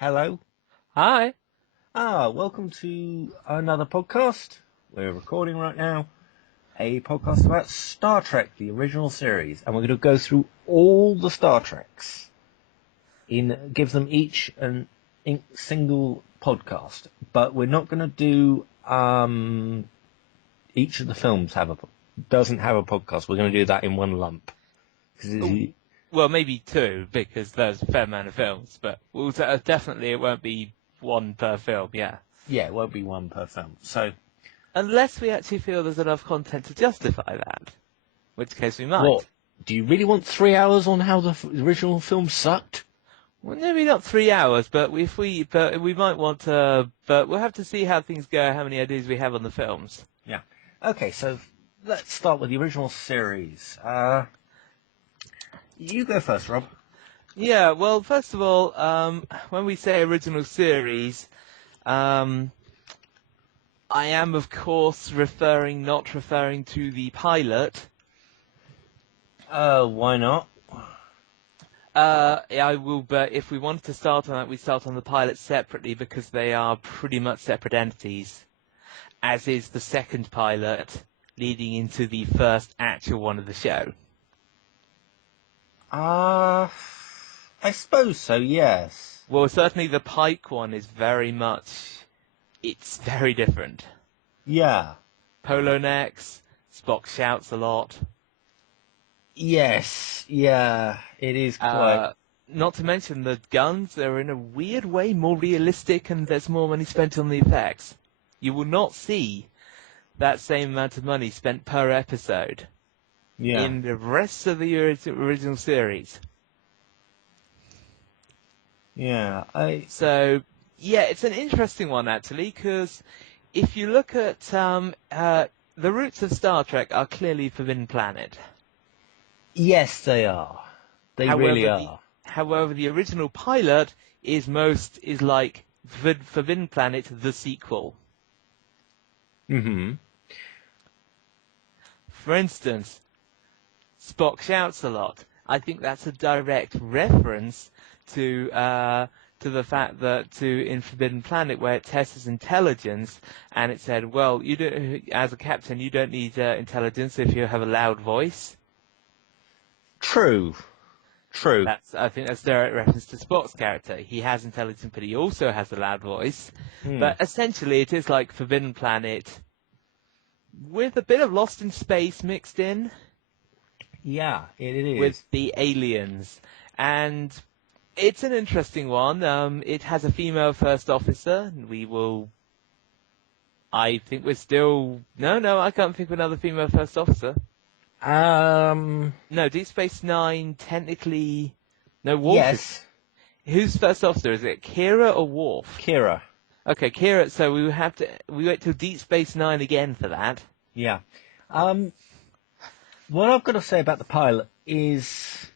Hello. Hi. Welcome to another podcast. We're recording right now a podcast about Star Trek, the original series, and we're going to go through all the Star Treks give them each an single podcast, but we're not going to do each of the films doesn't have a podcast. We're going to do that in one lump. Well, maybe two, because there's a fair amount of films, but definitely it won't be one per film, yeah. Yeah, it won't be one per film. So, unless we actually feel there's enough content to justify that, in which case we might. What? Do you really want 3 hours on how the original film sucked? Well, maybe not 3 hours, but we might want to. But we'll have to see how things go, how many ideas we have on the films. Yeah. Okay, so let's start with the original series. You go first, Rob. Yeah. Well, first of all, when we say original series, I am of course not referring to the pilot. Why not? I will, but if we wanted to start on that, we start on the pilot separately because they are pretty much separate entities, as is the second pilot leading into the first actual one of the show. I suppose so, yes. Well, certainly the Pike one is it's very different. Yeah. Polo necks, Spock shouts a lot. Yes, yeah, it is quite... Not to mention the guns, they're in a weird way more realistic and there's more money spent on the effects. You will not see that same amount of money spent per episode in the rest of the original series. Yeah, So, yeah, it's an interesting one actually, because if you look at the roots of Star Trek are clearly Forbidden Planet. Yes, they are. They really are. However, the original pilot is like Forbidden Planet, the sequel. Mm-hmm. For instance, Spock shouts a lot. I think that's a direct reference to the fact that in Forbidden Planet, where it tests his intelligence, and it said, well, as a captain, you don't need intelligence if you have a loud voice. True. I think that's direct reference to Spock's character. He has intelligence, but he also has a loud voice. But essentially, it is like Forbidden Planet with a bit of Lost in Space mixed in. Yeah, it is. With the aliens. And it's an interesting one. It has a female first officer. I think we're still... No, I can't think of another female first officer. No, Deep Space Nine, technically... No, Worf. Yes. Who's first officer? Is it Kira or Worf? Kira. Okay, Kira, so we wait till Deep Space Nine again for that. Yeah. What I've got to say about the pilot is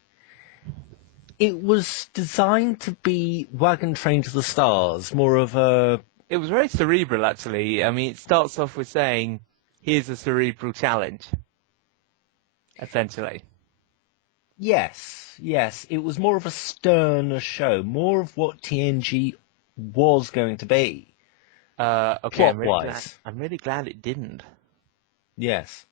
it was designed to be Wagon Train to the Stars, more of a... It was very cerebral, actually. I mean, it starts off with saying, here's a cerebral challenge. Essentially. Yes. It was more of a sterner show, more of what TNG was going to be. Okay, plot-wise. I'm really glad it didn't. Yes.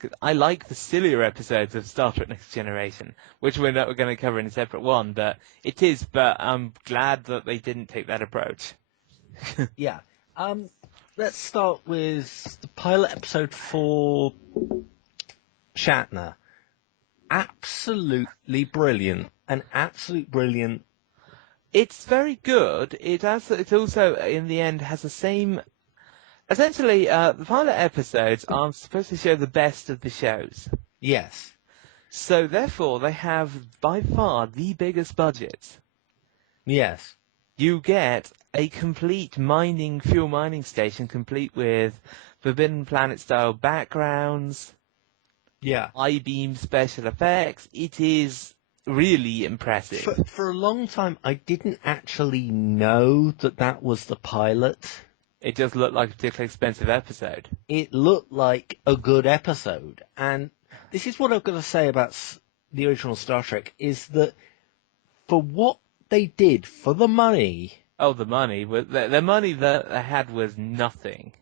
Cause I like the sillier episodes of Star Trek Next Generation, which we're going to cover in a separate one, but I'm glad that they didn't take that approach. Yeah. Let's start with the pilot episode for Shatner. Absolutely brilliant. An absolute brilliant. It's very good. It also, in the end, has the same... Essentially, the pilot episodes are supposed to show the best of the shows. Yes. So, therefore, they have, by far, the biggest budgets. Yes. You get a complete fuel mining station, complete with Forbidden Planet-style backgrounds. Yeah. I-beam special effects. It is really impressive. For a long time, I didn't actually know that was the pilot. It just looked like a particularly expensive episode. It looked like a good episode. And this is what I've got to say about the original Star Trek, is that for what they did for the money. Oh, the money. The money that they had was nothing.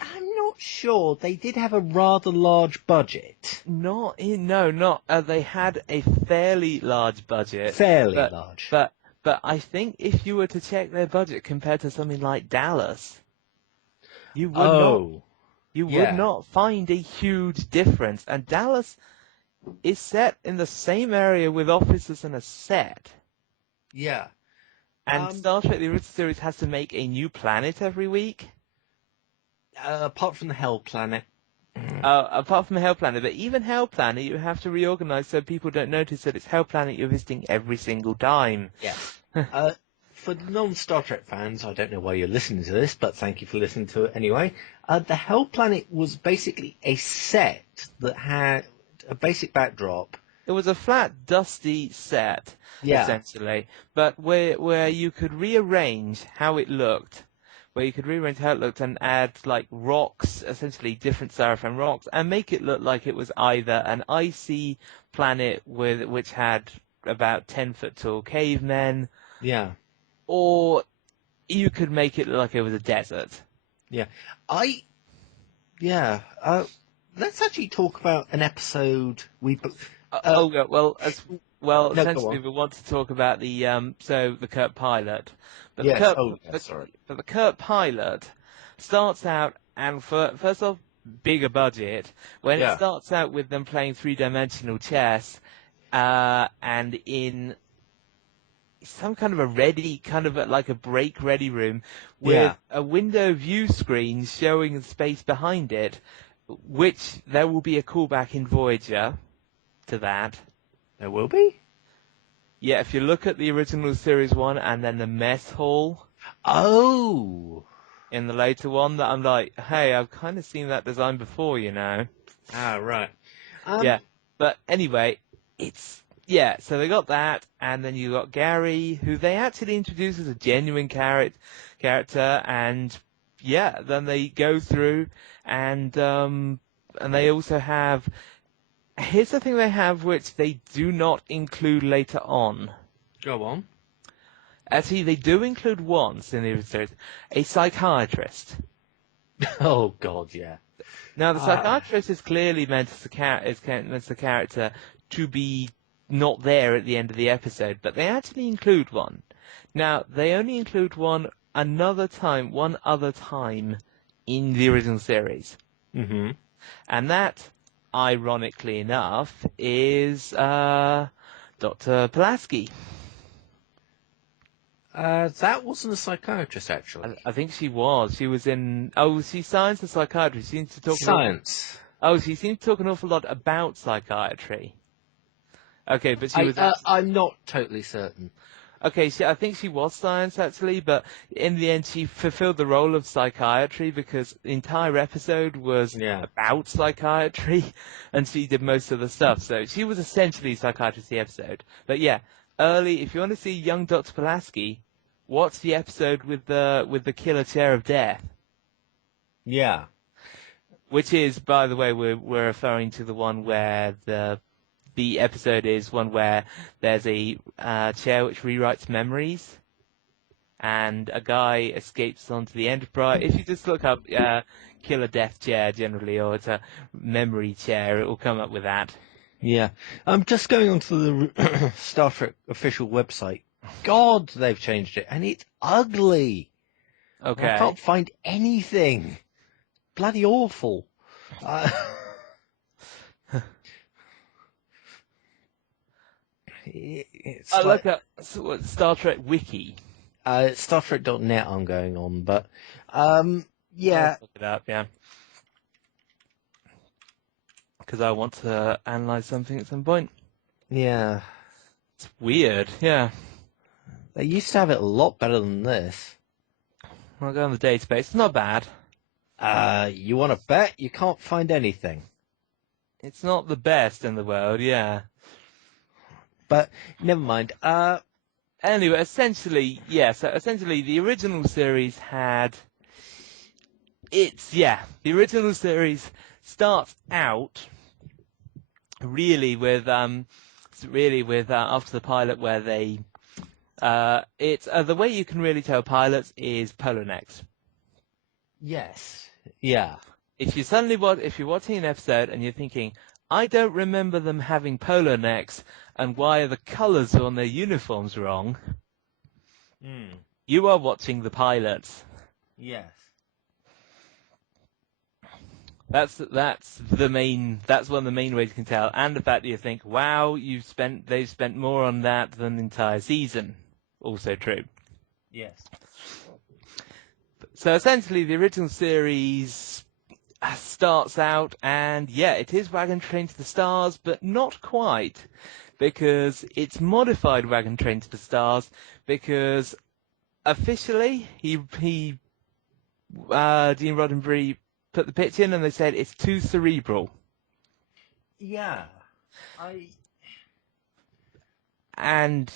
I'm not sure. They did have a rather large budget. Not. They had a fairly large budget. Fairly but, large. But I think if you were to check their budget compared to something like Dallas, you would not find a huge difference. And Dallas is set in the same area with offices and a set. Yeah. And Star Trek the original series has to make a new planet every week. Apart from the Hell Planet. Apart from Hell Planet, but even Hell Planet you have to reorganize so people don't notice that it's Hell Planet you're visiting every single time. Yes. For the non-Star Trek fans, I don't know why you're listening to this, but thank you for listening to it anyway. The Hell Planet was basically a set that had a basic backdrop. It was a flat, dusty set, essentially, but where you could rearrange how it looked. And add like rocks, essentially different styrofoam rocks, and make it look like it was either an icy planet which had about 10-foot tall cavemen, or you could make it look like it was a desert. Let's actually talk about an episode essentially we want to talk about the Kirk pilot. But the Kirk pilot starts out, and first off, bigger budget. When it starts out with them playing three-dimensional chess, and in some kind of like a break-ready room with a window view screen showing the space behind it, which there will be a callback in Voyager to that. There will be? Yeah, if you look at the original Series 1 and then the mess hall. Oh! In the later one, that I'm like, hey, I've kind of seen that design before, you know. Ah, right. But anyway, so they got that, and then you got Gary, who they actually introduced as a genuine character, and then they go through, and they also have. Here's the thing they have, which they do not include later on. Go on. Actually, they do include once in the series a psychiatrist. Oh God, yeah. Now the psychiatrist is clearly meant as the character to be not there at the end of the episode, but they actually include one. Now they only include one other time in the original series. Mm-hmm. And that, ironically enough, is Dr. Pulaski. That wasn't a psychiatrist, actually. I think she was. She was in... Oh, was she science or psychiatry? She seems to talk... Science. She seems to talk an awful lot about psychiatry. Okay, but she was... I'm not totally certain. Okay, I think she was science, actually, but in the end she fulfilled the role of psychiatry because the entire episode was about psychiatry, and she did most of the stuff. So she was essentially psychiatrist the episode. But if you want to see young Dr. Pulaski, watch the episode with the killer chair of death. Yeah. Which is, by the way, we're referring to the one where the episode is one where there's a chair which rewrites memories, and a guy escapes onto the Enterprise. If you just look up killer death chair generally, or it's a memory chair, it will come up with that. Yeah. I'm just going onto the Star Trek official website. God, they've changed it, and it's ugly. Okay. I can't find anything. Bloody awful. Look at Star Trek Wiki. StarTrek.net I'm going on, but yeah. Let's look it up, yeah. Because I want to analyze something at some point. Yeah. It's weird, yeah. They used to have it a lot better than this. I'll go on the database. It's not bad. You want to bet? You can't find anything. It's not the best in the world, yeah. But never mind. Anyway, essentially, the original series had... The original series starts out really with ends really with after the pilot where they it's the way you can really tell pilots is polo necks. Yes. Yeah. If you're watching an episode and you're thinking, I don't remember them having polo necks, and why are the colours on their uniforms wrong? You are watching the pilots. Yes. That's one of the main ways you can tell, and the fact that you think, wow, they've spent more on that than the entire season. Also true. Yes. So essentially, the original series starts out, and yeah, it is Wagon Train to the Stars, but not quite, because it's modified Wagon Train to the Stars, because officially, Gene Roddenberry put the pitch in, and they said it's too cerebral. Yeah. And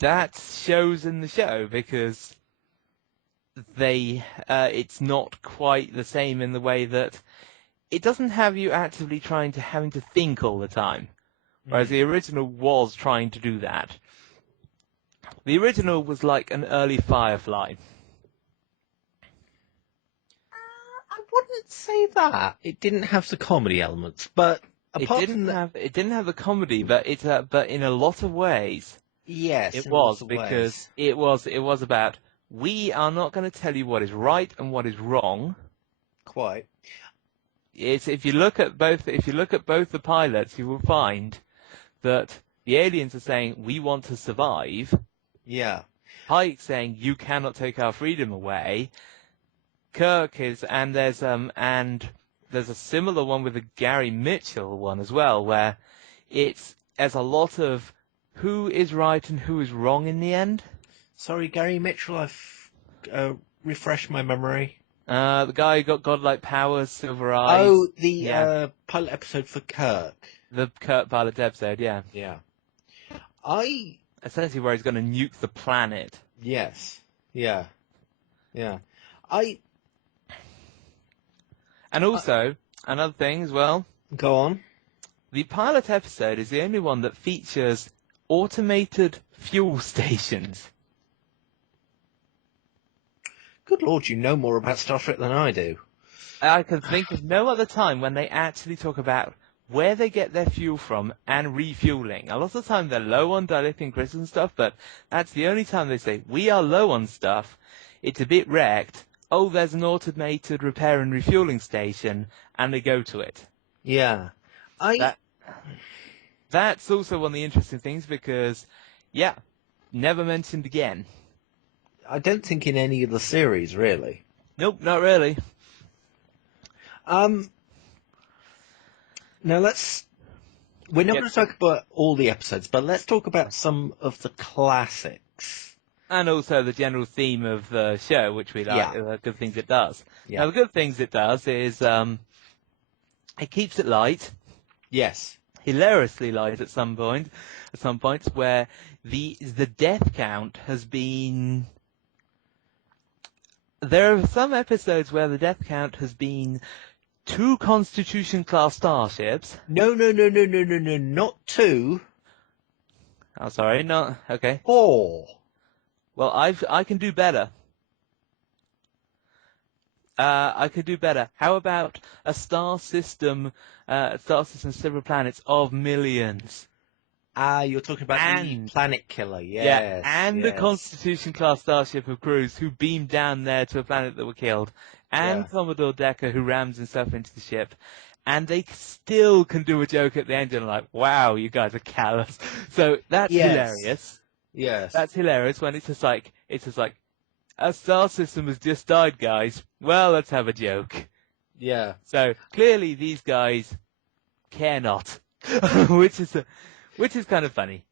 that shows in the show, because it's not quite the same in the way that it doesn't have you actively having to think all the time, whereas the original was trying to do that. The original was like an early Firefly. I wouldn't say that. It didn't have the comedy elements, but apart from that, it didn't have the comedy, but but in a lot of ways, yes, it was, because it was about, we are not going to tell you what is right and what is wrong. Quite. If you look at both the pilots, you will find that the aliens are saying, we want to survive. Yeah. Pike's saying, you cannot take our freedom away. Kirk is, and there's a similar one with the Gary Mitchell one as well, where there's a lot of who is right and who is wrong in the end. Sorry, Gary Mitchell, I've refreshed my memory. The guy who got godlike powers, silver eyes. Oh, the pilot episode for Kirk. The Kirk pilot episode, yeah. Yeah. Essentially where he's going to nuke the planet. Yes. Yeah. Yeah. And also, another thing as well. Go on. The pilot episode is the only one that features automated fuel stations. Good Lord, you know more about Star Trek than I do. I can think of no other time when they actually talk about where they get their fuel from and refueling. A lot of the time they're low on dilithium crystals and stuff, but that's the only time they say, we are low on stuff, it's a bit wrecked, oh, there's an automated repair and refueling station, and they go to it. Yeah. That's also one of the interesting things, because, yeah, never mentioned again. I don't think in any of the series, really. Nope, not really. Now we're not going to talk about all the episodes, but let's talk about some of the classics. And also the general theme of the show, which we like, the good things it does. Yeah. Now, the good things it does is it keeps it light. Yes. Hilariously light at some points where the death count has been... There are some episodes where the death count has been 2 Constitution-class starships. No, not 2. Oh, sorry, no, okay. 4. Well, I can do better. I could do better. How about a star system several planets of millions? You're talking about the Planet Killer, yes. Yeah, and yes. the Constitution-class starship of crews who beamed down there to a planet that were killed, and Commodore Decker who rams himself into the ship, and they still can do a joke at the end and like, wow, you guys are callous. So that's hilarious. Yes. That's hilarious when it's just like, a star system has just died, guys. Well, let's have a joke. Yeah. So clearly these guys care not, which is kind of funny.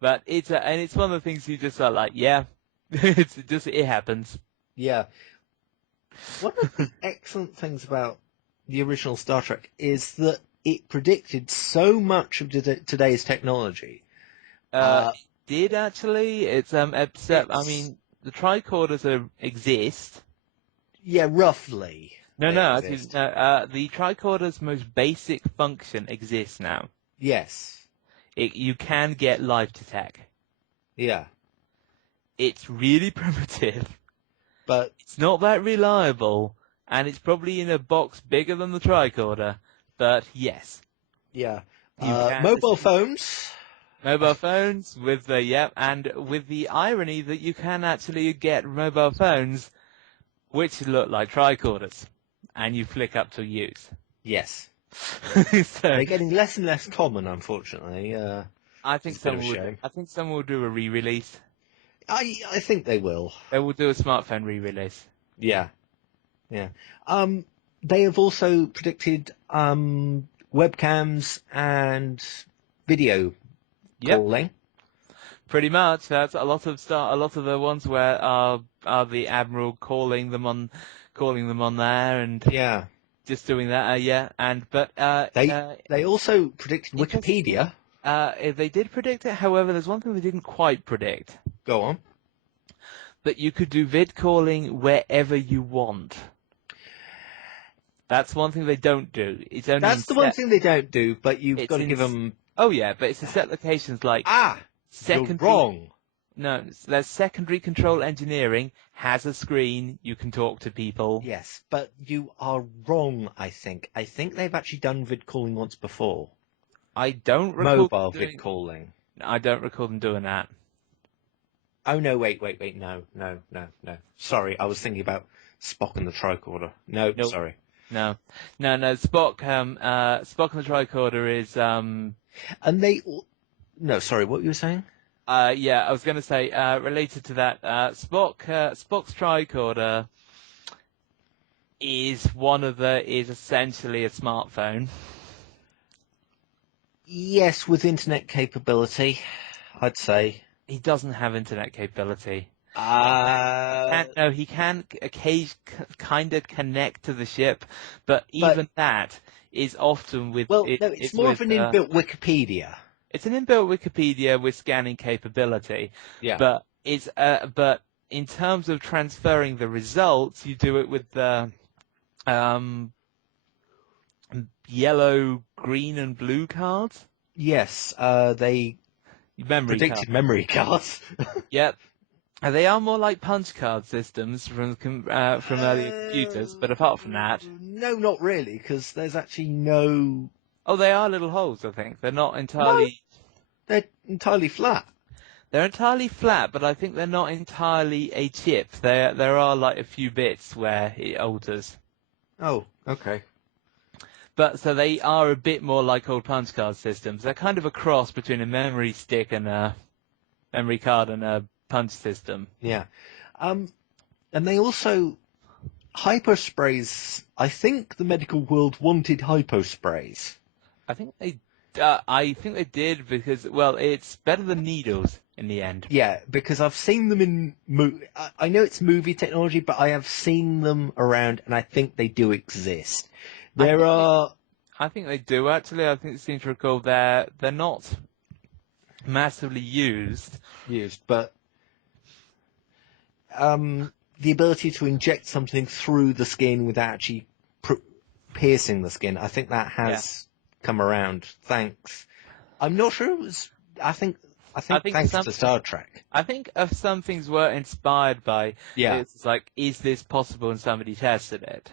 But it's one of the things you just are like, yeah, it happens. Yeah. One of the excellent things about the original Star Trek is that it predicted so much of today's technology. It did actually. I mean, the tricorders exist. Yeah, roughly. No. The tricorder's most basic function exists now. Yes. you can get Lifetech. Yeah. It's really primitive. But It's not that reliable, and it's probably in a box bigger than the tricorder. But yes, yeah. you can. Mobile phones. Mobile phones with the and with the irony that you can actually get mobile phones which look like tricorders, and you flick up to use. Yes. So They're getting less and less common, unfortunately. I think It's a bit of a someone would. shame. I think someone will do a re-release. I think they will. They will do a smartphone re-release. Yeah. Yeah. They have also predicted webcams and video calling. Pretty much. That's a lot of the ones where are the Admiral calling them on there and Yeah. just doing that. They also predicted Wikipedia. They did predict it. However, there's one thing they didn't quite predict. Go on. That you could do vid calling wherever you want. That's one thing they don't do. It's only That's the one thing they don't do, but you've got to give them. Oh yeah, but it's in set locations like you're wrong. No, there's secondary control engineering has a screen. You can talk to people. Yes, but you are wrong. I think they've actually done vid calling once before. I don't recall mobile vid calling. I don't recall them doing that. Oh no! Wait! No. Sorry, I was thinking about Spock and the tricorder. No, nope. Sorry. No. Spock and the tricorder is And they. No, sorry. What you were saying? I was going to say related to that. Spock's tricorder is essentially a smartphone. Yes, with internet capability, I'd say. He doesn't have internet capability. He can kind of connect to the ship, but even that is often with. Well, no, it's more of an inbuilt Wikipedia. It's an inbuilt Wikipedia with scanning capability. Yeah. But but in terms of transferring the results, you do it with the yellow, green, and blue cards. Yes, they predicted memory cards. Yep. They are more like punch card systems from earlier computers, but apart from that... No, not really, because there's actually no... Oh, they are little holes, I think. They're not entirely... No, they're entirely flat. They're entirely flat, but I think they're not entirely a chip. There are like a few bits where it alters. Oh, okay. But so they are a bit more like old punch card systems. They're kind of a cross between a memory stick and a memory card and a punch system. Yeah. And they also hyposprays. I think the medical world wanted hyposprays. I think they did because it's better than needles in the end. Yeah, because I've seen them in I know it's movie technology, but I have seen them around, and I think they do exist. I think they do actually. I think it seems to recall they're not massively used, but the ability to inject something through the skin without actually piercing the skin, I think that has come around. Thanks. I'm not sure it was. I think thanks to Star Trek. I think if some things were inspired by. Yeah. It's like, is this possible? And somebody tested it.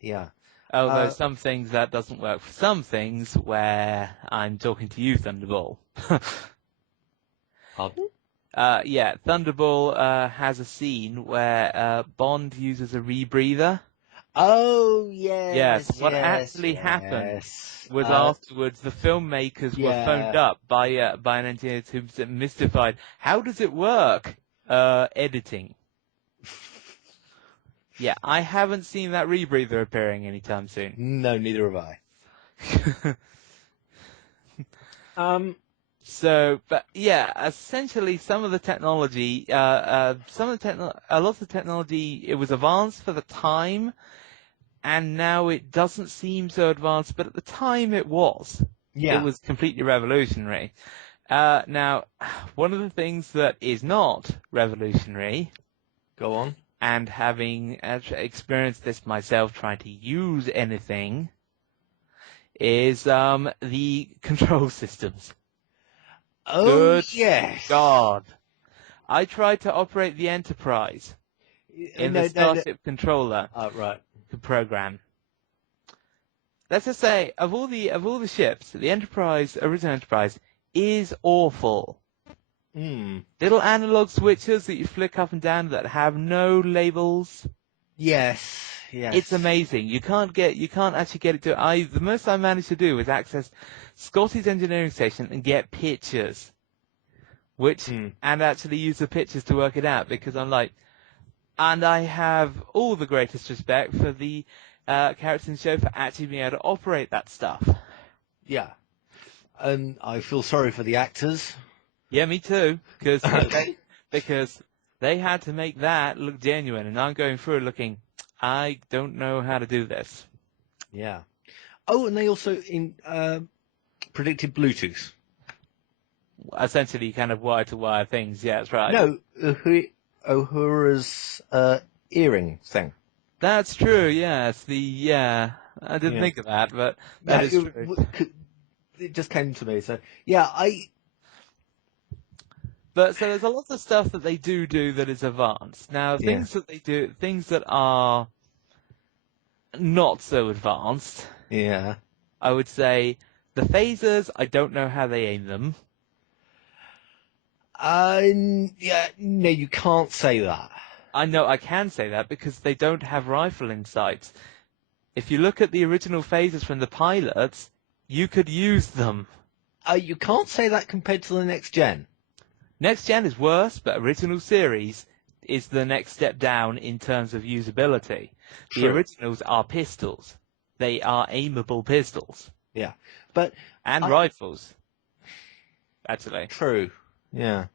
Yeah. Although some things that doesn't work for some things where I'm talking to you, Thunderball. Pardon? Thunderball has a scene where Bond uses a rebreather. Oh, yes. Yes, what actually happened was afterwards the filmmakers were phoned up by an engineer who mystified, how does it work? Editing. Yeah, I haven't seen that rebreather appearing anytime soon. No, neither have I. Essentially, some of the technology, a lot of the technology, it was advanced for the time, and now it doesn't seem so advanced, but at the time it was. Yeah. It was completely revolutionary. Now, one of the things that is not revolutionary. Go on. And having experienced this myself, trying to use anything, is the control systems. Oh, Good yes. God. I tried to operate the Enterprise in the No. Starship controller Oh, right. program. Let's just say, of all the ships, the Enterprise, original Enterprise, is awful. Little analog switches that you flick up and down that have no labels. Yes. It's amazing. You can't actually get it to. The most I managed to do was access Scotty's engineering station and get pictures, and actually use the pictures to work it out, because I'm like, and I have all the greatest respect for the characters in the show for actually being able to operate that stuff. Yeah. And I feel sorry for the actors. Yeah, me too, because they had to make that look genuine, and I'm going through it looking, I don't know how to do this. Yeah. Oh, and they also predicted Bluetooth. Essentially, kind of wire-to-wire things. Yeah, that's right. No, Uhura's earring thing. That's true. Yes, I didn't think of that, but that is true. It just came to me. So yeah, But so there's a lot of stuff that they do that is advanced. Now, things that they do, things that are not so advanced. Yeah. I would say the phasers, I don't know how they aim them. Yeah, no, you can't say that. I know I can say that because they don't have rifling sights. If you look at the original phasers from the pilots, you could use them. You can't say that compared to the next gen. Next gen is worse, but original series is the next step down in terms of usability. True. The originals are pistols. They are aimable pistols. Yeah, and rifles. Actually. True. Yeah.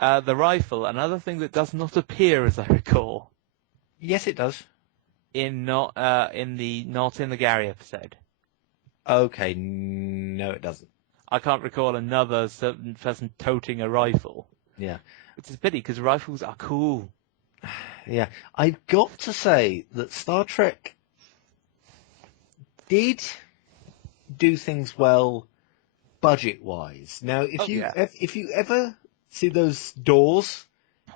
The rifle, another thing that does not appear, as I recall. Yes, it does. Not in the Gary episode. Okay, no, it doesn't. I can't recall another certain person toting a rifle. Yeah. Which is a pity, because rifles are cool. Yeah. I've got to say that Star Trek did do things well budget-wise. Now, if you ever see those doors,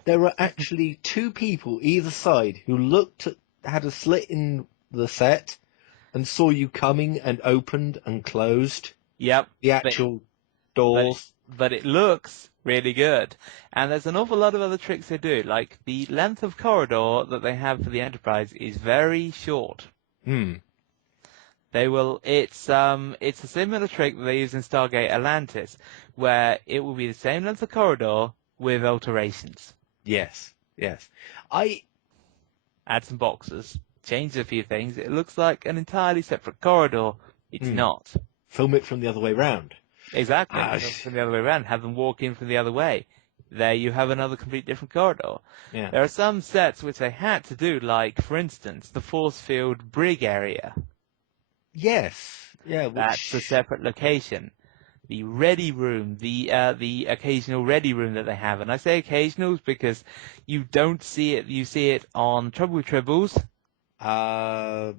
there are actually two people either side who had a slit in the set and saw you coming and opened and closed. Yep. The actual doors. But it looks really good. And there's an awful lot of other tricks they do. Like, the length of corridor that they have for the Enterprise is very short. It's a similar trick that they use in Stargate Atlantis, where it will be the same length of corridor with alterations. Yes. Add some boxes, change a few things. It looks like an entirely separate corridor. It's not. Film it from the other way round. Exactly. From the other way around. Have them walk in from the other way. There you have another complete different corridor. Yeah. There are some sets which they had to do, like, for instance, the force field brig area. Yes. Yeah. That's a separate location. The ready room, the occasional ready room that they have. And I say occasionals because you don't see it. You see it on Trouble with Tribbles. The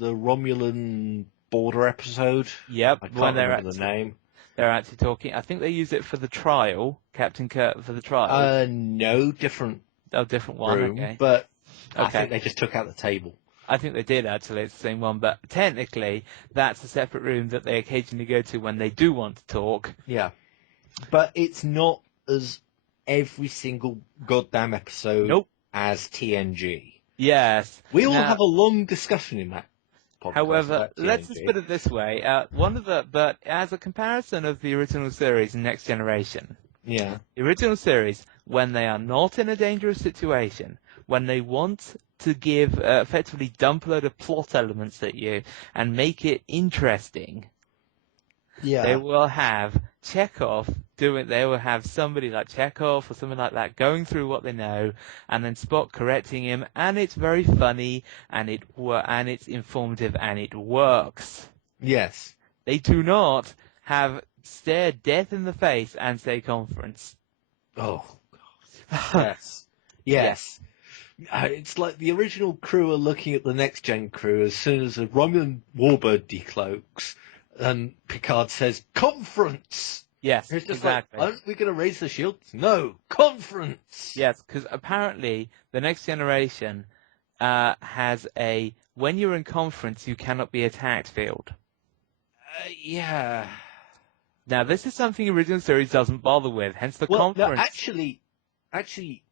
Romulan border episode. Yep. I can't remember the name. They're actually talking. I think they use it for the trial, Captain Kirk for the trial. No, different. Oh, different one. Room, okay. But I think they just took out the table. I think they did, actually. It's the same one. But technically, that's a separate room that they occasionally go to when they do want to talk. Yeah. But it's not as every single goddamn episode as TNG. Yes. We all have a long discussion in that podcast. However, let's just put it this way. But as a comparison of the original series and Next Generation. Yeah. The original series, when they are not in a dangerous situation, when they want to give, effectively dump a load of plot elements at you and make it interesting, they will have they will have somebody like Chekhov or something like that going through what they know, and then Spock correcting him, and it's very funny, and it's informative, and it works. Yes. They do not stare death in the face and say conference. Oh, God. Yes. It's like the original crew are looking at the next gen crew as soon as a Romulan warbird decloaks and Picard says, conference! Yes, It's just exactly. like, aren't we going to raise the shield? No, conference. Yes, because apparently the next generation has a when you're in conference you cannot be attacked field. Yeah. Now this is something original series doesn't bother with, hence the Well, no, conference. actually,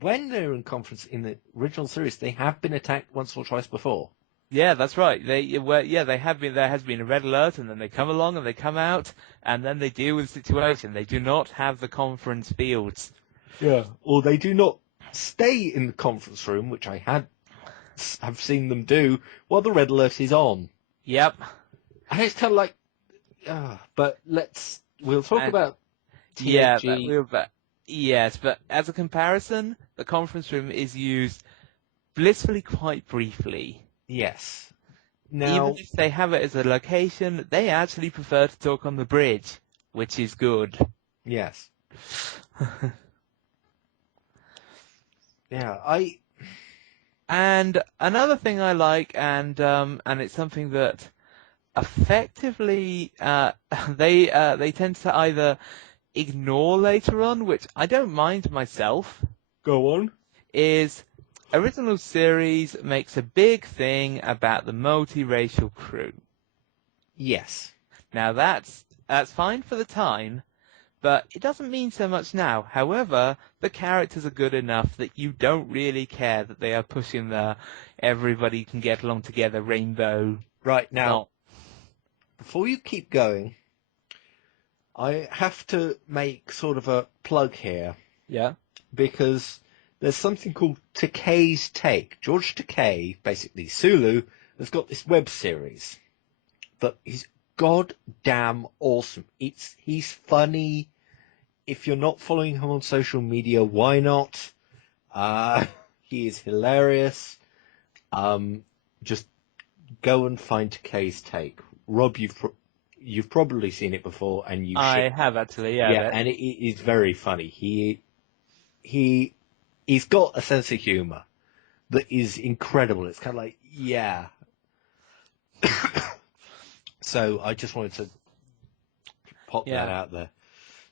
when they're in conference in the original series, they have been attacked once or twice before. Yeah, that's right. They have been. There has been a red alert, and then they come along and they come out, and then they deal with the situation. They do not have the conference fields. Yeah. Or they do not stay in the conference room, which I have seen them do, while the red alert is on. Yep. And it's kind of like, but we'll talk And- about Yeah, THG. yes, but as a comparison, the conference room is used blissfully quite briefly. Yes. Even Now, if they have it as a location, they actually prefer to talk on the bridge, which is good. yes. Yeah, And another thing I like, and it's something that effectively they tend to either ignore later on, which I don't mind myself, go on. is original series makes a big thing about the multiracial crew. Yes. Now that's fine for the time, but it doesn't mean so much now. However, the characters are good enough that you don't really care that they are pushing the everybody can get along together rainbow. Right, now, Not. before you keep going, I have to make sort of a plug here, Yeah. because there's something called Takei's Take. George Takei, basically Sulu, has got this web series that is goddamn awesome. He's funny. If you're not following him on social media, why not? He is hilarious. Just go and find Takei's Take. Rob, you've probably seen it before, and you I should. have actually, yeah. Yeah, and it is very funny. He's got a sense of humour that is incredible. It's kind of like, yeah. So I just wanted to pop that out there.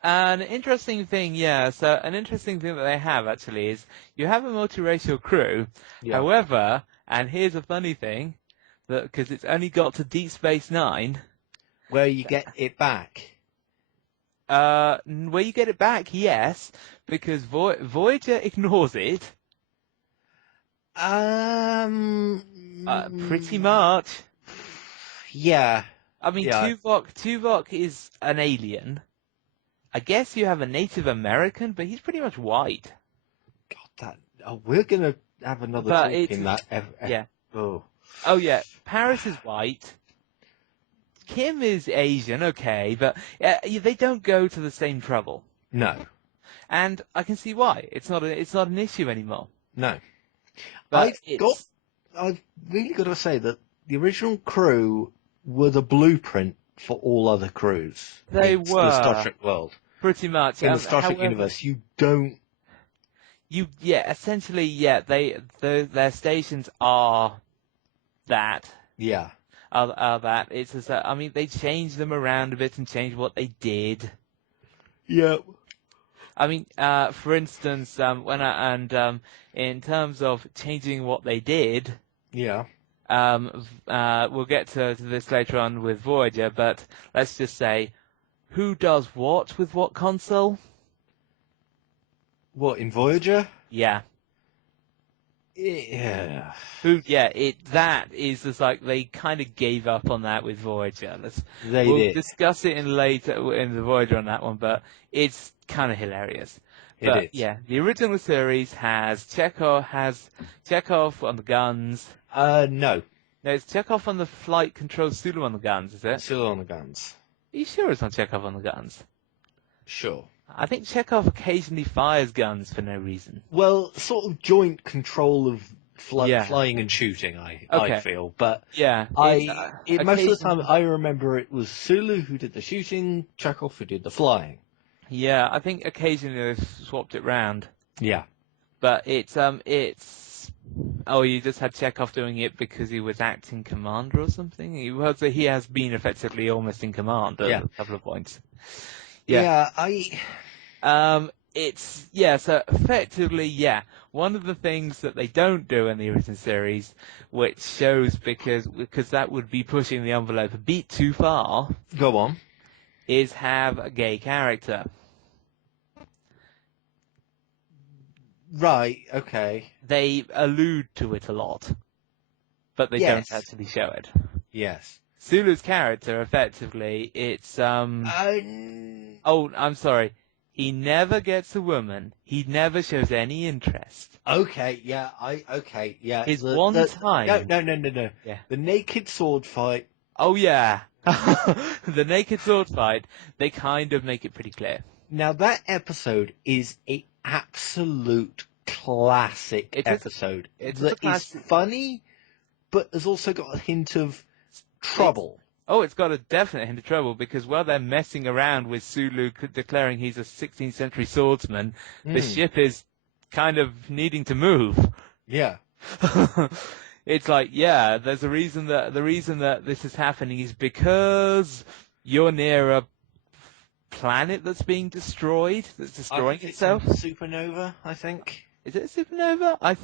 An interesting thing, so an interesting thing that they have actually is you have a multiracial crew. Yeah. However, and here's a funny thing, that because it's only got to Deep Space Nine, Where you get it back. where you get it back, yes, because Voyager ignores it. Pretty much. Yeah. I mean, Yeah. Tuvok is an alien. I guess you have a Native American, but he's pretty much white. God, we're gonna have another But talk it's- in that. yeah. Oh. Oh yeah, Paris is white. Kim is Asian, okay, but they don't go to the same trouble, No. and I can see why. It's not an issue anymore. No. But I've really got to say that the original crew were the blueprint for all other crews. They in were. the Star Trek world. pretty much In the Star Trek however, universe, you don't. Essentially, their stations are that. Yeah. Are that. It's as I mean, they changed them around a bit and changed what they did. Yeah. I mean, for instance, in terms of changing what they did, Yeah. we'll get to this later on with Voyager, but let's just say, who does what with what console? What, in Voyager? Yeah. Yeah. That is just like they kind of gave up on that with Voyager. They did. Discuss it later in the Voyager on that one, but it's kind of hilarious. But It is. yeah, the original series has Chekhov on the guns. No. No, it's Chekhov on the flight control, Sulu on the guns, is it? Still on the guns. Are you sure it's not Chekhov on the guns? Sure. I think Chekhov occasionally fires guns for no reason. Well, sort of joint control of Yeah. flying and shooting, I Okay. feel. But Yeah. most of the time, I remember it was Sulu who did the shooting, Chekhov who did the flying. Yeah, I think occasionally they've swapped it round. Yeah. But you just had Chekhov doing it because he was acting commander or something? He has been effectively almost in command at a couple of points. Yeah, So effectively, one of the things that they don't do in the original series, which shows because that would be pushing the envelope a bit too far, go on. is have a gay character. Right, okay. They allude to it a lot, but they don't actually show it. Yes. Sulu's character, effectively, it's Oh, I'm sorry. He never gets a woman. He never shows any interest. Okay, yeah. His No. time. Yeah. The naked sword fight. Oh yeah. The naked sword fight. They kind of make it pretty clear. Now that episode is an absolute classic episode. It's funny, but has also got a hint of trouble. It's got a definite hint of trouble because while they're messing around with Sulu declaring he's a 16th century swordsman, the ship is kind of needing to move. Yeah. It's like, there's a reason that this is happening is because you're near a planet that's being destroyed, that's destroying itself. It's a supernova, I think. Is it a supernova? I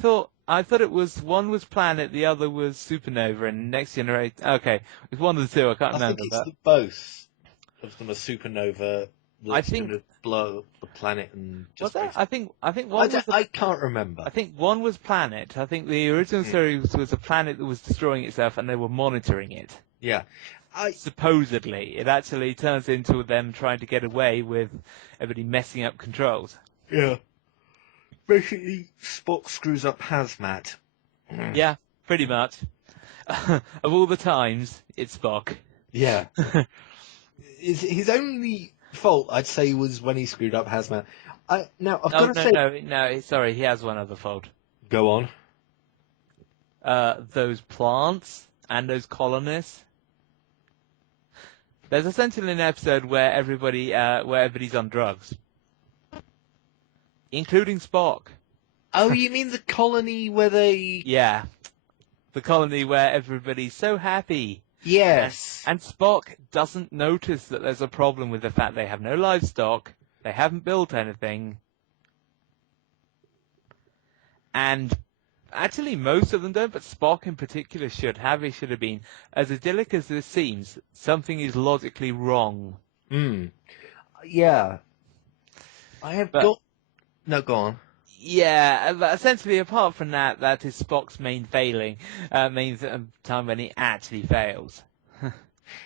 thought it was one was planet, the other was supernova, and Next Generation. Okay, it's one of the two. I can't remember. I think it's both of them a supernova that's going to blow up the planet and just. Was that? I think one. I can't remember. I think one was planet. I think the original series was a planet that was destroying itself, and they were monitoring it. Yeah. Supposedly, it actually turns into them trying to get away with everybody messing up controls. Yeah. Basically, Spock screws up Hazmat. Yeah, pretty much. Of all the times, it's Spock. Yeah. His only fault, I'd say, was when he screwed up Hazmat. Sorry, he has one other fault. Go on. Those plants and those colonists. There's essentially an episode where everybody's on drugs. Including Spock. Oh, you mean the colony where they... Yeah. The colony where everybody's so happy. Yes. And Spock doesn't notice that there's a problem with the fact they have no livestock, they haven't built anything. And actually most of them don't, but Spock in particular should have. He should have been. As idyllic as this seems, something is logically wrong. Yeah. No, go on. Yeah, but essentially, apart from that, that is Spock's main failing, main time when he actually fails.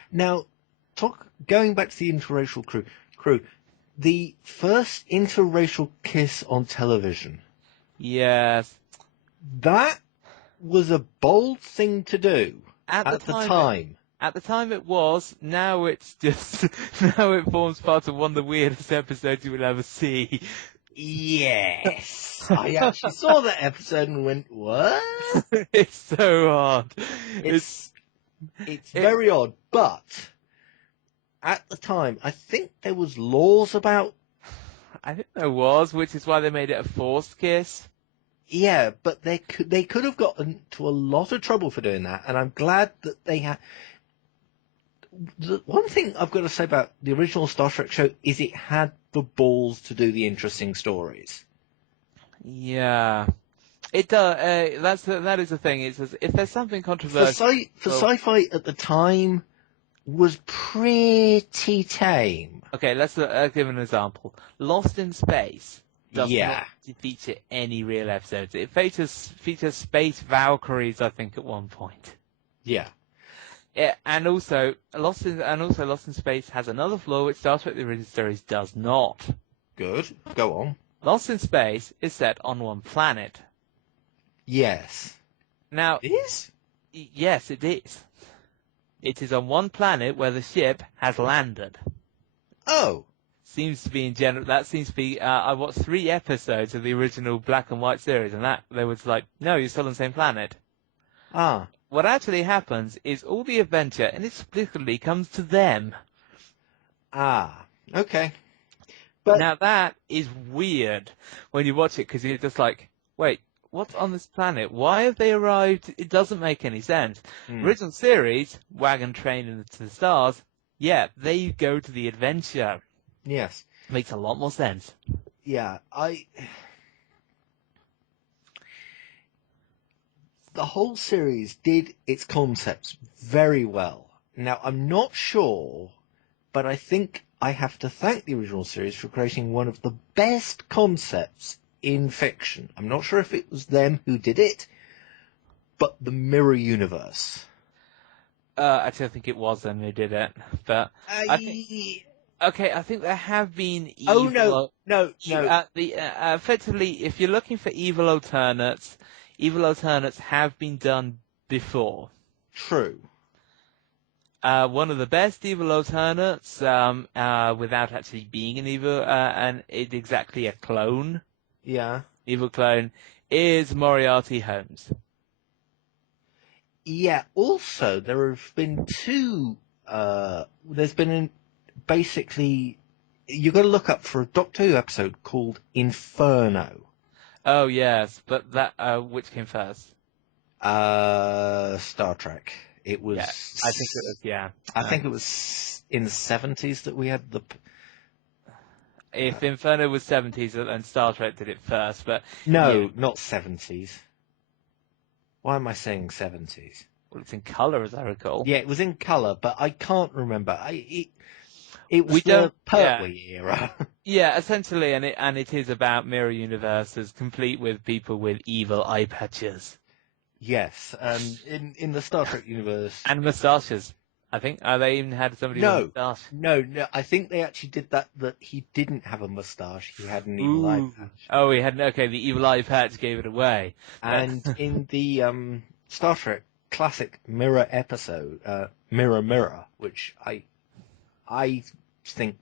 Now, going back to the interracial crew, the first interracial kiss on television. Yes. That was a bold thing to do at the time. At the time it was. Now it's just, now it forms part of one of the weirdest episodes you will ever see. Yes. I actually saw that episode and went, what? It's so odd. It's very odd, but at the time, I think there was laws about... I think there was, which is why they made it a forced kiss. Yeah, but they could have gotten to a lot of trouble for doing that, and I'm glad that they had... The one thing I've got to say about the original Star Trek show is it had the balls to do the interesting stories. Yeah, it does. That is the thing. It says if there's something controversial for sci-fi at the time was pretty tame. Okay, let's give an example. Lost in Space does not feature any real episodes. It features space Valkyries, I think, at one point. Yeah. Yeah, and also Lost in Space has another flaw which Star Trek: The Original Series does not. Good. Go on. Lost in Space is set on one planet. Yes. Now, it is? Yes, it is. It is on one planet where the ship has landed. Oh. Seems to be in general. That seems to be. I watched 3 episodes of the original black and white series, and that they was like, no, you're still on the same planet. Ah. What actually happens is all the adventure inexplicably comes to them. Ah, okay. But now that is weird when you watch it because you're just like, wait, what's on this planet? Why have they arrived? It doesn't make any sense. Original series, Wagon Train into the Stars, yeah, they go to the adventure. Yes. Makes a lot more sense. Yeah, the whole series did its concepts very well. Now, I'm not sure, but I think I have to thank the original series for creating one of the best concepts in fiction. I'm not sure if it was them who did it, but the mirror universe. Actually, I think it was them who did it, but I think I think there have been Oh, no, evil. no, no. Effectively, if you're looking for evil alternates have been done before. True. One of the best evil alternates, without actually being an evil, and it's exactly a clone, Yeah. evil clone, is Moriarty Holmes. Yeah, also, there have been there's been basically, you've got to look up for a Doctor Who episode called Inferno. Oh yes, but that which came first? Star Trek. It was, Yeah, I think it was. Yeah, I think it was in the 70s that we had the, if Inferno was 70s and Star Trek did it first, but no, yeah, not 70s. Why am I saying 70s? well, it's in color as I recall. Yeah, it was in colour, but I can't remember. It was We the don't. Yeah, Pertwee era. yeah, essentially, and it is about mirror universes, complete with people with evil eye patches Yes, in the Star Trek universe. and moustaches. I think they even had somebody with a No, moustache. no. I think they actually did that he didn't have a moustache. He had an evil eye Ooh. patch. Oh, he had okay. The evil eye patch gave it away. And in the Star Trek classic Mirror episode, Mirror, which I think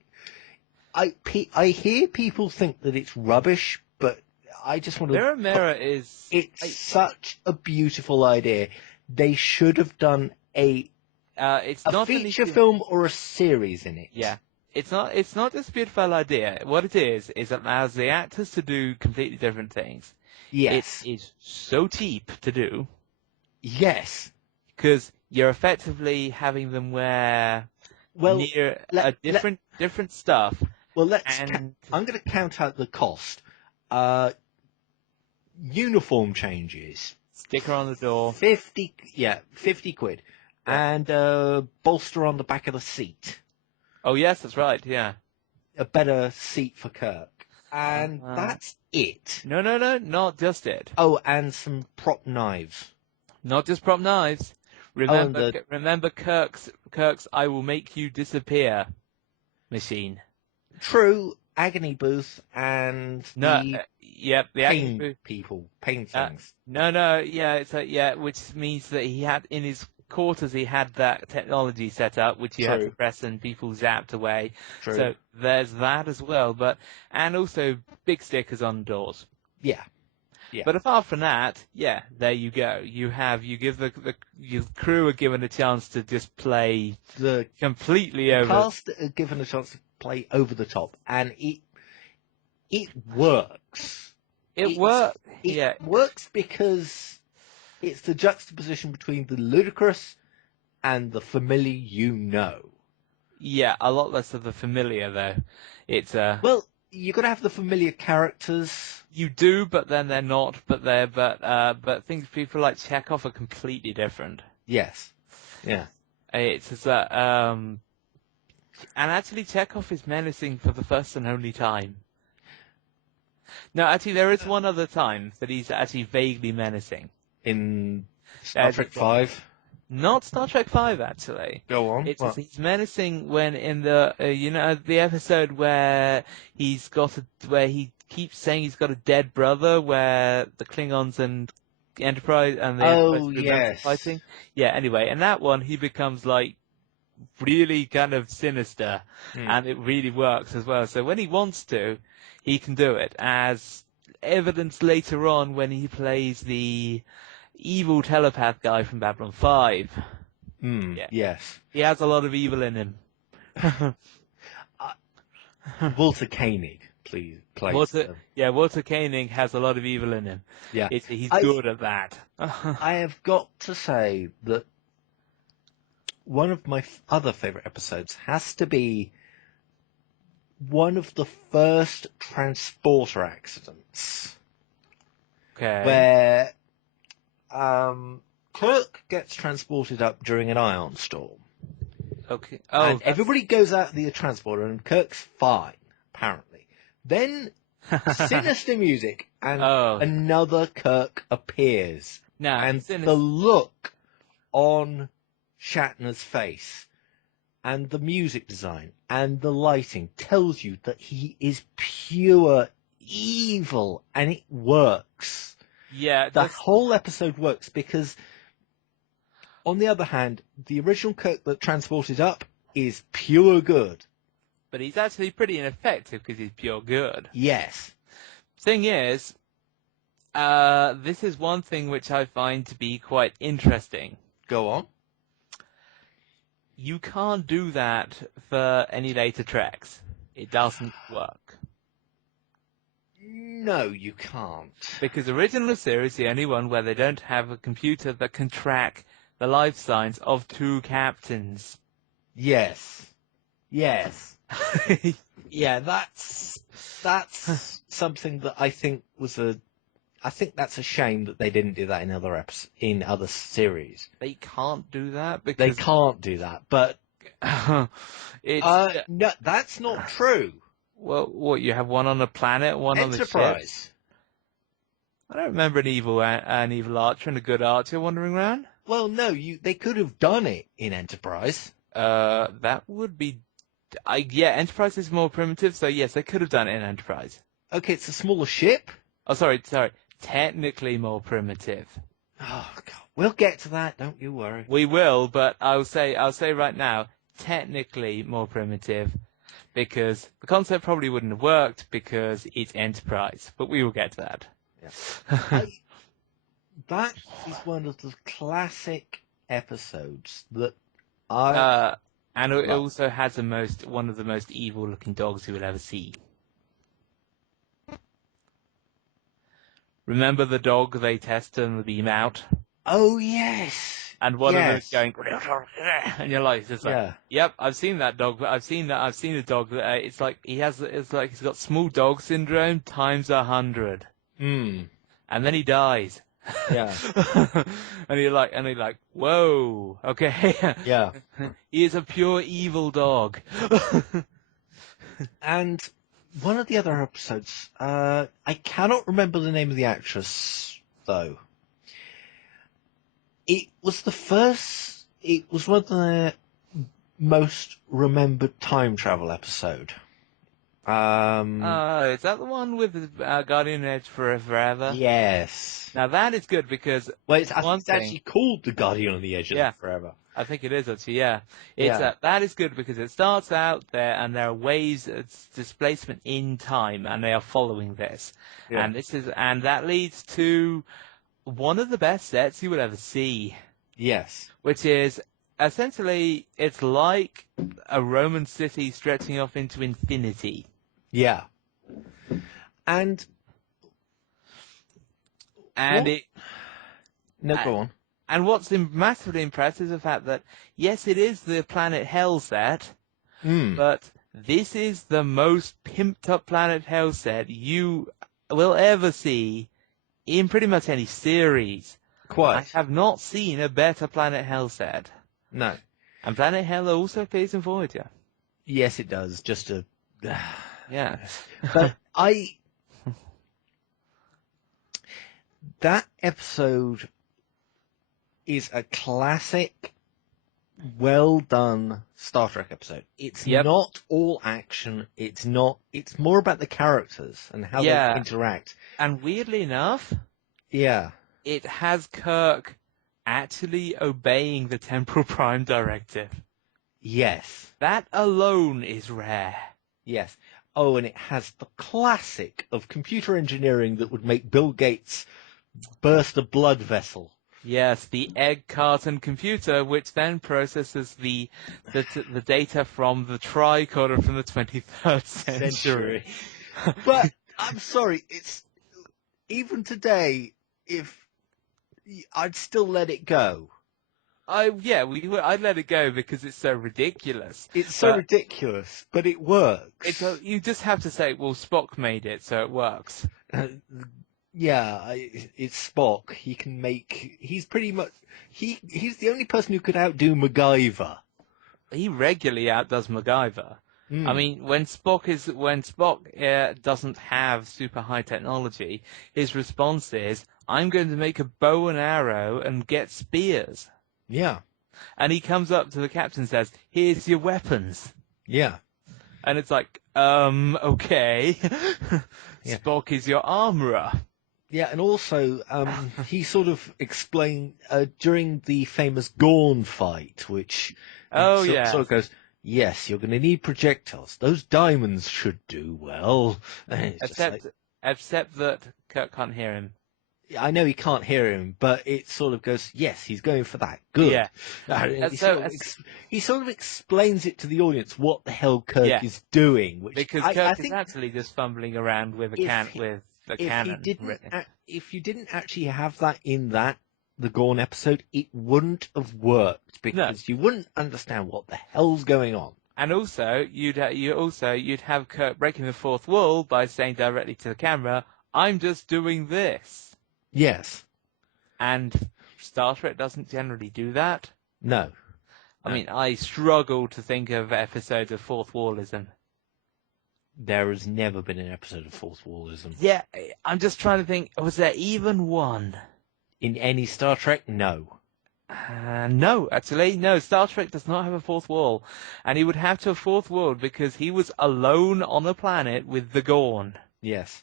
I hear people think that it's rubbish, but I just want to. Mirror is. It's such a beautiful idea. They should have done It's a not feature film or a series in it. Yeah. It's not just a beautiful idea. What it is it allows the actors to do completely different things. Yes. It is so cheap to do Yes. because you're effectively having them wear Well, different stuff. well, And I'm going to count out the cost. Uniform changes. sticker on the door. 50 quid. Yeah. And bolster on the back of the seat. Oh yes, that's right. Yeah. A better seat for Kirk. And that's it. No, not just it. Oh, and some prop knives. Not just prop knives. Remember Kirk's "I will make you disappear" machine. True, agony booth and the the pain agony people, pain things. which means that he had in his quarters he had that technology set up, which you had to press and people zapped away. True. So there's that as well, and also big stickers on doors. Yeah. Yeah. But apart from that, there you go. You give the crew are given a chance to just play completely over. The cast are given a chance to play over the top, and it works. It works. It works because it's the juxtaposition between the ludicrous and the familiar, Yeah, a lot less of the familiar though. It's well, you're gonna have the familiar characters. You do, but then they're not. But things people like Chekhov are completely different. Yes. Yeah. It's and actually Chekhov is menacing for the first and only time. No, actually there is one other time that he's actually vaguely menacing. In Star Trek 5? Not Star Trek 5, actually. Go on. He's menacing when in the the episode where he keeps saying he's got a dead brother, where the Klingons and Enterprise and the Enterprise are fighting. Yeah. Anyway, in that one he becomes like really kind of sinister, and it really works as well. So when he wants to, he can do it, as evidenced later on when he plays the evil telepath guy from Babylon 5. Yes. He has a lot of evil in him. Walter Koenig, please. Walter Koenig has a lot of evil in him. Yeah. He's good at that. I have got to say that one of my other favourite episodes has to be one of the first transporter accidents Okay. where Kirk gets transported up during an ion storm. Okay. And everybody goes out of the transporter, and Kirk's fine, apparently. Then sinister music, and another Kirk appears. Now, And the look on Shatner's face, and the music design, and the lighting tells you that he is pure evil, and it works. Yeah. The whole episode works because, on the other hand, the original Kirk that transported up is pure good. But he's actually pretty ineffective because he's pure good. Yes. Thing is, this is one thing which I find to be quite interesting. Go on. You can't do that for any later Treks. It doesn't work. No, you can't. Because original series is the only one where they don't have a computer that can track the life signs of two captains. Yes. Yes. Yeah, that's something that I think I think that's a shame that they didn't do that in other series. They can't do that because They can't do that, but it's no, that's not true. well, what you have one on the planet, one on the ship. Enterprise. I don't remember an evil archer and a good archer wandering around. Well, no, they could have done it in Enterprise. That would be, Enterprise is more primitive, so yes, they could have done it in Enterprise. Okay, it's a smaller ship. Oh, sorry, technically more primitive. Oh God, we'll get to that. Don't you worry. We will, but I'll say right now, technically more primitive, because the concept probably wouldn't have worked because it's Enterprise. But we will get to that. Yeah. That is one of the classic episodes that and it also has one of the most evil-looking dogs you will ever see. Remember the dog they tested on the beam out? Oh yes. And one of them is going, and you're like, yep, I've seen that dog. But I've seen a dog that it's like he's got small dog syndrome times 100. Mm. And then he dies. Yeah. and you're like, whoa, okay. Yeah. He is a pure evil dog. And one of the other episodes, I cannot remember the name of the actress, though. It was one of the most remembered time travel episode. Is that the one with Guardian Edge Forever? Yes. Now that is good because I think it's actually called The Guardian on the Edge of Forever. I think it is actually, yeah. That is good because it starts out there and there are waves, it's displacement in time, and they are following this. Yeah. And that leads to one of the best sets you will ever see. Yes. Which is essentially, it's like a Roman city stretching off into infinity. Yeah. And go on. And what's massively impressive is the fact that, yes, it is the planet Hell set, but this is the most pimped up planet Hell set you will ever see in pretty much any series. Quite. I have not seen a better planet Hell set. No. And planet Hell also appears in Voyager. Yes, it does. Just to... Yeah. But that episode is a classic, well done Star Trek episode. It's not all action. It's more about the characters and how they interact. And weirdly enough, it has Kirk actually obeying the Temporal Prime Directive. Yes. That alone is rare. Yes. Oh, and it has the classic of computer engineering that would make Bill Gates burst a blood vessel. Yes, the egg carton computer, which then processes the data from the tricorder from the 23rd century. But I'm sorry, it's even today. If I'd still let it go. I'd let it go because it's so ridiculous. It's so But ridiculous, but it works. you just have to say, well, Spock made it, so it works. It's Spock. He can make. He's pretty much. He's the only person who could outdo MacGyver. He regularly outdoes MacGyver. I mean, when Spock doesn't have super high technology, his response is, "I'm going to make a bow and arrow and get spears." Yeah, And he comes up to the captain and says, "Here's your weapons." yeah, And it's like, okay. Yeah. Spock is your armorer. yeah. And also, he sort of explained during the famous Gorn fight, which sort of goes, "Yes, you're going to need projectiles. Those diamonds should do well." And it's just Except that Kirk can't hear him. I know he can't hear him, but it sort of goes, yes, he's going for that. Good. Yeah. He sort of explains it to the audience what the hell Kirk is doing. Which because I Kirk think is actually just fumbling around with the cannon. If you didn't actually have that in the Gorn episode, it wouldn't have worked because you wouldn't understand what the hell's going on. And also, you'd have Kirk breaking the fourth wall by saying directly to the camera, "I'm just doing this." Yes. And Star Trek doesn't generally do that. No. I mean, I struggle to think of episodes of fourth wallism. There has never been an episode of fourth wallism. Yeah, I'm just trying to think, was there even one? In any Star Trek? No. No, actually, no. Star Trek does not have a fourth wall. And he would have to have a fourth wall because he was alone on a planet with the Gorn. Yes.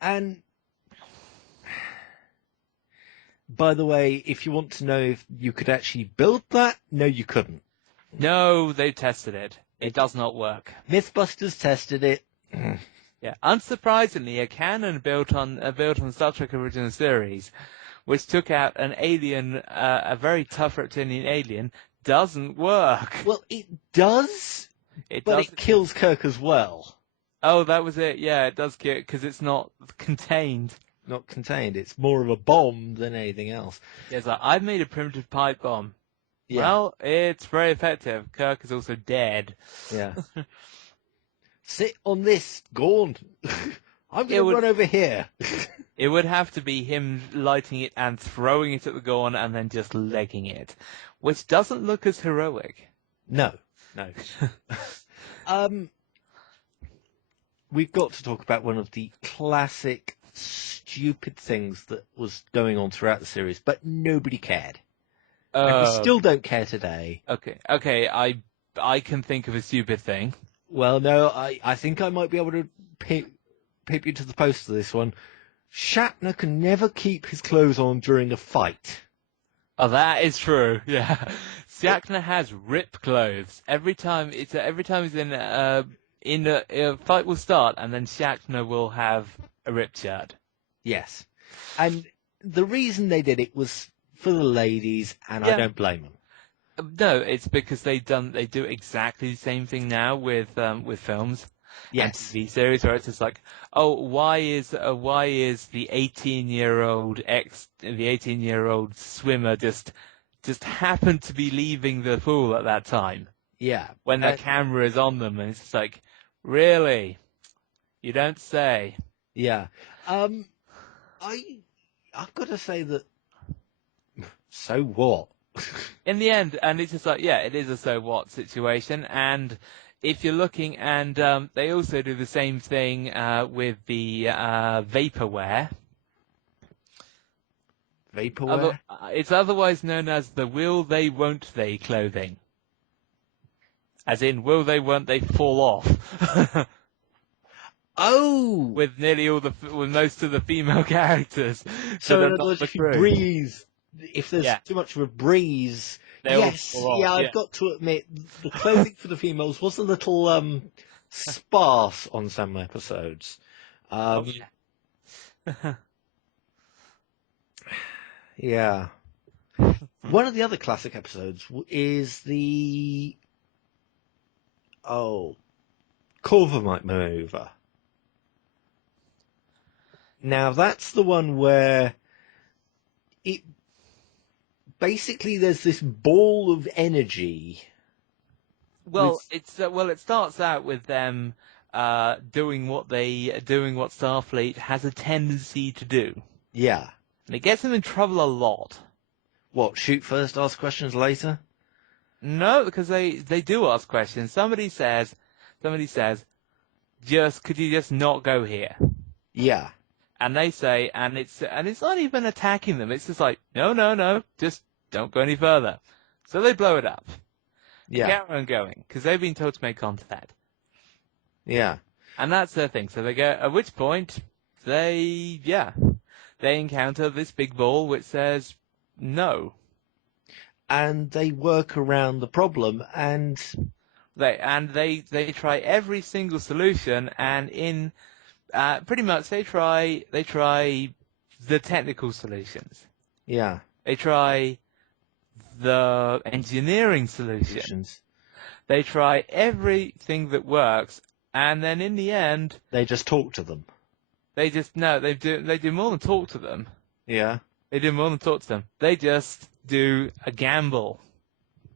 And by the way, if you want to know if you could actually build that, no, you couldn't. No, they tested it. It does not work. Mythbusters tested it. Yeah, unsurprisingly, a cannon built on Star Trek Original Series, which took out an alien, a very tough reptilian alien, doesn't work. Well, it does, it kills Kirk as well. Oh, that was it. Yeah, it does kill because it's not contained. Not contained. It's more of a bomb than anything else. Yeah, it's like, I've made a primitive pipe bomb. Yeah. Well, it's very effective. Kirk is also dead. Yeah. Sit on this, Gorn. I'm going to run over here. It would have to be him lighting it and throwing it at the Gorn and then just legging it, which doesn't look as heroic. No. We've got to talk about one of the classic stupid things that was going on throughout the series, but nobody cared. And we still don't care today. Okay, I can think of a stupid thing. Well, no, I think I might be able to peep you to the post of this one. Shatner can never keep his clothes on during a fight. Oh, that is true. Yeah, Shatner has ripped clothes every time. He's in a fight will start, and then Shatner will have a ripped shirt. Yes, and the reason they did it was for the ladies, and I don't blame them. No, it's because they do exactly the same thing now with films. Yes. And TV series where it's just like, oh, why is the 18-year-old swimmer just happened to be leaving the pool at that time? Yeah. When the camera is on them, and it's just like, really? You don't say. Yeah. I've got to say that. So what? In the end, and it's just like, yeah, it is a so what situation, and if you're looking, and they also do the same thing with the vaporware. Vaporware? It's otherwise known as the will they, won't they clothing. As in, will they, won't they fall off? Oh! With most of the female characters. So in other words, if you breathe, if there's too much of a breeze, yes, I've got to admit, the clothing for the females was a little sparse on some episodes. Yeah. One of the other classic episodes is the Corvomite maneuver. Now that's the one where it basically there's this ball of energy. Well, it starts out with them doing what Starfleet has a tendency to do, Yeah. and it gets them in trouble a lot. What, shoot first, ask questions later? No, because they do ask questions. Somebody says, could you just not go here? Yeah. And they say, and it's not even attacking them. It's just like, no, just don't go any further. So they blow it up. Yeah. Carry on going, because they've been told to make contact. Yeah. And that's their thing. So they go, at which point, they encounter this big ball which says, no. And they work around the problem, and They try every single solution, and in pretty much they try the technical solutions. yeah, They try the engineering solutions. They try everything that works, and then in the end, they just talk to them. they do more than talk to them. Yeah. They do more than talk to them. They just do a gamble.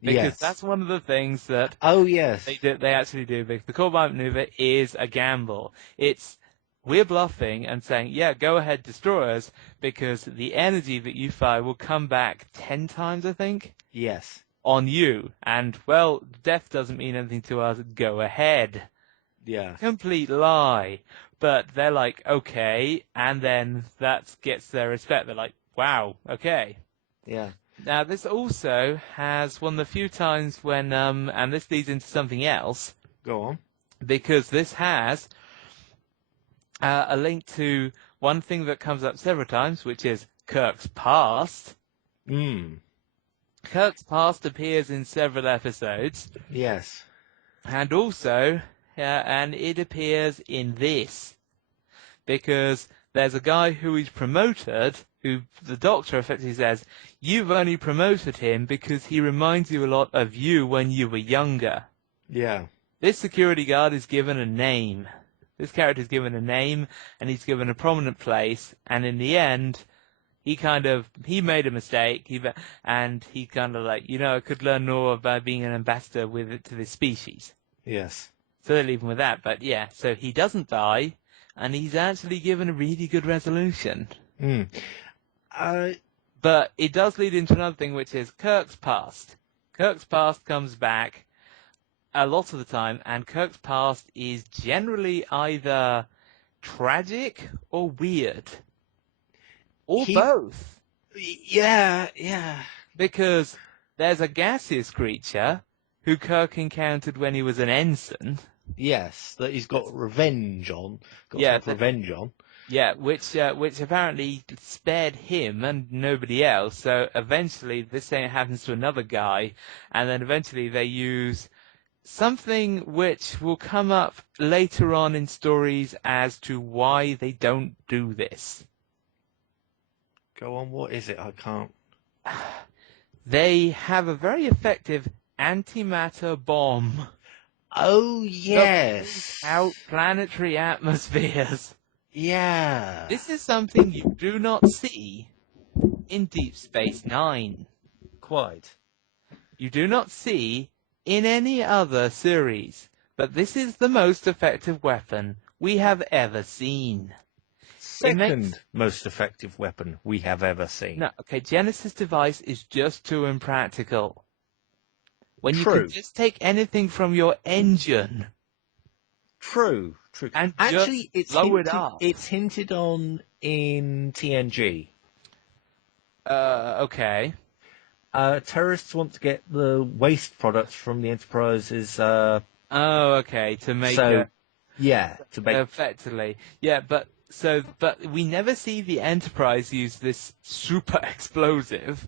Because Yes. that's one of the things that Oh, yes. they actually do. Because the call-by maneuver is a gamble. We're bluffing and saying, yeah, go ahead, destroy us, because the energy that you fire will come back 10 times, I think, Yes. on you. And, well, death doesn't mean anything to us. Go ahead. Yeah. Complete lie. But they're like, okay, and then that gets their respect. They're like, wow, okay. Yeah. Now, this also has one of the few times when, and this leads into something else, Go on. because this has a link to one thing that comes up several times, which is Kirk's past. Kirk's past appears in several episodes, Yes. and also, and it appears in this, because there's a guy who is promoted, who the Doctor effectively says, you've only promoted him because he reminds you a lot of you when you were younger. Yeah. This security guard is given a name. This character is given a name, and he's given a prominent place, and in the end, he made a mistake, and he kind of like, I could learn more about being an ambassador to this species. Yes. So they leave him with that, but yeah, so he doesn't die, and he's actually given a really good resolution. But it does lead into another thing, which is Kirk's past. Kirk's past comes back a lot of the time, and Kirk's past is generally either tragic or weird. Or both. Yeah, yeah. Because there's a gaseous creature who Kirk encountered when he was an ensign. Yes, that he's got revenge on. Revenge on. Yeah, which apparently spared him and nobody else. So eventually this thing happens to another guy, and then eventually they use something which will come up later on in stories as to why they don't do this. Go on, what is it? I can't. They have a very effective antimatter bomb. Oh, yes. Out planetary atmospheres. Yeah. This is something you do not see in Deep Space Nine. Quite. You do not see in any other series, but this is the most effective weapon we have ever seen. Second most effective weapon we have ever seen. No, okay, Genesis device is just too impractical. When True. you can just take anything from your engine. True. And actually, just blow it up. It's hinted on in TNG. Okay. Terrorists want to get the waste products from the Enterprise's. Okay, to make effectively. Yeah, but we never see the Enterprise use this super explosive.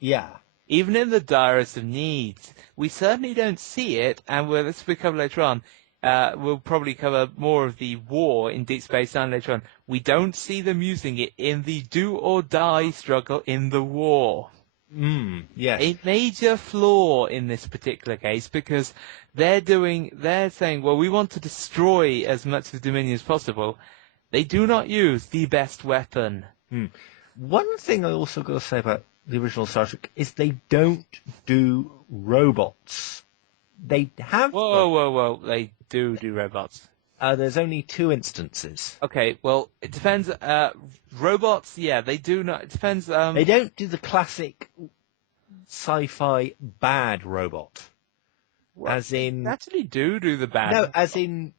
Yeah. Even in the direst of needs. We certainly don't see it, and this will cover later on. We'll probably cover more of the war in Deep Space Nine later on. We don't see them using it in the do-or-die struggle in the war. Yes. A major flaw in this particular case, because they're saying, well, we want to destroy as much of Dominion as possible. They do not use the best weapon. One thing I also got to say about the original Star Trek is they don't do robots. They have them. Whoa. They do robots. There's only 2 instances. Okay, well, it depends. Robots, yeah, they do not. It depends. They don't do the classic sci-fi bad robot. Well, As in... they actually do the bad. No, as in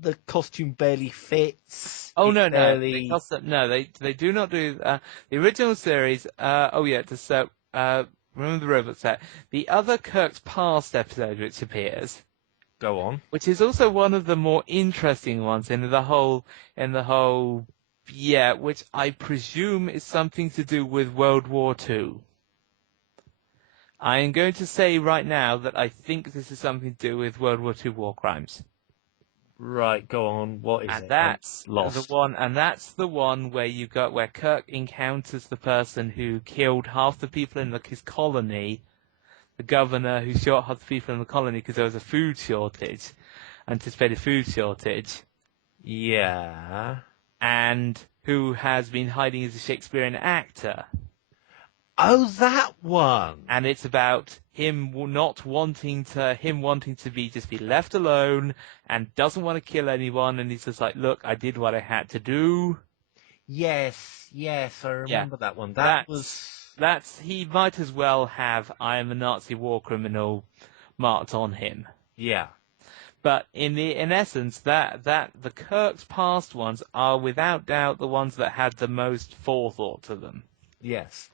the costume barely fits. Oh it no, barely... they do not do the original series. Remember the robot set. The other Kirk's Past episode which appears, Go on. which is also one of the more interesting ones in the whole, which I presume is something to do with World War II. I am going to say right now that I think this is something to do with World War II war crimes. Right, go on. What is And it? that's I'm lost. that's the one where Kirk encounters the person who killed half the people in his colony, the governor who shot half the people in the colony because there was a food shortage, anticipated food shortage, Yeah. and who has been hiding as a Shakespearean actor. Oh, that one. And it's about him wanting to be left alone and doesn't want to kill anyone, and he's just like, look, I did what I had to do. Yes, I remember that one. He might as well have I am a Nazi war criminal marked on him. Yeah. But in essence, that the Kirk's Past ones are without doubt the ones that had the most forethought to them. Yes.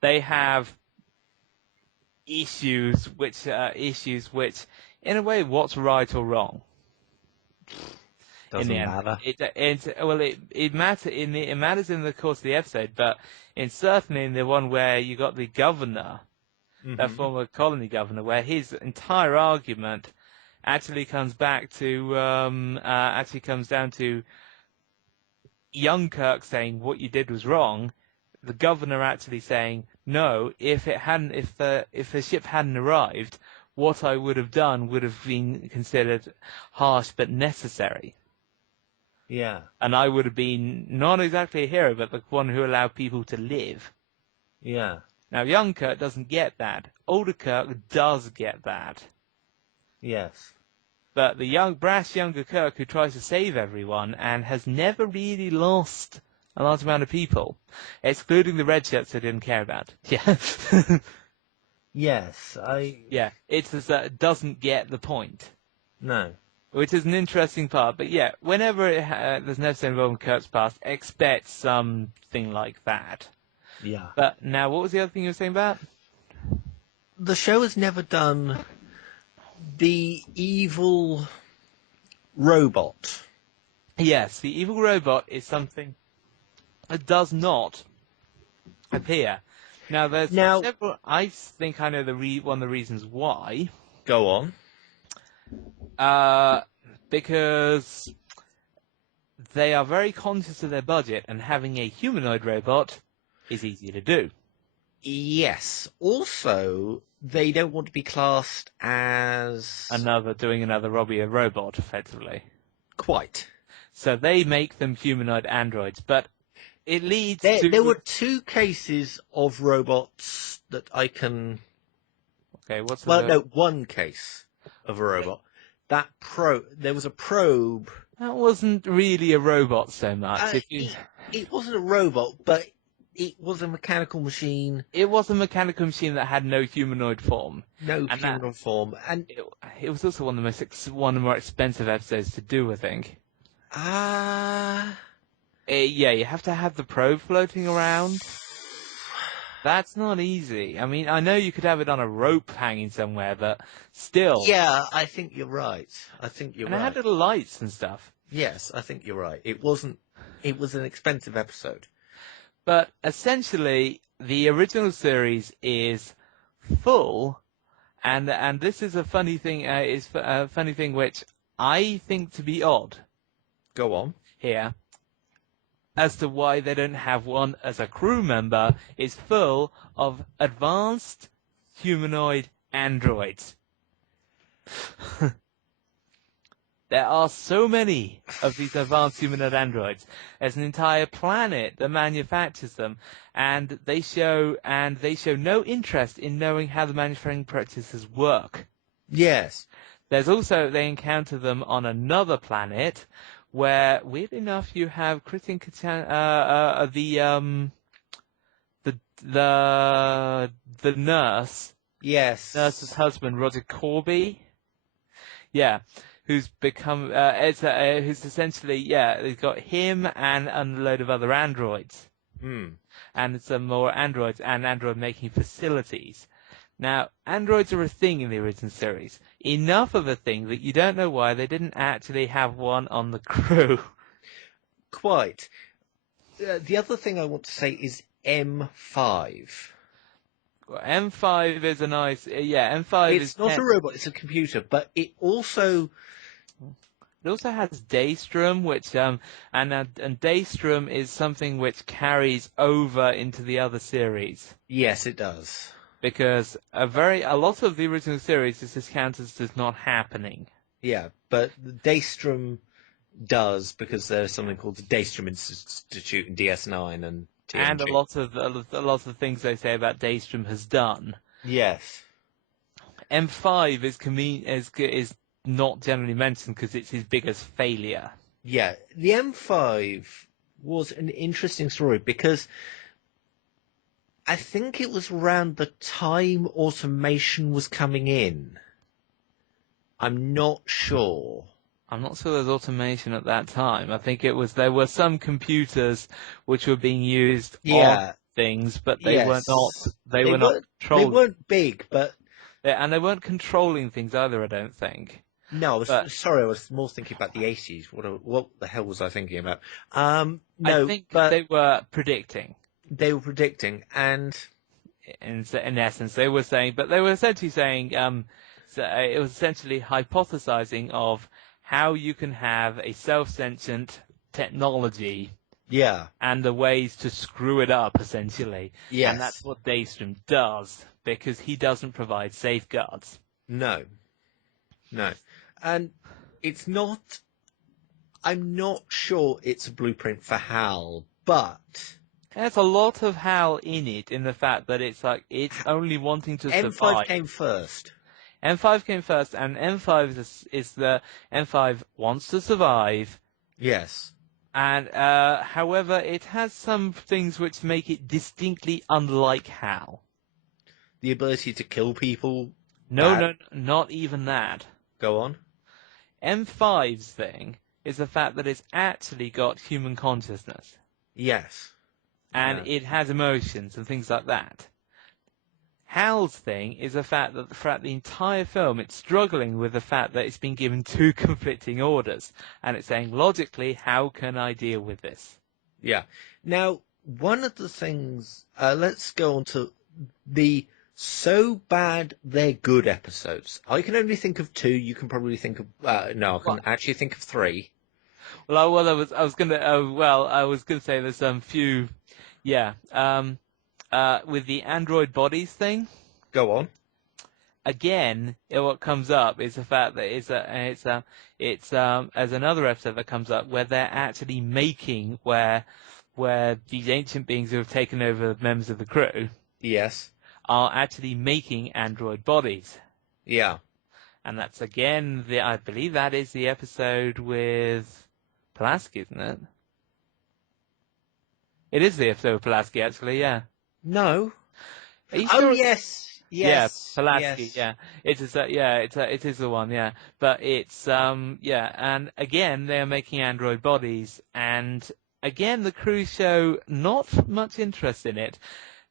They have issues which, in a way, what's right or wrong? Doesn't matter. It matters in the course of the episode, but certainly in the one where you got the governor, that former colony governor, where his entire argument actually comes down to young Kirk saying what you did was wrong. The governor actually saying, no, if the ship hadn't arrived, what I would have done would have been considered harsh but necessary. Yeah. And I would have been not exactly a hero, but the one who allowed people to live. Yeah. Now, young Kirk doesn't get that. Older Kirk does get that. Yes. But the brash younger Kirk who tries to save everyone and has never really lost a large amount of people, excluding the red shirts I didn't care about. Yeah. Yes, Yeah, it's just that it doesn't get the point. No. Which is an interesting part. But yeah, whenever there's an episode involving Kirk's Past, expect something like that. Yeah. But now, what was the other thing you were saying about? The show has never done the evil robot. Yes, the evil robot is something that does not appear. Now, there's several. I think I know one of the reasons why. Go on. Because they are very conscious of their budget, and having a humanoid robot is easy to do. Yes. Also, they don't want to be classed as doing another Robbie a robot, effectively. Quite. So they make them humanoid androids, but it leads to... There were 2 cases of robots that I can... Okay, one case of a robot. There was a probe. That wasn't really a robot so much. It wasn't a robot, but it was a mechanical machine. It was a mechanical machine that had no humanoid form. And it was also one of the more expensive episodes to do, I think. Yeah, you have to have the probe floating around. That's not easy. I mean, I know you could have it on a rope hanging somewhere, but still. Yeah, I think you're right. And it had little lights and stuff. Yes, I think you're right. It was an expensive episode. But essentially, the original series is full, and this is a funny thing. Is a funny thing which I think to be odd. Go on. Here, as to why they don't have one as a crew member, is full of advanced humanoid androids. There are so many of these advanced humanoid androids. There's an entire planet that manufactures them, and they show no interest in knowing how the manufacturing practices work. Yes. There's also, they encounter them on another planet where, weird enough, you have Christian the nurse's Yes. husband, Roger Corby. Yeah, who's become, who's essentially, they've got him and a load of other androids. Hmm. And some more androids and android making facilities. Now, androids are a thing in the original series. Enough of a thing that you don't know why they didn't actually have one on the crew. Quite. The other thing I want to say is M5. Well, M5 is a nice, M5 is... It's not a robot, it's a computer, but it also... It also has Daystrom, which and Daystrom is something which carries over into the other series. Yes, it does. Because a lot of the original series is discounted as not happening. Yeah, but Daystrom does, because there's something called the Daystrom Institute in DS9 and TNG. And a lot of the things they say about Daystrom has done. Yes. M5 is not generally mentioned because it's his biggest failure. Yeah, the M5 was an interesting story because I think it was around the time automation was coming in. I'm not sure. I'm not sure there's automation at that time. I think there were some computers which were being used on things, but they were not. They were not controlling. They weren't big, but and they weren't controlling things either. I don't think. No, sorry, I was more thinking about the 80s. What the hell was I thinking about? No, I think they were predicting. They were predicting, and in essence, they were essentially saying, so it was essentially hypothesizing of how you can have a self-sentient technology. Yeah. And the ways to screw it up, essentially. Yes. And that's what Daystrom does, because he doesn't provide safeguards. No. And it's not... I'm not sure it's a blueprint for HAL, but... There's a lot of HAL in it, in the fact that it's only wanting to survive. M5 came first. M5 came first, and M5 M5 wants to survive. Yes. And, however, it has some things which make it distinctly unlike HAL. The ability to kill people? No, not even that. Go on. M5's thing is the fact that it's actually got human consciousness. Yes. And it has emotions and things like that. HAL's thing is the fact that throughout the entire film it's struggling with the fact that it's been given two conflicting orders. And it's saying, logically, how can I deal with this? Yeah. Now, one of the things... let's go on to the so bad they're good episodes. I can only think of two. You can probably think of... no, I can actually think of three. Well, I was going to say there's some few... Yeah. With the android bodies thing. Go on. Again, what comes up is the fact that there's another episode that comes up where they're actually making where these ancient beings who have taken over members of the crew. Yes. Are actually making android bodies. Yeah. And that's again I believe that is the episode with Pulaski, isn't it? It is the episode with Pulaski, actually, yeah. No. Sure? Yes. Yeah, Pulaski, yes. Yeah. It is the one, yeah. But it's, and again, they're making android bodies, and again, the crew show not much interest in it.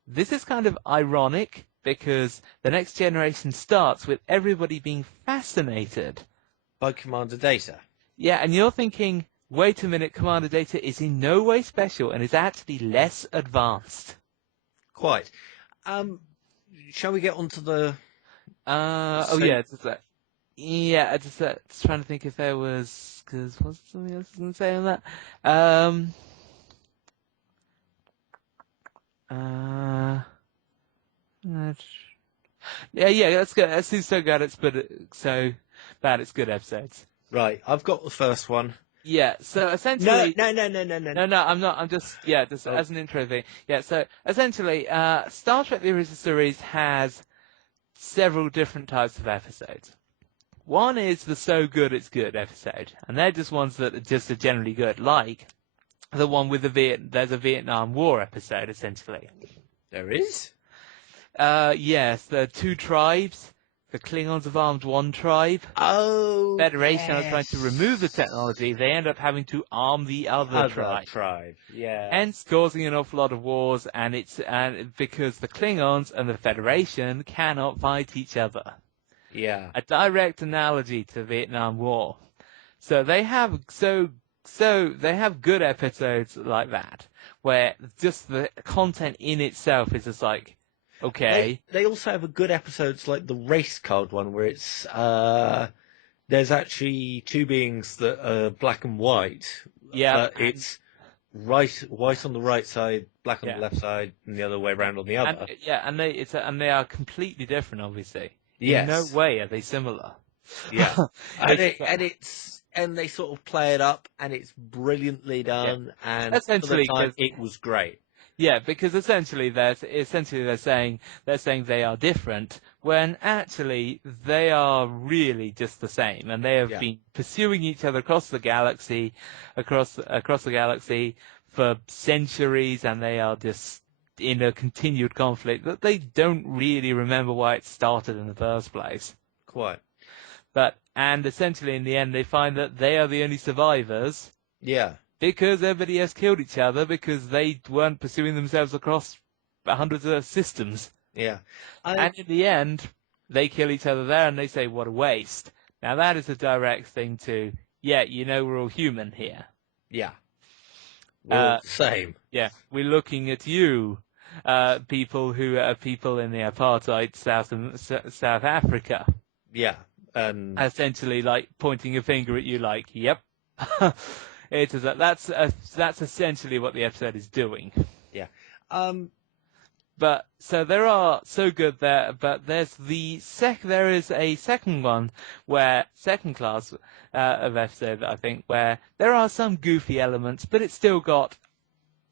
This is kind of ironic, because the Next Generation starts with everybody being fascinated by Commander Data. Yeah, and you're thinking, wait a minute, Commander Data is in no way special and is actually less advanced. Quite. Shall we get on to the... just trying to think if there was... Because what's something else I was going to say on that? That's good. That's so bad it's good episodes. Right, I've got the first one. Yeah, so No, essentially... no. No, I'm not. I'm just, just Oh, as an intro thing. Yeah, so essentially, Star Trek The Original Series has several different types of episodes. One is the so good it's good episode, and they're just ones that are generally good, like the one with there's a Vietnam War episode, essentially. there is? Yes, the two tribes, the Klingons have armed one tribe. Oh, Federation are trying to remove the yes. technology, they end up having to arm the other Other tribe. tribe, yeah. Hence causing an awful lot of wars, and because the Klingons and the Federation cannot fight each other. Yeah. A direct analogy to the Vietnam War. So they have they have good episodes like that, where just the content in itself is just like, okay. They also have a good episodes like the race card one where it's there's actually two beings that are black and white. Yeah. But it's white on the right side, black on the Yeah. left side, and the other way around on the other. And they are completely different, obviously. Yes. In no way are they similar. Yeah. And they sort of play it up, and it's brilliantly done. And Essentially, for the time, it was great. Yeah, because essentially they're saying they are different when actually they are really just the same, and they have been pursuing each other across the galaxy for centuries, and they are just in a continued conflict that they don't really remember why it started in the first place. Quite. And essentially in the end they find that they are the only survivors. Yeah. Because everybody else killed each other because they weren't pursuing themselves across hundreds of systems. Yeah. And in the end, they kill each other there and they say, what a waste. Now that is a direct thing to, we're all human here. Yeah. We're all the same. Yeah, we're looking at you, people who are people in the apartheid South Africa. Yeah. Essentially like pointing a finger at you like, yep. That's essentially what the episode is doing. Yeah. But so there are so good there, but there is a second one second class of episode I think where there are some goofy elements, but it's still got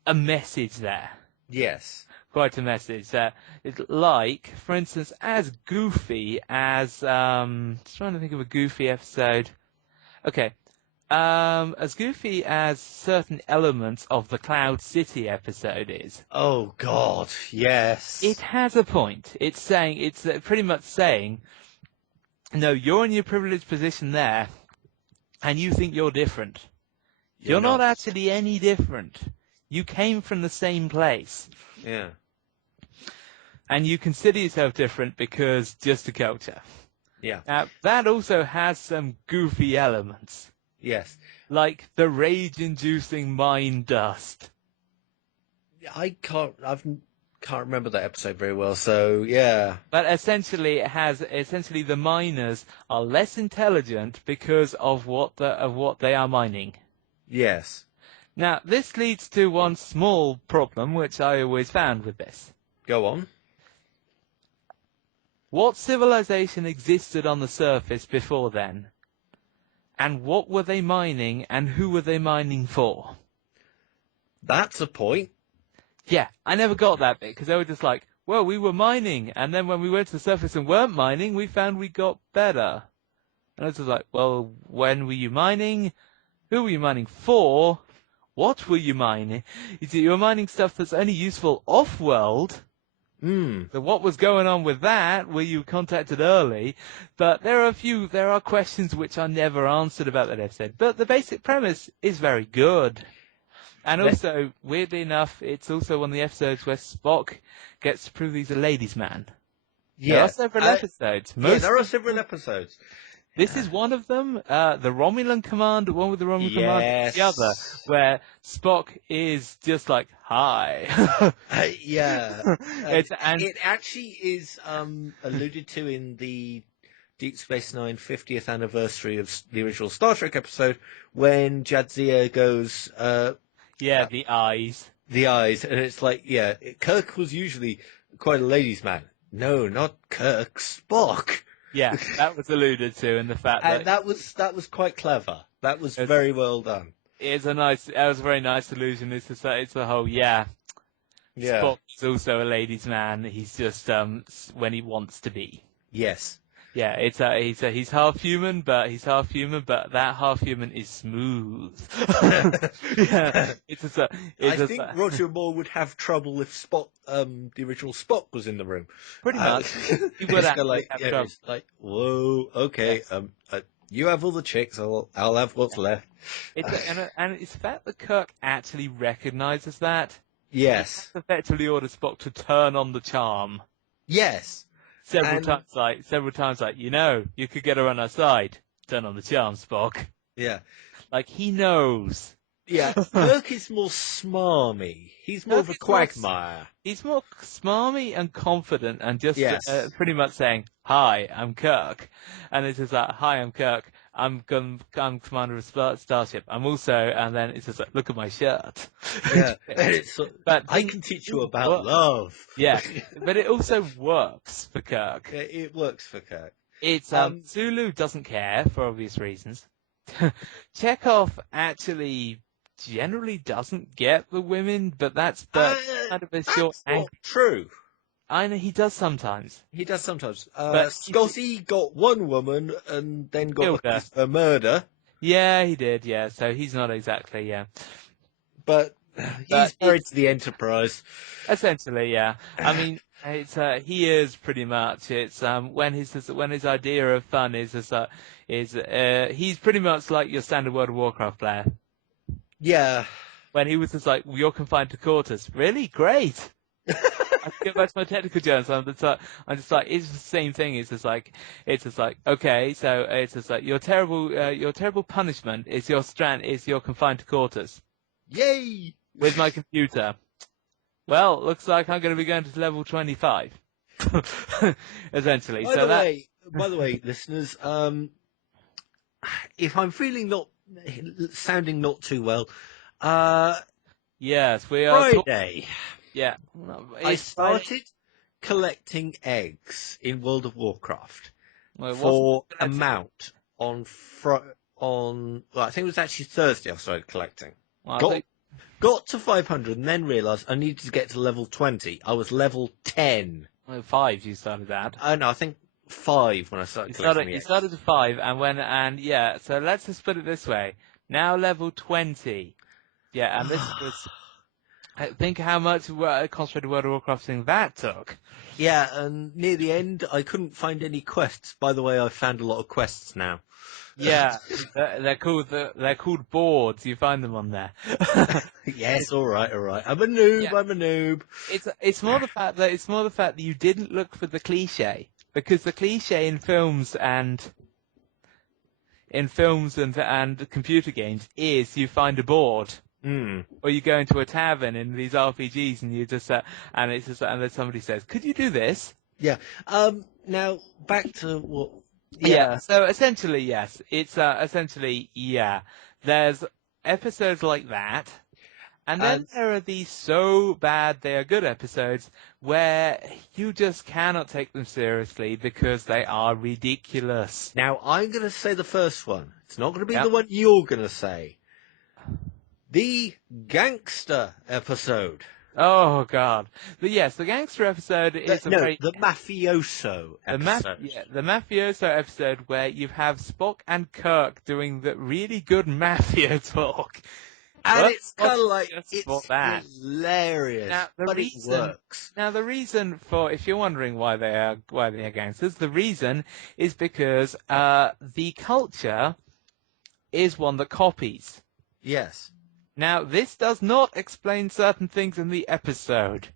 a message there. Yes. Quite a message. It's like, for instance, as goofy as just trying to think of a goofy episode. Okay. As goofy as certain elements of the Cloud City episode is. Oh God, yes. It has a point. It's pretty much saying, no, you're in your privileged position there, and you think you're different. You're not actually any different. You came from the same place. Yeah. And you consider yourself different because just a culture. Yeah. Now, that also has some goofy elements. Yes. Like the rage-inducing mind dust. I can't remember that episode very well, so yeah. But essentially the miners are less intelligent because of what they are mining. Yes. Now, this leads to one small problem which I always found with this. Go on. What civilization existed on the surface before then? And what were they mining, and who were they mining for? That's a point. Yeah, I never got that bit, because they were just like, well, we were mining, and then when we went to the surface and weren't mining, we found we got better. And I was just like, well, when were you mining? Who were you mining for? What were you mining? You were mining stuff that's only useful off-world. So what was going on with that? Were you contacted early? But there are questions which are never answered about that episode. But the basic premise is very good. And also, weirdly enough, it's also one of the episodes where Spock gets to prove he's a ladies' man. Yeah, there are several episodes. There are several episodes. This is one of them, the Romulan command, the one with the Romulan command, the other, where Spock is just like, hi. Yeah. It actually is alluded to in the Deep Space Nine 50th anniversary of the original Star Trek episode when Jadzia goes... the eyes. The eyes, and it's like, Kirk was usually quite a ladies' man. No, not Kirk, Spock. Yeah, that was alluded to in the fact And that that was quite clever. That was it's, very well done. that was a very nice allusion. It's the whole, Yeah. Spock is also a ladies' man. He's just when he wants to be. Yes. Yeah, he's half human, but that half human is smooth. Yeah, I think Roger Moore would have trouble if Spock, the original Spock, was in the room. Pretty much. He would It's have trouble. it's like, whoa, okay, Yes. you have all the chicks, I'll have what's left. And it's the fact that Kirk actually recognizes that. Yes. He effectively orders Spock to turn on the charm. Yes. Several times, you could get her on our side. Turn on the charm, Spock. Yeah. Like, he knows. Yeah. Kirk is more smarmy. He's more of a quagmire. He's more smarmy and confident and just pretty much saying, "Hi, I'm Kirk." And it's just like, "Hi, I'm Kirk. I'm commander of Starship. I'm also," and then it's just like, "Look at my shirt." Yeah. But I can teach you about love. Yeah. But it also works for Kirk. Yeah, it works for Kirk. It's, Sulu doesn't care for obvious reasons. Chekhov actually generally doesn't get the women, but that's kind of a short not true. I know he does sometimes. He does sometimes. But Scotty got one woman and then got accused of murder. Yeah, he did, yeah. So he's not exactly, yeah. But he's married to the Enterprise. Essentially, yeah. I mean, it's he is pretty much. It's when his idea of fun is he's pretty much like your standard World of Warcraft player. Yeah. When he was just like, "You're confined to quarters." Really? Great. I can go back to my technical journals. I'm just like, it's the same thing. It's just like, okay, so it's just like your terrible punishment is you're confined to quarters. Yay! With my computer. Well, looks like I'm going to be going to level 25. Essentially. By the way, listeners, if I'm sounding not too well, yes, we are. Friday. Yeah. I started collecting eggs in World of Warcraft for a mount on I think it was actually Thursday I started collecting. Got to 500 and then realised I needed to get to level 20. I was level 10. 5 you started at. No, I think 5 when I started collecting eggs. You started at 5 so let's just put it this way. Now level 20. Yeah, and this was... Think how much concentrated World of Warcraft thing that took. Yeah, and near the end, I couldn't find any quests. By the way, I found a lot of quests now. Yeah, they're called boards. You find them on there. Yes, all right. I'm a noob. Yeah. I'm a noob. It's more the fact that you didn't look for the cliche, because the cliche in films and computer games is you find a board. Or you go into a tavern in these RPGs and you just and then somebody says, "Could you do this?" Yeah. Now back to what. Yeah. So essentially, yes. It's essentially, yeah. There's episodes like that, and then there are these so bad they are good episodes where you just cannot take them seriously because they are ridiculous. Now I'm going to say the first one. It's not going to be the one you're going to say. The gangster episode. Oh God! The gangster episode is the mafioso episode. The mafioso episode where you have Spock and Kirk doing the really good mafia talk, and it's kind of like it's hilarious, but it works. Now the reason if you're wondering why they are gangsters, the reason is because the culture is one that copies. Yes. Now, this does not explain certain things in the episode.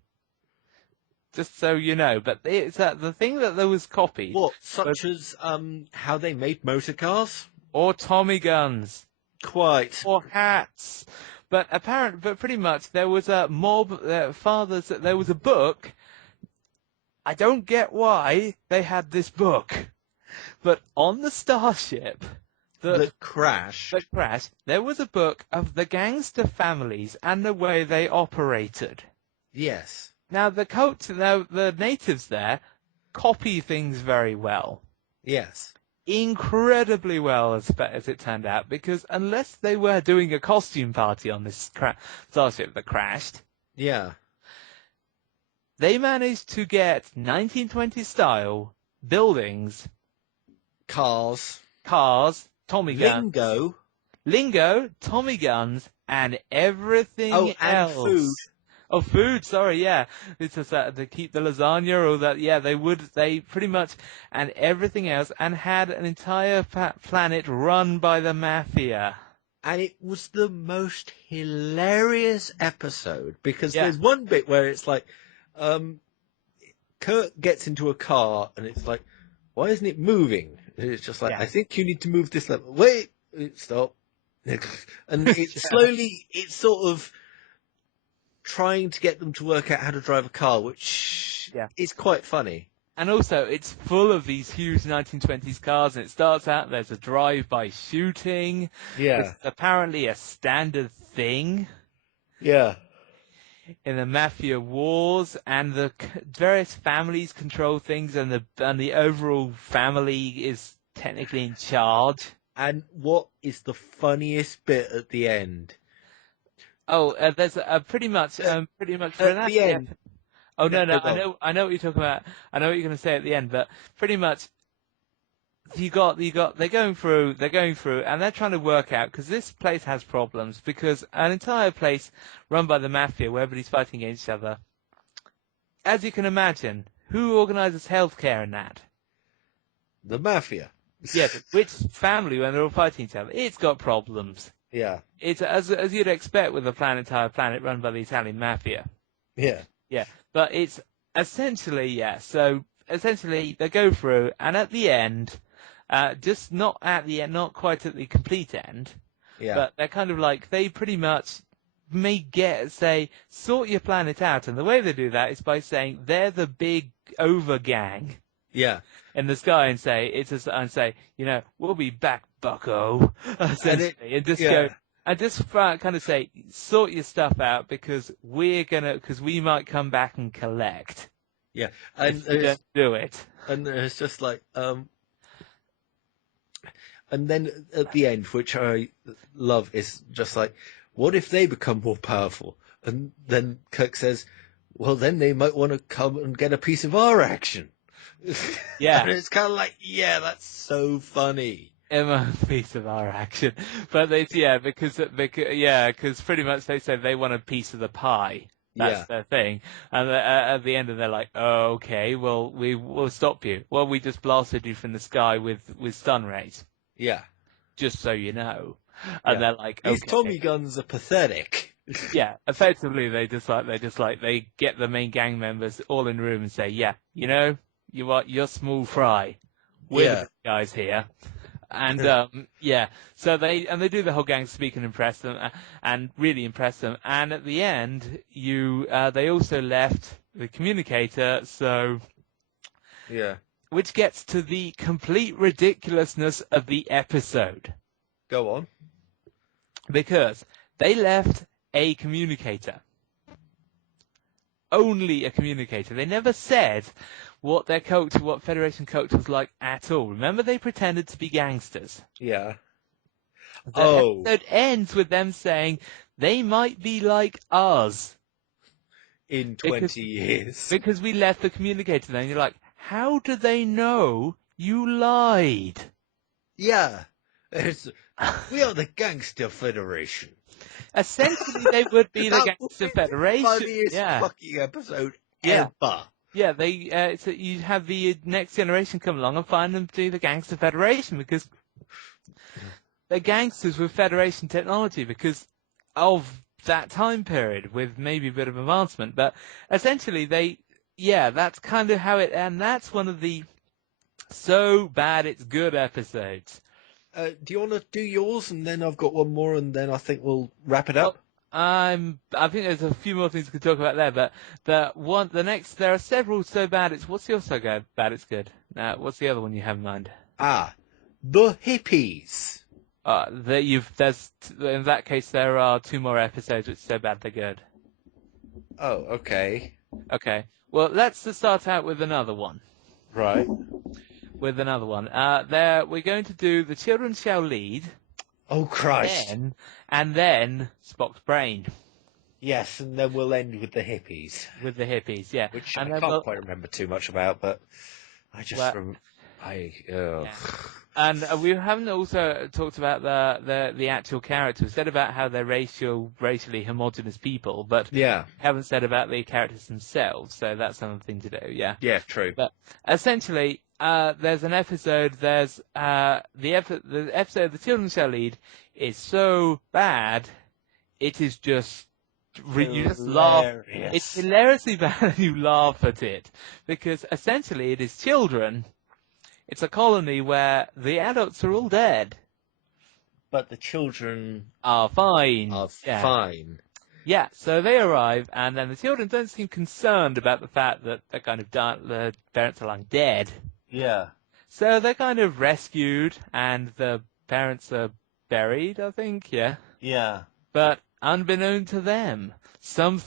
Just so you know, but it's the thing that there was copied. What, such as how they made motor cars? Or Tommy guns. Quite. Or hats. But pretty much there was a mob, there was a book. I don't get why they had this book. But on the starship... The crash. There was a book of the gangster families and the way they operated. Yes. Now, the natives there copy things very well. Yes. incredibly well as it turned out, because unless they were doing a costume party on this starship that crashed, Yeah. they managed to get 1920s style buildings, Cars. cars, Tommy guns, Lingo. Tommy guns, and Oh, everything and food. else. Oh, food, sorry, yeah. It's just that to keep the lasagna or that, yeah, they pretty much, and everything else, and had an entire planet run by the mafia. And it was the most hilarious episode because Yeah, there's one bit where it's like, Kurt gets into a car and it's like, why isn't it moving? And it's just like, yeah. I think you need to move this level. Wait, stop. And it's sort of trying to get them to work out how to drive a car, which Yeah. is quite funny. And also, it's full of these huge 1920s cars, and it starts out, there's a drive-by shooting. Yeah. It's apparently a standard thing Yeah. in the mafia wars, and the various families control things, and the overall family is technically in charge. And what is the funniest bit at the end? Oh, there's a pretty much for At the end. Oh no, No, I know what you're talking about. I know what you're going to say at the end, but pretty much you got they're going through, and they're trying to work out, because this place has problems, because an entire place run by the mafia where everybody's fighting against each other. As you can imagine, who organises healthcare in that? The mafia. Yeah, but which family when they're all fighting each other? It's got problems. Yeah. It's as you'd expect with entire planet run by the Italian mafia. Yeah. Yeah, but it's essentially, yeah. So essentially, they go through, and at the end, just not at the end, not quite at the complete end, Yeah. but they're kind of like, they pretty much sort your planet out, and the way they do that is by saying they're the big over gang Yeah. in the sky, and say, we'll be back, bucko, essentially, and just go. And just kind of say, sort your stuff out, because we might come back and collect. Yeah. And if you don't do it. And it's just like, and then at the end, which I love, is just like, what if they become more powerful? And then Kirk says, well, then they might want to come and get a piece of our action. Yeah. And it's kind of like, yeah, that's so funny. A piece of our action, but because pretty much they said they want a piece of the pie. That's their thing, and at the end, they're like, "Oh, okay, well, we'll stop you. Well, we just blasted you from the sky with stun rays. Yeah, just so you know." And they're like, "Okay." These Tommy guns are pathetic. Yeah, effectively, they get the main gang members all in a room and say, "Yeah, you're small fry. We're the big guys here." And so they do the whole gang speak and impress them, and really impress them. And at the end, they also left the communicator. So which gets to the complete ridiculousness of the episode. Go on. Because they left a communicator. Only a communicator. They never said what their culture, what Federation culture was like at all. Remember, they pretended to be gangsters. Yeah. The episode ends with them saying they might be like us. In 20 years. Because we left the communicator there, and you're like, how do they know you lied? Yeah. We are the Gangster Federation. Essentially, they would be the Gangster Federation. Funniest fucking episode ever. Yeah, so you have the next generation come along and find them do the Gangster Federation, because they're gangsters with Federation technology because of that time period, with maybe a bit of advancement. But essentially, that's kind of how and that's one of the so bad it's good episodes. Do you want to do yours, and then I've got one more, and then I think we'll wrap it up? I think there's a few more things we could talk about there, but there are several so bad it's. What's yours so bad it's good? What's the other one you have in mind? The Hippies. In that case, there are two more episodes which are so bad they're good. Oh, okay. Okay. Well, let's start out with another one. Right. with another one. We're going to do The Children Shall Lead, Oh, Christ. and then Spock's Brain. Yes, and then we'll end with the hippies. With the hippies, yeah. Which And I then can't quite remember too much about, but I just... Yeah. And we haven't also talked about the actual characters. We said about how they're racially homogenous people, but Yeah. haven't said about the characters themselves, so that's another thing to do, yeah. Yeah, true. But essentially, there's an episode, the episode The Children Shall Lead is so bad, it is just... You just laugh. It's hilariously bad and you laugh at it. Because essentially it is children. It's a colony where the adults are all dead. But the children Are fine. fine. Yeah, so they arrive and then the children don't seem concerned about the fact that they're the parents are lying dead. Yeah. So they're kind of rescued and the parents are buried, I think, yeah. Yeah. But unbeknown to them, to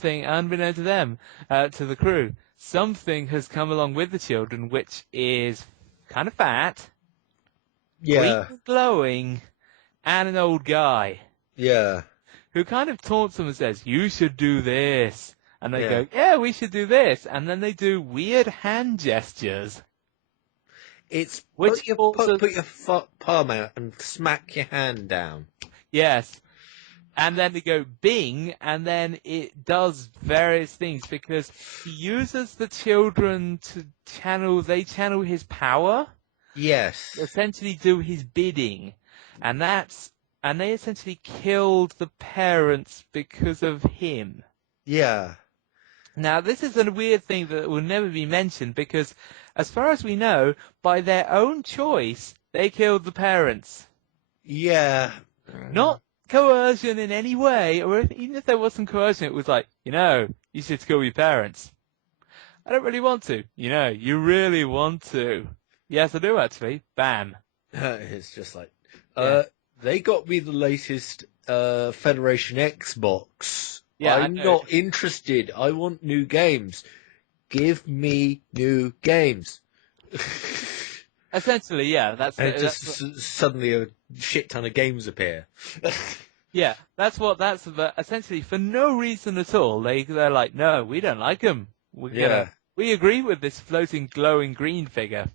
the crew, something has come along with the children which is kind of fat, Yeah. green glowing, and an old guy Yeah. who kind of taunts them and says, "You should do this." And they Yeah. go, "Yeah, we should do this." And then they do weird hand gestures. It's Which put your palm out and smack your hand down. Yes. And then they go bing, and then it does various things because he uses the children to channel his power. Yes. Essentially do his bidding. And they essentially killed the parents because of him. Yeah. Now, this is a weird thing that will never be mentioned because, as far as we know, by their own choice, they killed the parents. Yeah. Not coercion in any way, or even if there wasn't coercion, it was like, you should kill your parents. I don't really want to. You really want to. Yes, I do actually. Bam. It's just like, Yeah. they got me the latest Federation Xbox. Yeah, I'm not interested. I want new games. Give me new games. Essentially, yeah. Suddenly a shit ton of games appear. Yeah, but essentially for no reason at all. They're like, no, we don't like them. We agree with this floating glowing green figure.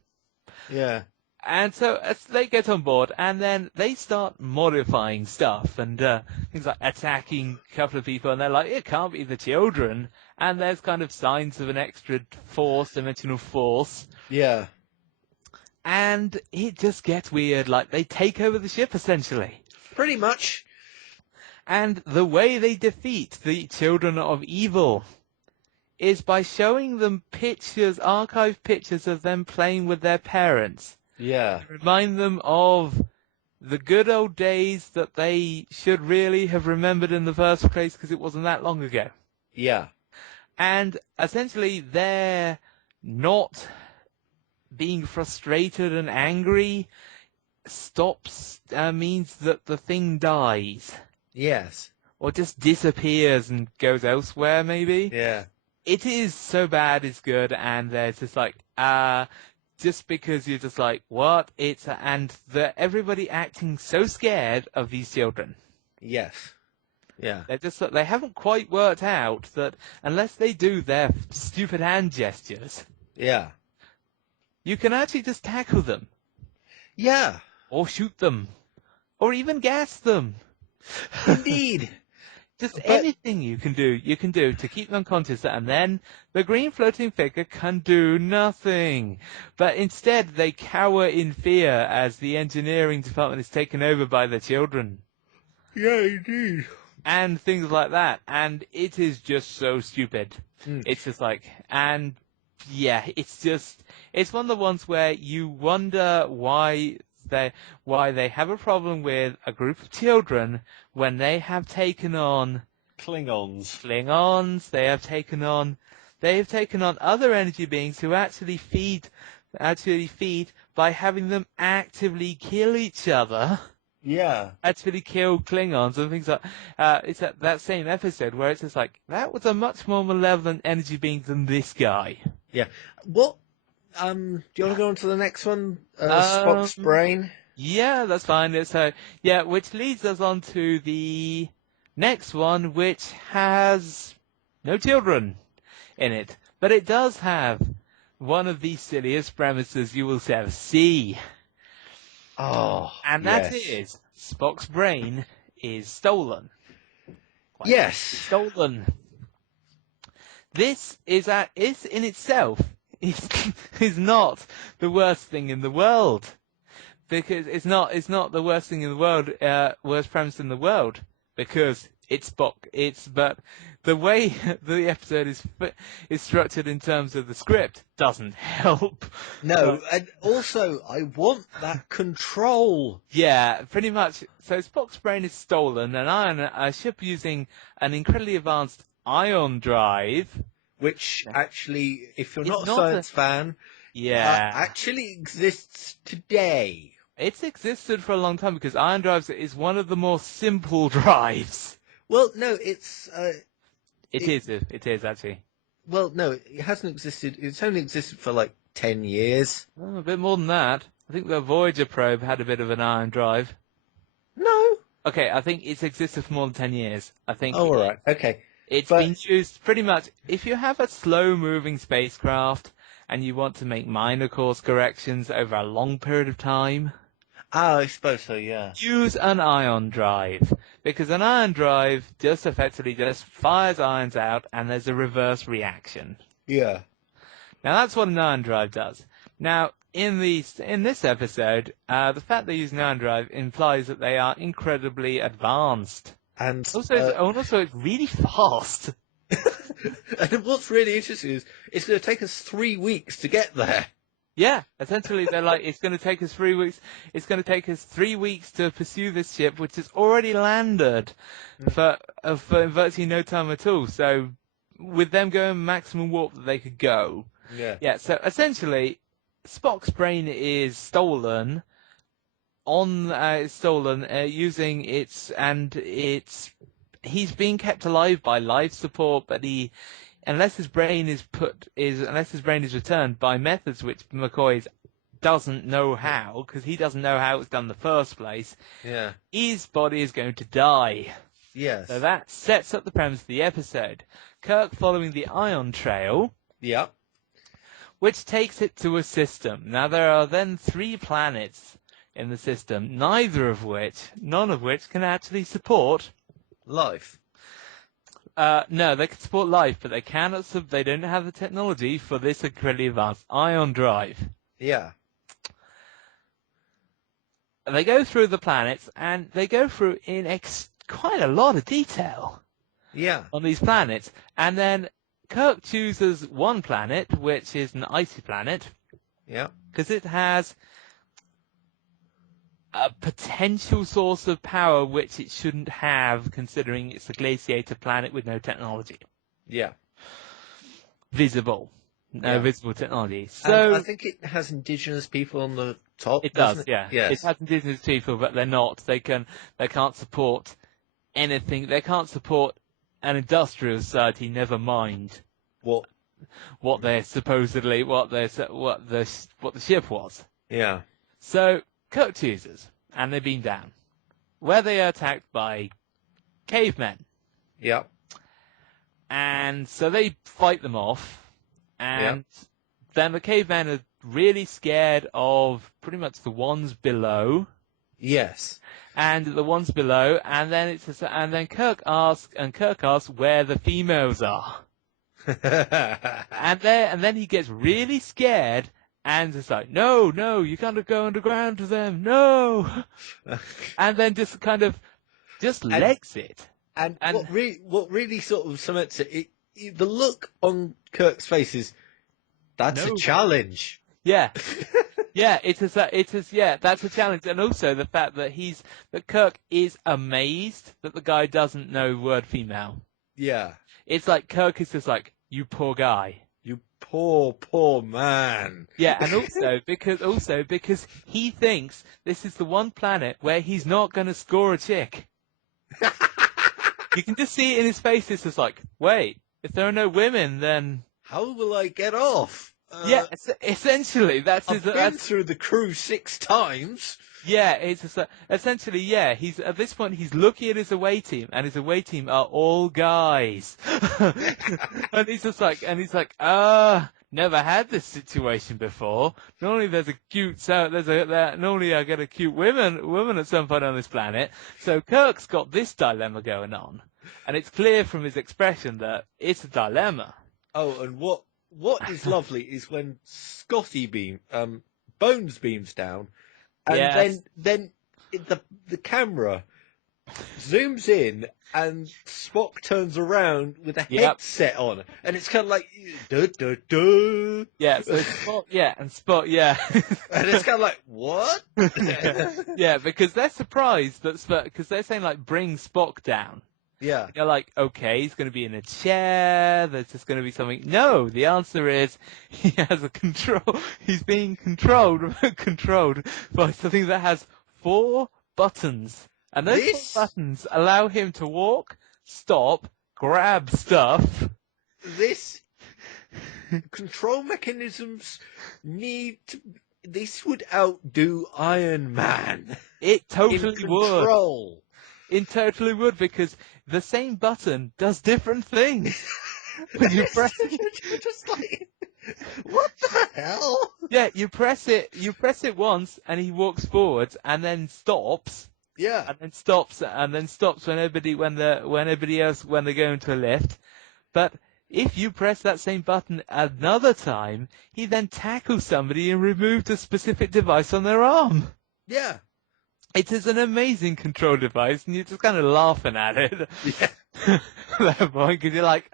Yeah. And so as they get on board, and then they start modifying stuff and things like attacking a couple of people, and they're like, it can't be the children. And there's kind of signs of an extra dimensional force. Yeah. And it just gets weird. Like, they take over the ship, essentially. Pretty much. And the way they defeat the children of evil is by showing them archived pictures of them playing with their parents. Yeah. Remind them of the good old days that they should really have remembered in the first place because it wasn't that long ago. Yeah. And essentially they're not being frustrated and angry means that the thing dies. Yes. Or just disappears and goes elsewhere, maybe. Yeah. It is so bad it's good, and there's just like, just because you're just like, what? Everybody acting so scared of these children. Yes. Yeah. They haven't quite worked out that unless they do their stupid hand gestures, Yeah. you can actually just tackle them. Yeah. Or shoot them. Or even gas them. Indeed. Anything you can do to keep them conscious, and then the green floating figure can do nothing. But instead, they cower in fear as the engineering department is taken over by the children. Yeah, indeed. And things like that. And it is just so stupid. It's just like, and yeah, it's one of the ones where you wonder why they have a problem with a group of children when they have taken on Klingons. They have taken on other energy beings who actually feed by having them actively kill each other. Yeah. Actually kill Klingons and things like it's that same episode where it's just like, that was a much more malevolent energy being than this guy. Yeah. What Do you want to go on to the next one? Spock's Um, brain? yeah, that's fine. So, yeah, which leads us on to the next one, which has no children in it. But it does have one of the silliest premises you will ever see. Oh, And that yes. is, Spock's brain is stolen. Quite literally Yes. stolen. This is in itself is not the worst thing in the world. Because it's not the worst thing in the world, worst premise in the world, because it's Spock. But the way the episode is structured in terms of the script doesn't help. No, But and also, I want that control. yeah, pretty much. So Spock's brain is stolen, and a ship using an incredibly advanced ion drive. Which actually, if you're It's not a not a science fan, yeah. actually exists today. It's existed for a long time because ion drives is one of the more simple drives. Well, no, It is actually. well, no, it hasn't existed. It's only existed for like 10 years. Oh, a bit more than that. I think the Voyager probe had a bit of an ion drive. No. Okay, I think it's existed for more than 10 years. I think Oh, all right. Okay. it's But been used pretty much. If you have a slow-moving spacecraft and you want to make minor course corrections over a long period of time, I suppose so. Yeah. use an ion drive. Because an ion drive just effectively just fires ions out and there's a reverse reaction. Yeah. Now that's what an ion drive does. Now, in this episode, the fact they use an ion drive implies that they are incredibly advanced. And Also, it's really fast. and what's really interesting is it's going to take us 3 weeks to get there. Yeah, essentially they're like, it's going to take us 3 weeks. It's going to take us 3 weeks to pursue this ship, which has already landed for virtually no time at all. So, with them going maximum warp that they could go. Yeah. Yeah. So essentially, Spock's brain is stolen using he's being kept alive by life support, but unless his brain is returned by methods which McCoy doesn't know how, because he doesn't know how it's done in the first place, Yeah. his body is going to die. Yes. So that sets up the premise of the episode. Kirk following the ion trail, Yeah. which takes it to a system. Now there are then 3 planets in the system, none of which can actually support Life. no, they can support life, but they don't have the technology for this incredibly advanced ion drive. Yeah. They go through the planets, and they go through in quite a lot of detail Yeah. on these planets, and then Kirk chooses one planet, which is an icy planet, Yeah. because it has a potential source of power which it shouldn't have, considering it's a glaciated planet with no technology. Yeah. Visible. No Yeah. visible technology. And So I think it has indigenous people on the top. it does, doesn't it? yeah. Yes. It has indigenous people, but they're not. They can't support anything. They can't support an industrial society, never mind What? what the ship was. Yeah. So Kirk chooses, and they've been down, where they are attacked by cavemen. Yeah. And so they fight them off, and then the cavemen are really scared of pretty much the ones below, Yes. and then Kirk asks where the females are, and then he gets really scared. And it's like, no, you can't go underground to them, no. And then just legs it. And what really sort of cements it, the look on Kirk's face is, that's a challenge. Yeah. Yeah, that's a challenge. And also the fact that Kirk is amazed that the guy doesn't know word female. Yeah. It's like Kirk is just like, you poor guy. You poor man. Yeah, and also because he thinks this is the one planet where he's not going to score a chick. You can just see it in his face. It's just like, wait, if there are no women, then how will I get off? Yeah, essentially, that's I've his. been through the crew 6 times. Yeah, essentially, yeah. He's at this point he's looking at his away team, and his away team are all guys, and he's like, never had this situation before. Normally there's a cute, normally I get a cute woman at some point on this planet. So Kirk's got this dilemma going on, and it's clear from his expression that it's a dilemma. Oh, and what is lovely is when Bones beams down, and Yes. then the camera zooms in, and Spock turns around with a headset on, and it's kind of like duh, duh, duh. Yeah, so Spock, yeah. And it's kind of like, what? Yeah, because they're surprised because they're saying like, bring Spock down. Yeah. They're like, okay, he's going to be in a chair. There's just going to be something. No, the answer is he has a control. He's being controlled by something that has 4 buttons, and those 4 buttons allow him to walk, stop, grab stuff. This control mechanisms this would outdo Iron Man. It totally would. Control. It totally would, because the same button does different things. When you press it, you're just like, what the hell? Yeah, you press it once, and he walks forwards, and then stops. Yeah. And then stops when they're going to a lift. But if you press that same button another time, he then tackles somebody and removes a specific device on their arm. Yeah. It is an amazing control device, and you're just kind of laughing at it. Yeah. At that point, because you're like,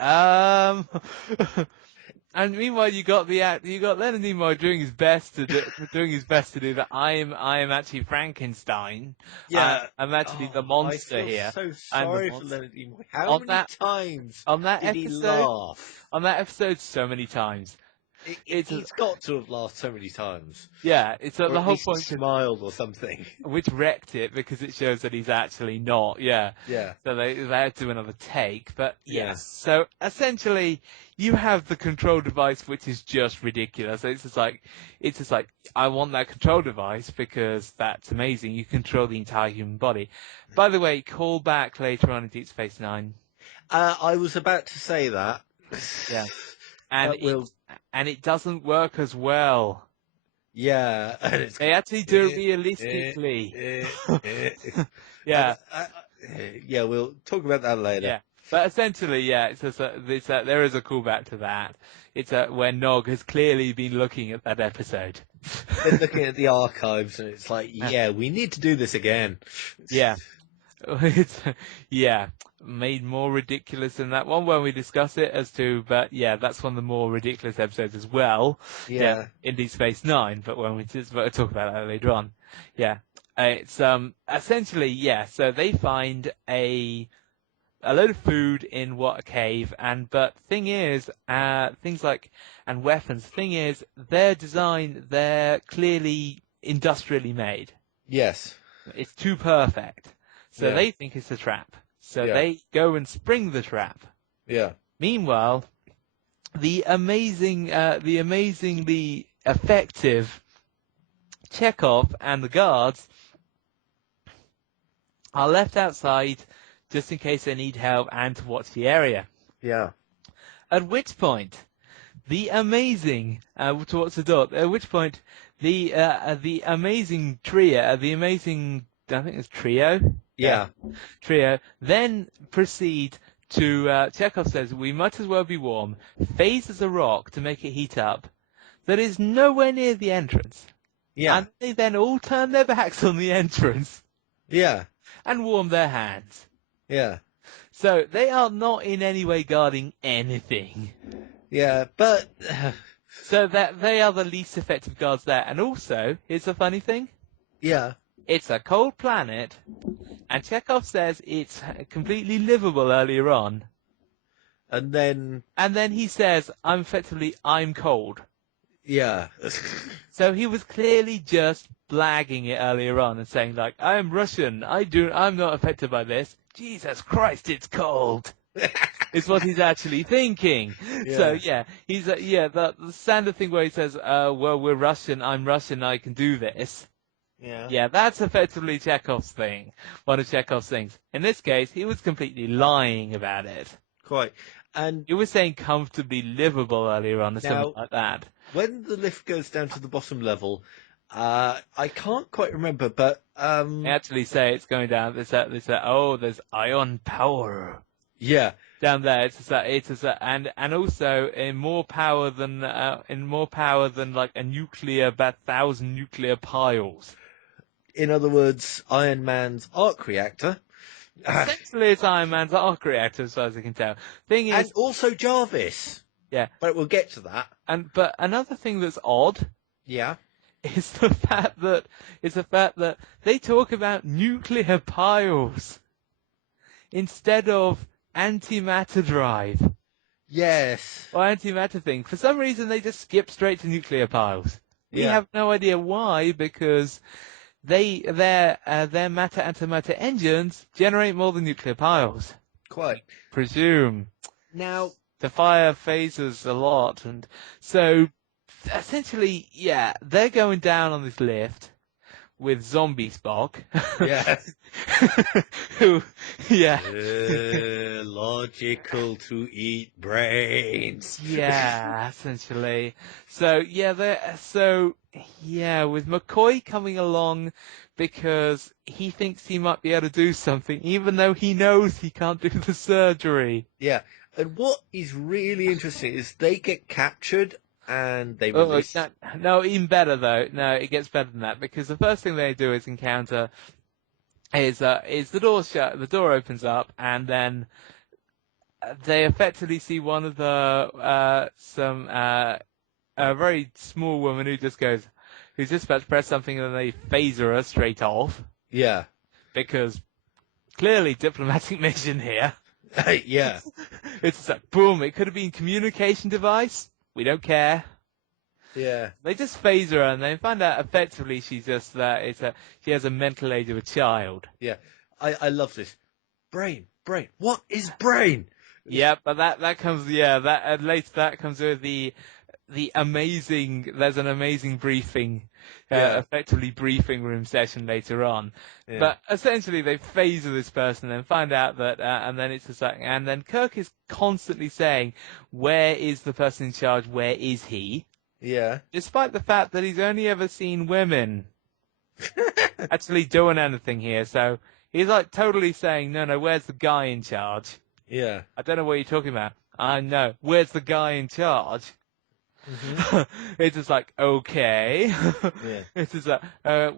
And meanwhile, you got Leonard Nimoy doing his best to do that. I am actually Frankenstein. Yeah. I'm actually the monster I feel here. so sorry for Leonard Nimoy. How many times did he laugh? On that episode, so many times. He's got to have laughed so many times. Yeah, it's or the at whole least point. Smiled or something. Which wrecked it, because it shows that he's actually not. Yeah. Yeah. So they had to do another take, but Yeah. yes. So essentially, you have the control device, which is just ridiculous. It's just like I want that control device because that's amazing. You control the entire human body. By the way, call back later on in Deep Space Nine. I was about to say that. Yeah. And it doesn't work as well. Yeah. They actually do it realistically. Yeah. Yeah, we'll talk about that later. Yeah. But essentially, yeah, there is a callback to that. It's where Nog has clearly been looking at that episode. Been looking at the archives, and it's like, yeah, we need to do this again. Yeah. Made more ridiculous than that one when we discuss it but yeah, that's one of the more ridiculous episodes as well. Yeah. In Deep Space Nine, but when we talk about that later on. Yeah. It's, essentially, yeah, so they find a load of food in a cave, but thing is, things like, and weapons, thing is, they're clearly industrially made. Yes. It's too perfect. So they think it's a trap. So they go and spring the trap. Yeah. Meanwhile, the amazingly effective Chekhov and the guards are left outside just in case they need help and to watch the area. Yeah. At which point, the amazing towards the door. At which point, the amazing trio, I think it's trio. Yeah. Trio then proceed to. Chekhov says we might as well be warm. Phases a rock to make it heat up. That is nowhere near the entrance. Yeah. And they then all turn their backs on the entrance. Yeah. And warm their hands. Yeah. So they are not in any way guarding anything. Yeah, but so that they are the least effective guards there. And also, here's the funny thing. Yeah. It's a cold planet, and Chekhov says it's completely livable earlier on. And then he says, I'm cold. Yeah. So he was clearly just blagging it earlier on and saying, like, I am Russian. I'm not affected by this. Jesus Christ, it's cold. is what he's actually thinking. Yeah. So yeah, he's the standard thing where he says, well, we're Russian, I'm Russian, I can do this. Yeah. Yeah, that's effectively Chekhov's thing. One of Chekhov's things. In this case, he was completely lying about it. Quite. And He was saying comfortably livable earlier on or something now, like that. when the lift goes down to the bottom level, I can't quite remember, but They actually say it's going down. There's ion power yeah, down there. And also in more power than like a nuclear, about 1,000 nuclear piles. in other words, Iron Man's arc reactor. Essentially, it's Iron Man's arc reactor, as far as I can tell. Thing is, And also Jarvis. yeah. But we'll get to that. But another thing that's odd Yeah. is the fact that they talk about nuclear piles instead of antimatter drive Yes. or antimatter thing. For some reason, they just skip straight to nuclear piles. We Yeah. have no idea why, because their matter-antimatter engines generate more than nuclear piles. Quite. Presume. Now, The fire phases a lot, and so essentially, yeah, they're going down on this lift with zombie Spock. yeah. Who, yeah. Logical to eat brains. Yeah, essentially. So, yeah, with McCoy coming along because he thinks he might be able to do something, even though he knows he can't do the surgery. Yeah. And what is really interesting is they get captured and they Oh, release. no, even better though. No, it gets better than that, because the first thing they do is encounter is the door shut, the door opens up, and then they effectively see one of a very small woman who's just about to press something, and then they phaser her straight off, Yeah. because clearly diplomatic mission here. yeah. It's just like, boom, it could have been communication device. We don't care. Yeah. They just phase her, and they find out effectively she's just she has a mental age of a child. Yeah. I love this. Brain. What is brain? Yeah, but that comes later that comes with the amazing. There's an amazing briefing, effectively briefing room session later on. Yeah. But essentially, they phase this person and find out that, and then it's just like, and then Kirk is constantly saying, "Where is the person in charge? Where is he?" Yeah. Despite the fact that he's only ever seen women actually doing anything here, so he's like totally saying, "No, where's the guy in charge?" Yeah. I don't know what you're talking about. I know. Where's the guy in charge? Mm-hmm. It's just like, okay. Yeah. It's just like,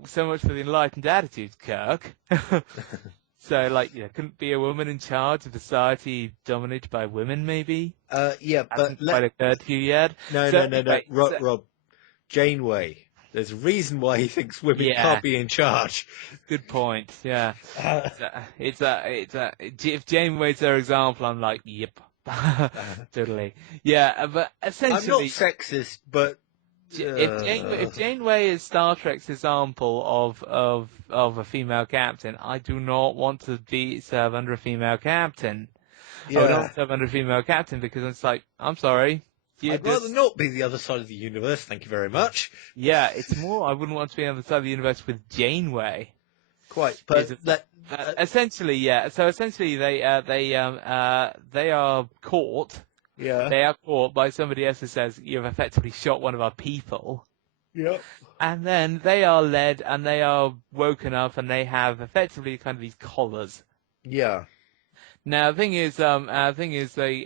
so much for the enlightened attitudes, Kirk. So, like, couldn't be a woman in charge of a society dominated by women, maybe? Yeah, but Hasn't quite occurred to you yet? No. Anyway, Rob. Janeway. There's a reason why he thinks women can't be in charge. Good point. Yeah. If Janeway's their example, I'm like, yep. Totally. Yeah, but essentially, I'm not sexist, but if Janeway is Star Trek's example of a female captain, I do not want to serve under a female captain. yeah. I would not serve under a female captain, because it's like, I'm sorry. I'd rather not be the other side of the universe. Thank you very much. Yeah, it's more. I wouldn't want to be on the side of the universe with Janeway. Quite, but essentially, yeah. So essentially, they are caught. Yeah. They are caught by somebody else who says, "You've effectively shot one of our people." Yep. And then they are led, and they are woken up, and they have effectively kind of these collars. Yeah. Now, the thing is, they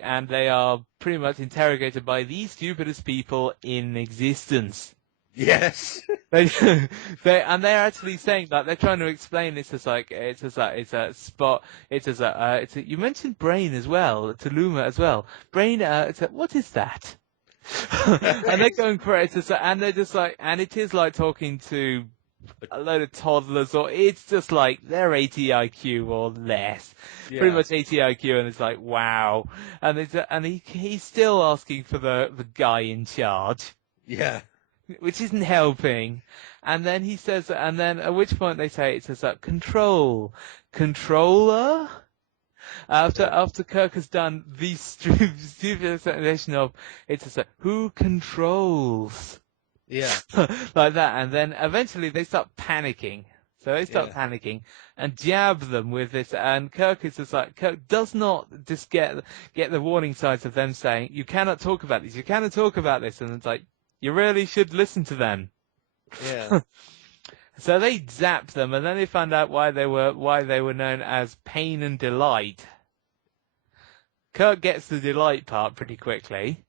are pretty much interrogated by the stupidest people in existence. Yes. They're actually saying that they're trying to explain this as like, you mentioned brain as well, to Luma as well. Brain, what is that? And they're going for it, and they're just like, and it is like talking to a load of toddlers, or it's just like they're 80 IQ or less, pretty much 80 IQ, and it's like, wow. And he's still asking for the guy in charge. Yeah. Which isn't helping. And then he says, and then at which point they say, it says, controller? After Kirk has done the stupid explanation of, it's just like, who controls? Yeah. Like that, and then eventually they start panicking. So they start Yeah. panicking and jab them with this, and Kirk is just like, Kirk does not just get the warning signs of them saying, you cannot talk about this, you cannot talk about this, and it's like, you really should listen to them. Yeah. So they zapped them, and then they found out why they were known as Pain and Delight. Kirk gets the delight part pretty quickly.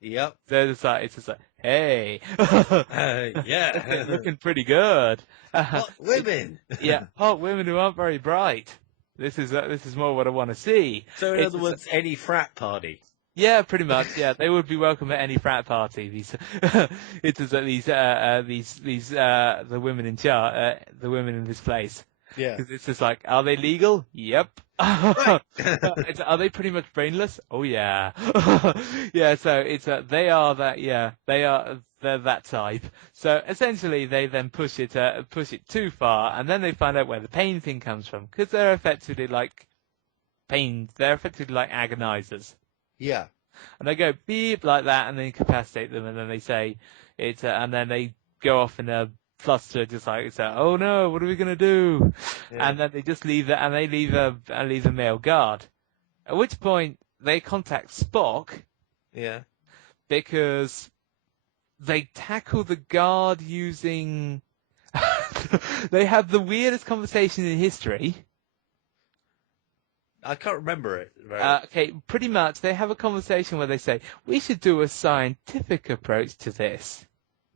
Yep. So it's just like, hey, Yeah. looking pretty good. Hot women. Yeah, hot women who aren't very bright. This is more what I want to see. So in other words, any frat party. Yeah, pretty much. Yeah, they would be welcome at any frat party. These, it is the women in charge, the women in this place. Yeah. Because it's just like, are they legal? Yep. Right. Are they pretty much brainless? Oh yeah. Yeah. So they are that. Yeah, they're that type. So essentially, they then push it too far, and then they find out where the pain thing comes from, because they're effectively like pain. They're effectively like agonizers. Yeah. And they go beep like that, and then incapacitate them, and then they say and then they go off in a fluster, just like it's oh no, what are we gonna do? Yeah. And then they just leave it, and they leave a male guard. At which point they contact Spock. Yeah. Because they tackle the guard using. They have the weirdest conversation in history. I can't remember it. Right. Okay, pretty much they have a conversation where they say, we should do a scientific approach to this.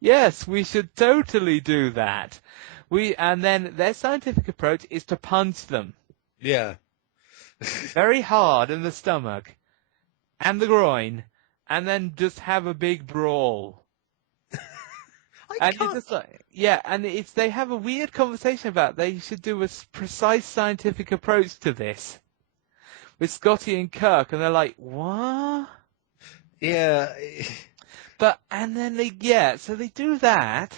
Yes, we should totally do that. And then their scientific approach is to punch them. Yeah. Very hard in the stomach and the groin, and then just have a big brawl. And it's just like, yeah, and they have a weird conversation about they should do a precise scientific approach to this with Scotty and Kirk, and they're like, what? Yeah. And then so they do that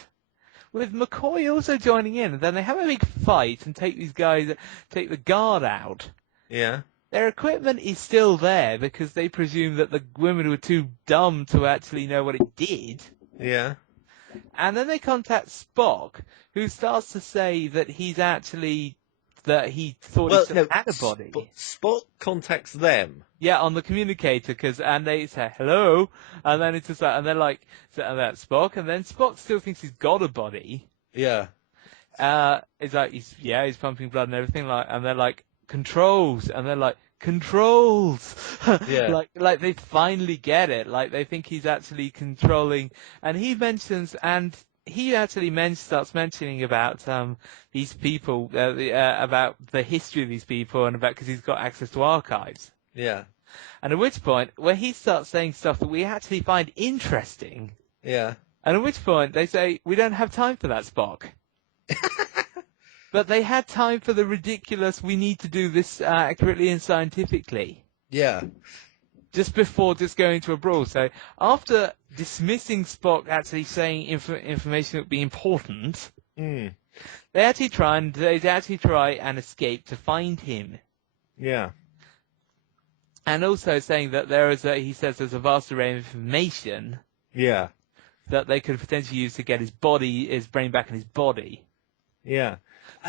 with McCoy also joining in, and then they have a big fight and take the guard out. Yeah. Their equipment is still there because they presume that the women were too dumb to actually know what it did. Yeah. And then they contact Spock, who starts to say that he thought he still had a body. Spock contacts them. Yeah, on the communicator, and they say hello, and then it's just like, and they're like, and that's Spock, and then Spock still thinks he's got a body. Yeah. It's like he's pumping blood and everything, and they're like controls, and they're like controls. Yeah. like they finally get it. Like they think he's actually controlling, and he starts mentioning about these people, about the history of these people, and because he's got access to archives. Yeah. And at which point, where he starts saying stuff that we actually find interesting. Yeah. And at which point they say, we don't have time for that, Spock. But they had time for the ridiculous, we need to do this accurately and scientifically. Yeah. Just before just going to a brawl. So after dismissing Spock actually saying information that would be important, they actually try and escape to find him. Yeah. And also saying that there's a vast array of information. Yeah. That they could potentially use to get his brain back in his body. Yeah.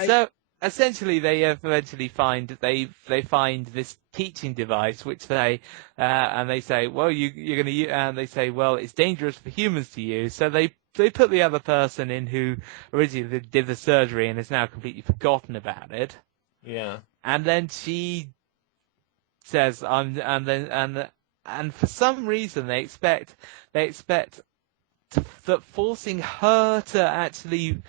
So essentially, they eventually find this teaching device, which they say, well, you're going to use, and they say, well, it's dangerous for humans to use. So they put the other person in who originally did the surgery and has now completely forgotten about it. Yeah. And then she says, and for some reason they expect that forcing her to actually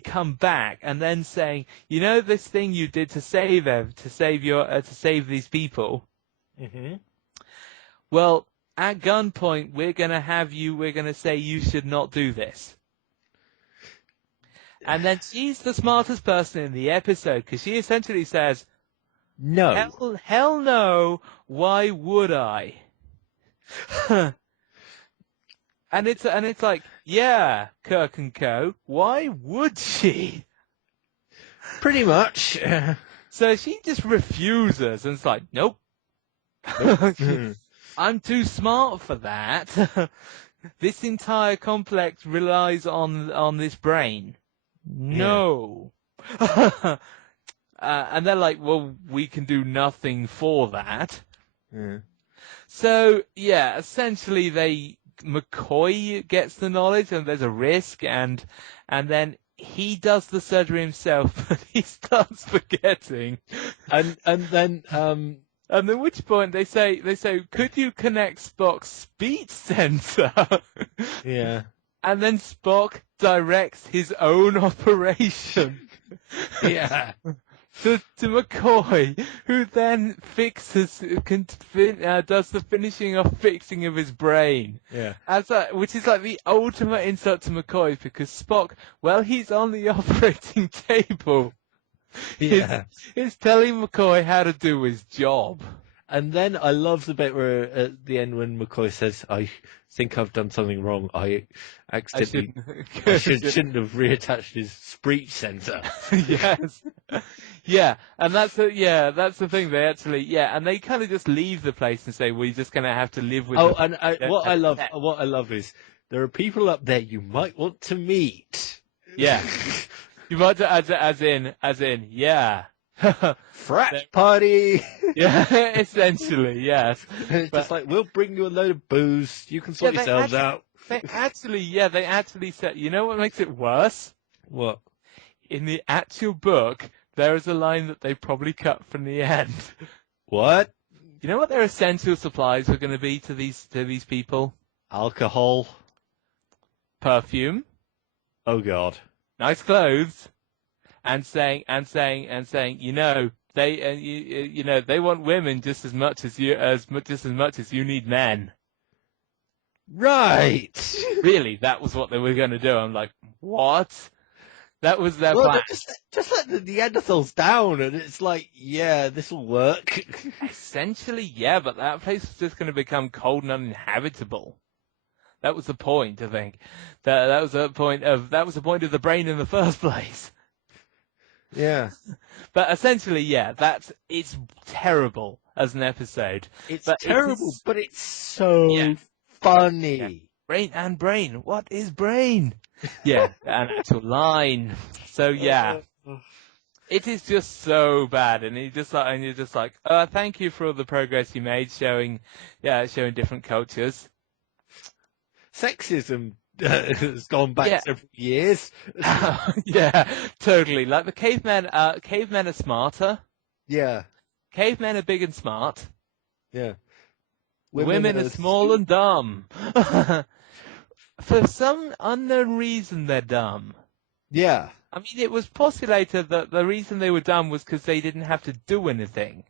come back, and then saying, this thing you did to save these people. Mm-hmm. Well, at gunpoint, we're going to say you should not do this. And then she's the smartest person in the episode, because she essentially says, no. Hell no, why would I? And it's like, yeah, Kirk and Co. Why would she? Pretty much. So she just refuses, and it's like, nope. I'm too smart for that. This entire complex relies on this brain. No. And they're like, well, we can do nothing for that. Yeah. So, yeah, essentially McCoy gets the knowledge and there's a risk and then he does the surgery himself, but he starts forgetting. And then And at which point they say, could you connect Spock's speech sensor? yeah. And then Spock directs his own operation. Yeah. To McCoy, who then does the finishing off fixing of his brain. Yeah. Which is like the ultimate insult to McCoy, because Spock, well, he's on the operating table. Yeah. He's telling McCoy how to do his job. And then I love the bit where at the end when McCoy says, "I think I've done something wrong. I accidentally shouldn't have reattached his speech sensor." Yes. Yeah, and that's the thing. They actually, and they kind of just leave the place and say, "We're just going to have to live with." What I love is there are people up there you might want to meet. Yeah, you might as in, yeah. Frat party. Yeah, essentially, yes. Just like, we'll bring you a load of booze. You can sort yourselves out. They actually said, you know what makes it worse? What? In the actual book, there is a line that they probably cut from the end. What? You know what their essential supplies were going to be to these people? Alcohol. Perfume. Oh God. Nice clothes. And saying, you know, they want women just as much as you need men. Right. Really, that was what they were going to do. I'm like, what? That was their plan. Just let the Neanderthals down, and it's like, yeah, this will work. Essentially, yeah, but that place was just going to become cold and uninhabitable. That was the point, I think. That was the point of the brain in the first place. Yeah. But essentially, yeah, it's terrible as an episode. It's terrible, but it's so funny. Yeah. Brain. What is brain? Yeah, an actual line. So yeah, it is just so bad, and you're just like, thank you for all the progress you made, showing different cultures. Sexism has gone back several years. Yeah, totally. Like the cavemen are smarter. Yeah. Cavemen are big and smart. Yeah. Women are small and dumb. For some unknown reason, they're dumb. Yeah. I mean, it was postulated that the reason they were dumb was because they didn't have to do anything.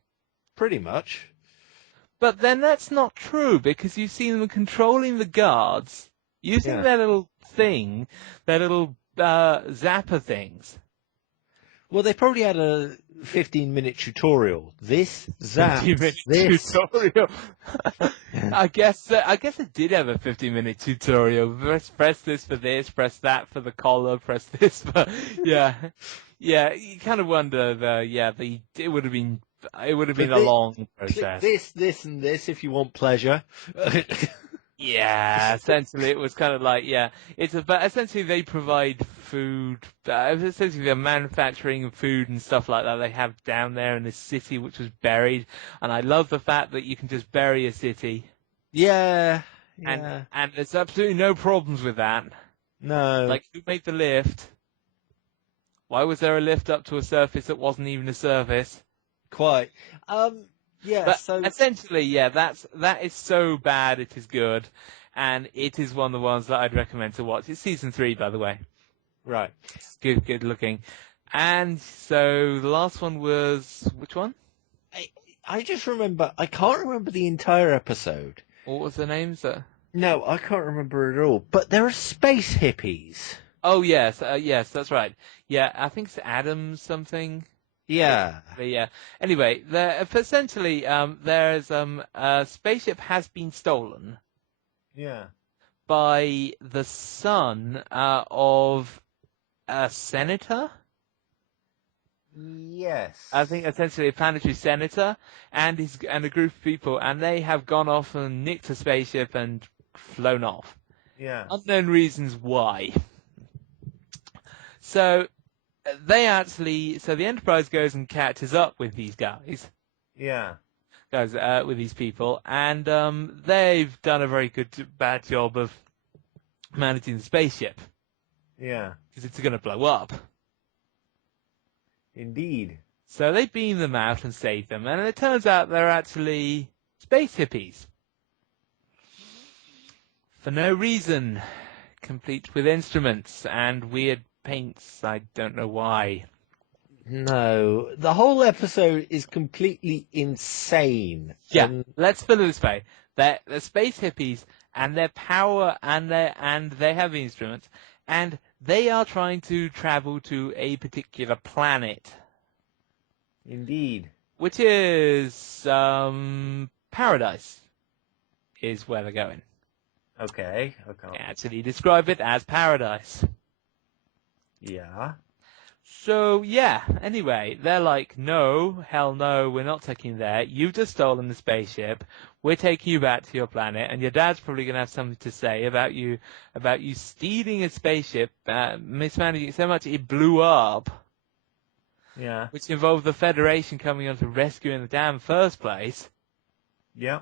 Pretty much. But then that's not true, because you see them controlling the guards, using their little thing, their little zapper things. Well, they probably had a 15-minute tutorial. This, that, 15-minute tutorial. I guess it did have a 15-minute tutorial. Press this for this, press that for the collar, press this for yeah. You kind of wonder. It would have been a long process. Click this, and this if you want pleasure. Yeah, essentially it was kind of like, but essentially they provide food, essentially they're manufacturing food and stuff like that they have down there in this city which was buried, and I love the fact that you can just bury a city. Yeah. And there's absolutely no problems with that. No. Like, who made the lift? Why was there a lift up to a surface that wasn't even a surface? Quite. But essentially, that is so bad it is good, and it is one of the ones that I'd recommend to watch. It's season 3, by the way. Right. Good looking. And so the last one was which one? I just remember. I can't remember the entire episode. What was the name, sir? No, I can't remember it all. But there are space hippies. Oh yes, that's right. Yeah, I think it's Adam something. Yeah. Yeah. Anyway, essentially, there's a spaceship has been stolen. Yeah. By the son of a senator. Yes. I think essentially a planetary senator and a group of people, and they have gone off and nicked a spaceship and flown off. Yeah. Unknown reasons why. So the Enterprise goes and catches up with these guys, Yeah. with these people, and they've done a very bad job of managing the spaceship Yeah. because it's going to blow up. Indeed. So they beam them out and save them, and it turns out they're actually space hippies. For no reason, complete with instruments and weird paints. I don't know why. No, the whole episode is completely insane. Yeah, And let's put it this way: they're space hippies, and their power, and they have instruments, and they are trying to travel to a particular planet, indeed. which is paradise, is where they're going. Okay. Okay. They actually describe it as paradise. Yeah. So, yeah, anyway, they're like, no, hell no, we're not taking you there. You've just stolen the spaceship. We're taking you back to your planet, and your dad's probably going to have something to say about you stealing a spaceship, mismanaging it so much it blew up, Yeah. which involved the Federation coming on to rescue in the damn first place. Yeah.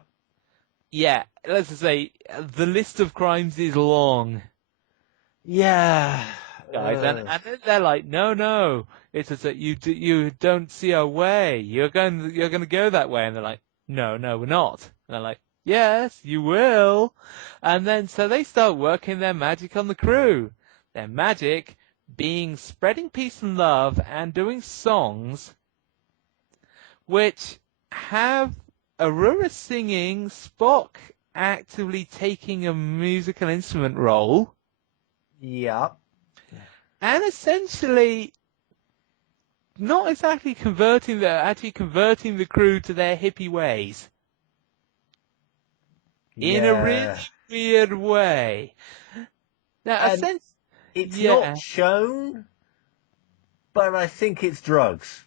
Yeah, let's just say, the list of crimes is long. Yeah. Guys, and they're like, no, it's just that you don't see our way. You're going to go that way, and they're like, no, we're not. And they're like, yes, you will. And then so they start working their magic on the crew. Their magic being spreading peace and love and doing songs, which have Aurora singing, Spock actively taking a musical instrument role. Yeah. And essentially, not exactly actually converting the crew to their hippie ways. In a really weird way. Now, And it's not shown, but I think it's drugs.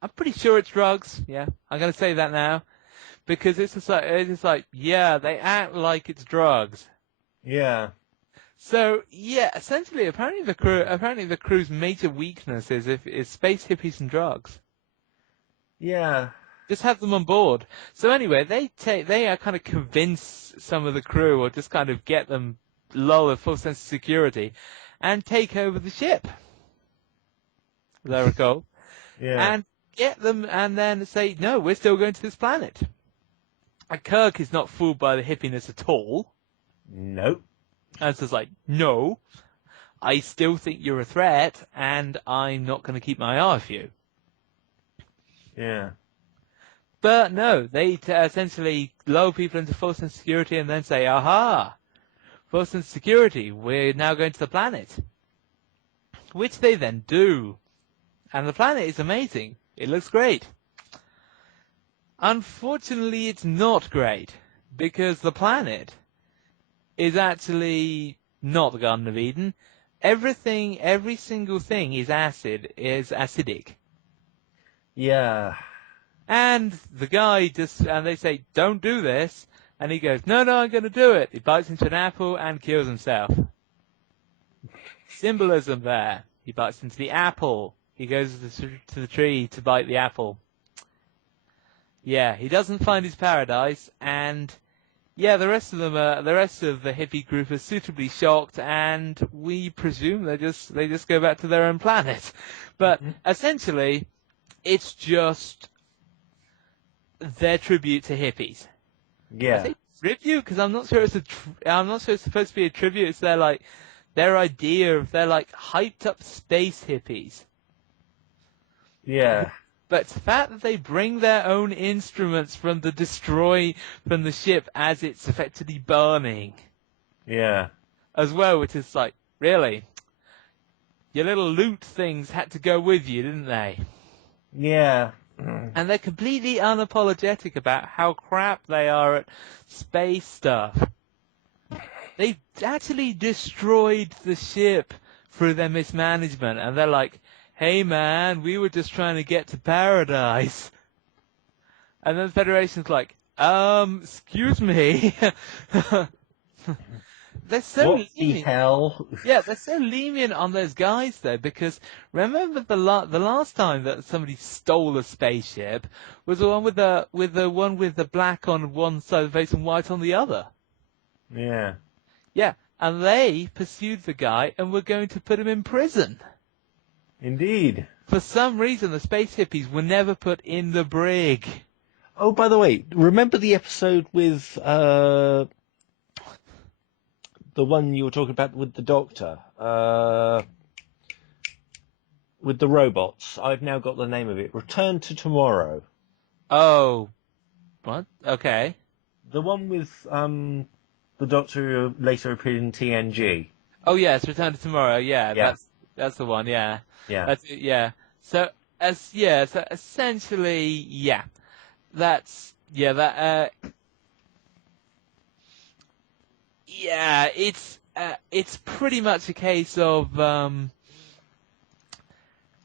I'm pretty sure it's drugs. Yeah, I'm going to say that now. Because it's just like, yeah, they act like it's drugs. Yeah. So yeah, essentially, apparently the crew's major weakness is space hippies and drugs. Yeah. Just have them on board. So anyway, they kind of convince some of the crew, or just kind of get them lull a full sense of security, and take over the ship. As I recall. Yeah. And get them, and then say, no, we're still going to this planet. And Kirk is not fooled by the hippiness at all. Nope. And it's just like, no, I still think you're a threat, and I'm not going to keep my eye off you. Yeah. But no, they essentially lull people into false sense of security and then say, aha, false sense of security, we're now going to the planet. Which they then do. And the planet is amazing. It looks great. Unfortunately, it's not great, because the planet is actually not the Garden of Eden. Every single thing is acidic. Yeah. And the guy and they say, don't do this. And he goes, no, I'm going to do it. He bites into an apple and kills himself. Symbolism there. He bites into the apple. He goes to the tree to bite the apple. Yeah, he doesn't find his paradise, and yeah, the rest of the hippie group are suitably shocked, and we presume they just go back to their own planet. But essentially, it's just their tribute to hippies. Yeah. I say tribute because I'm not sure it's supposed to be a tribute. It's their idea of they're like hyped up space hippies. Yeah. But the fact that they bring their own instruments from the ship as it's effectively burning. Yeah. As well, which is like, really? Your little loot things had to go with you, didn't they? Yeah. And they're completely unapologetic about how crap they are at space stuff. They actually destroyed the ship through their mismanagement, and they're like, hey man, we were just trying to get to paradise. And then the Federation's like, excuse me. They're so What the lenient. hell? Yeah, they're so lenient on those guys though, because remember the last time that somebody stole a spaceship was the one with the black on one side of the face and white on the other. Yeah. Yeah, and they pursued the guy and were going to put him in prison. Indeed. For some reason, the space hippies were never put in the brig. Oh, by the way, remember the episode with the one you were talking about with the Doctor? With the robots. I've now got the name of it. Return to Tomorrow. Oh, what? Okay. The one with the Doctor who later appeared in TNG. Oh yes, Return to Tomorrow. Yeah, Yeah. that's the one. Yeah. Yeah. That's it, yeah. So essentially, yeah. That's yeah. That yeah. It's pretty much a case of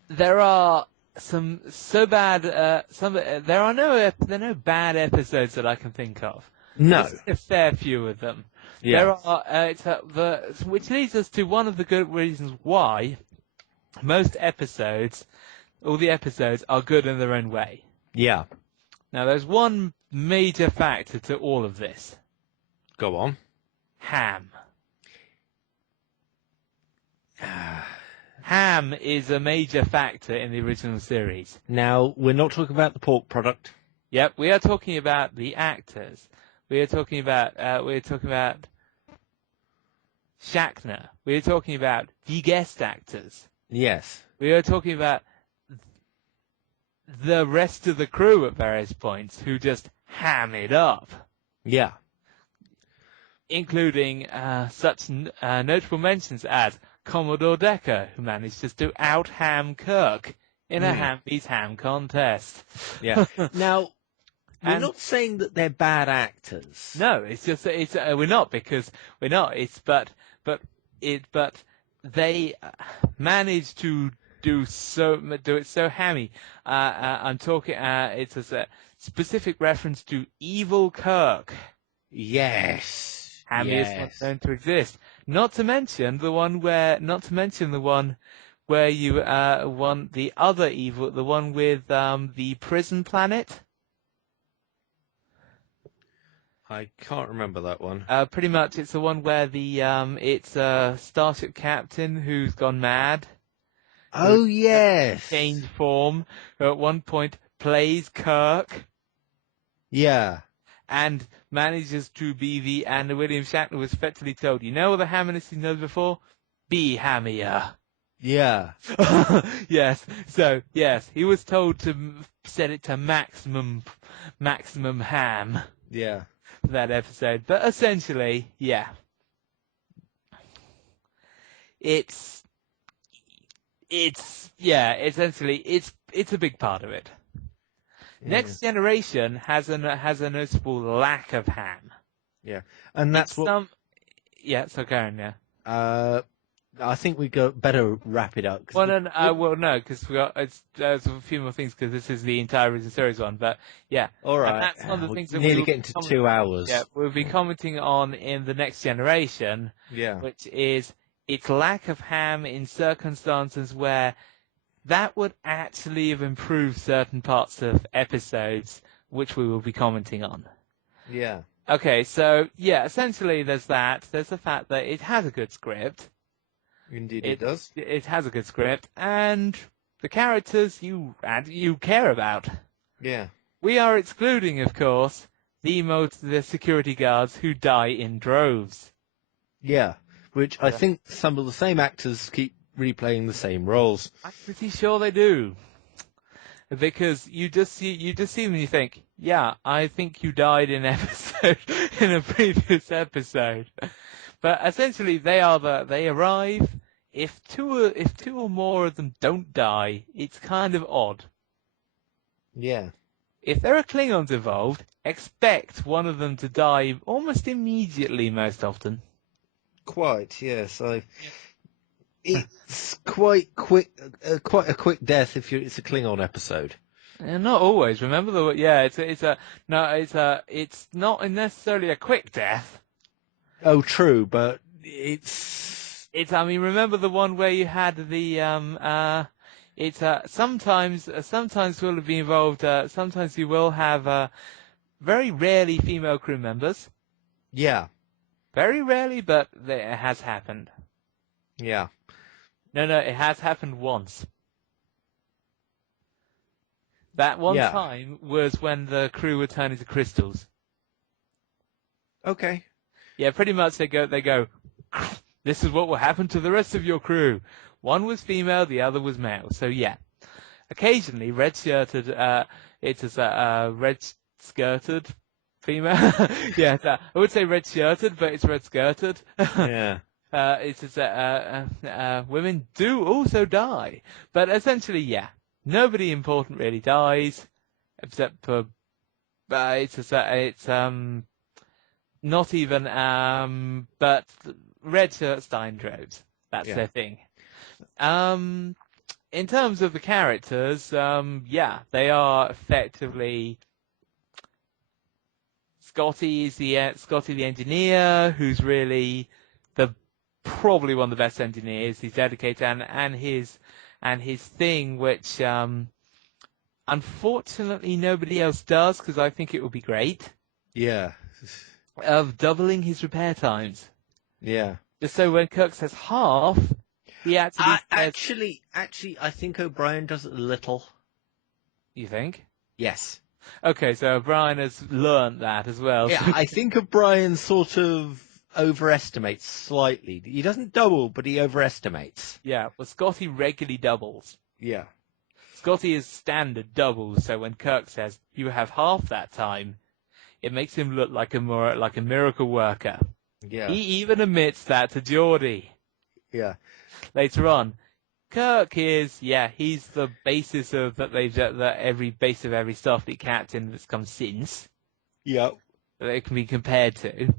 there are some so bad there are no bad episodes that I can think of. No. There's a fair few of them. Yeah. There are which leads us to one of the good reasons why most episodes, all the episodes, are good in their own way. Yeah. Now, there's one major factor to all of this. Go on. Ham. Ham is a major factor in the original series. Now, we're not talking about the pork product. Yep, we are talking about the actors. We are talking about Shatner. We are talking about the guest actors. Yes. We are talking about the rest of the crew at various points who just ham it up. Yeah. Including such notable mentions as Commodore Decker, who managed just to out-ham Kirk in a ham beats ham contest. Yeah. Now, we're not saying that they're bad actors. No, it's just we're not because we're not. But they managed to do it so hammy. I'm talking. It's a specific reference to Evil Kirk. Yes. Hammy is not known to exist. Not to mention the one where you want the other evil, the one with the prison planet. I can't remember that one. Pretty much, it's the one where it's a starship captain who's gone mad. Oh, yes. Changed form. Who at one point plays Kirk. Yeah. And manages to be and William Shatner was effectively told, you know what the hamminess he knows before? Be hammier. Yeah. Yes. So, yes, he was told to set it to maximum ham. Yeah. For that episode. But essentially, yeah. Essentially, it's a big part of it. Next Generation has a noticeable lack of ham. Yeah, and that's what. Yeah, so Karen, yeah. I think we better wrap it up. Well, no, because there's a few more things because this is the entire original series one. But yeah, all right. And that's one of the things that nearly getting to 2 hours. Yeah, we'll be commenting on in the Next Generation. Yeah, which is its lack of ham in circumstances where that would actually have improved certain parts of episodes, which we will be commenting on. Yeah. Okay, so yeah, essentially there's that. There's the fact that it has a good script. Indeed, it does. It has a good script, and the characters you care about. Yeah. We are excluding, of course, the security guards who die in droves. Yeah, which I think some of the same actors keep replaying the same roles. I'm pretty sure they do. Because you just see them and you think, yeah, I think you died in a previous episode. But essentially they arrive. If two or more of them don't die, it's kind of odd. Yeah. If there are Klingons involved, expect one of them to die almost immediately most often. Quite, yes. It's quite quick, quite a quick death if it's a Klingon episode. Not always. Remember it's not necessarily a quick death. Oh, true, but I mean, remember the one where you had sometimes we'll be involved, sometimes you will have, very rarely female crew members. yeah, Very rarely, but it has happened. yeah. No, it has happened once. That one Yeah. time was when the crew were turned into crystals. Okay. Yeah, pretty much they go, this is what will happen to the rest of your crew. One was female, the other was male. So yeah. Occasionally, red-shirted, it is a red-skirted female. Yeah, I would say red-shirted, but it's red-skirted. Yeah. It is women do also die. But essentially, yeah. Nobody important really dies, except for, it's not even, but red shirts die in droves. That's Yeah. their thing. In terms of the characters, yeah, they are effectively Scotty the engineer, who's really probably one of the best engineers. He's dedicated and his thing, which unfortunately nobody else does, because I think it would be great, Yeah. of doubling his repair times. Yeah. Just so when Kirk says half, he actually says... Actually, I think O'Brien does it a little. You think? Yes. Okay, so O'Brien has learnt that as well. Yeah, I think O'Brien sort of overestimates slightly. He doesn't double, but he overestimates. Yeah, well, Scotty regularly doubles. Yeah. Scotty is standard doubles, so when Kirk says, you have half that time, it makes him look like a miracle worker. Yeah. He even admits that to Geordi. Yeah. Later on. Kirk is, he's the basis of every base of every Starfleet captain that's come since. Yeah. That it can be compared to.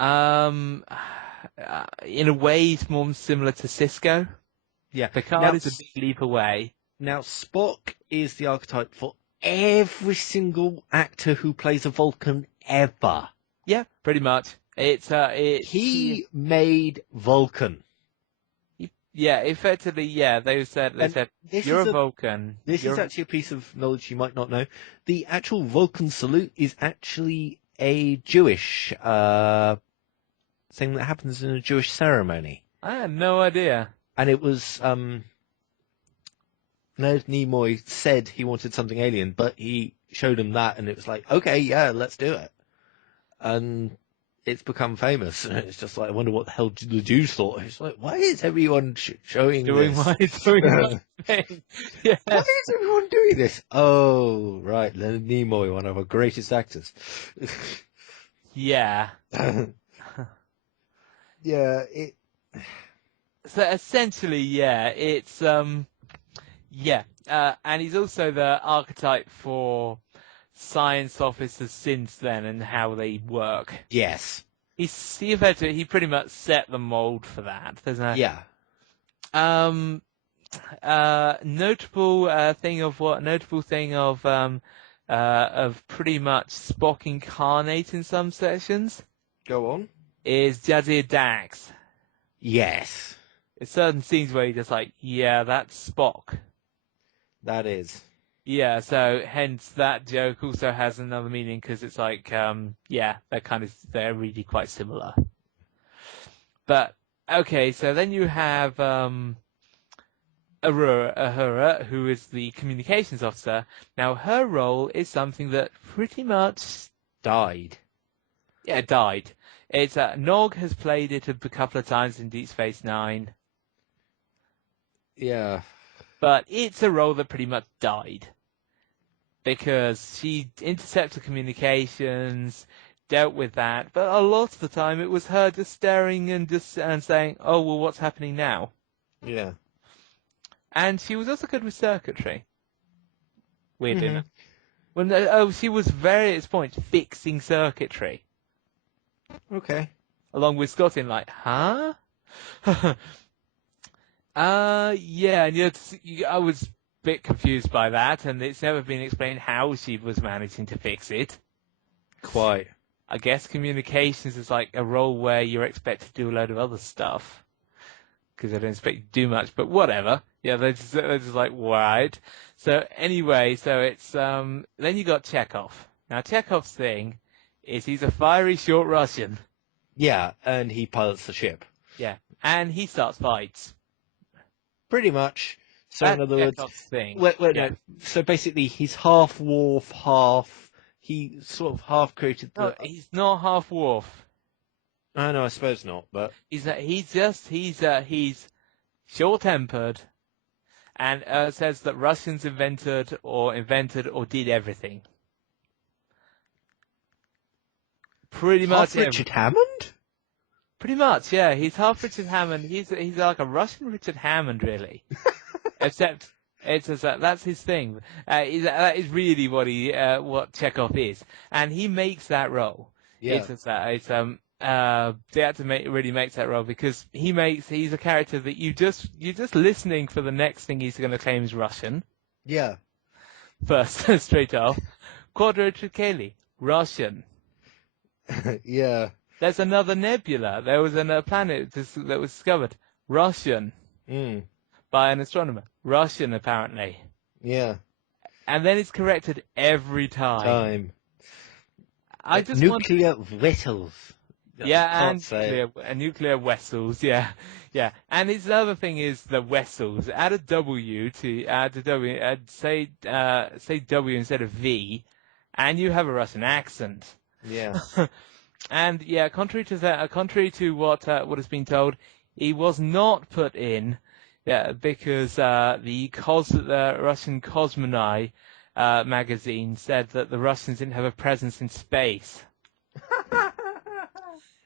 In a way, it's more similar to Cisco. Yeah. Picard is a big leap away. Now, Spock is the archetype for every single actor who plays a Vulcan ever. Yeah, pretty much. He made Vulcan. Yeah, effectively, they said you're a Vulcan. This is actually a piece of knowledge you might not know. The actual Vulcan salute is actually a Jewish thing that happens in a Jewish ceremony. I had no idea. And it was Leonard Nimoy said he wanted something alien, but he showed him that, and it was like, okay, yeah, let's do it. And it's become famous, and it's just like, I wonder what the hell the Jews thought. It's like, why is everyone showing doing this? Doing my thing? Yeah. Why is everyone doing this? Oh, right, Leonard Nimoy, one of our greatest actors. Yeah. Yeah, So essentially, it's and he's also the archetype for science officers since then and how they work. yes. He pretty much set the mold for that. There's no notable thing of pretty much Spock incarnate in some sections. Go on. Is Jadzia Dax. Yes. There's certain scenes where you're just like, yeah, that's Spock. That is. Yeah, so hence that joke also has another meaning because it's like, they're really quite similar. But, okay, so then you have Uhura, who is the communications officer. Now, her role is something that pretty much Died. Yeah, died. It's Nog has played it a couple of times in Deep Space Nine. Yeah. But it's a role that pretty much died. Because she intercepted communications, dealt with that, but a lot of the time it was her just staring and saying, oh, well, what's happening now? Yeah. And she was also good with circuitry. Weirdly enough. She was very, at this point, fixing circuitry. Okay. Along with Scotty, like, huh? Yeah, and I was a bit confused by that, and it's never been explained how she was managing to fix it. Quite. I guess communications is like a role where you're expected to do a load of other stuff, because I don't expect you to do much, but whatever. Yeah, they're just like, right. So anyway, so it's, then you got Chekhov. Now Chekhov's thing is he's a fiery short Russian. Yeah, and he pilots the ship. Yeah. And he starts fights. Pretty much. So That's in other words, Chekhov's thing. wait, Yeah. no. So basically, he's half Worf, half. He sort of half created the. No, he's not half Worf. I know, I suppose not, but He's short-tempered, and says that Russians invented or did everything. Pretty much. half Richard Hammond. Pretty much, yeah. He's half Richard Hammond. He's like a Russian Richard Hammond, really. Except it's just, that's his thing. That is really what Chekhov is, and he makes that role. Yeah. It's just that the actor really makes that role because he's a character that you're just listening for the next thing he's going to claim is Russian. Yeah. First, straight off, Quadrilaterally, Russian. Yeah. There's another nebula. There was a planet that was discovered. Russian. By an astronomer. Russian, apparently. Yeah. And then it's corrected every time. I just nuclear vessels. Yeah, and nuclear vessels. Yeah, yeah. And his other thing is the vessels. Add a W say W instead of V, and you have a Russian accent. Yeah. And yeah, contrary to what has been told, he was not put in, because the Russian Cosmonai magazine said that the Russians didn't have a presence in space.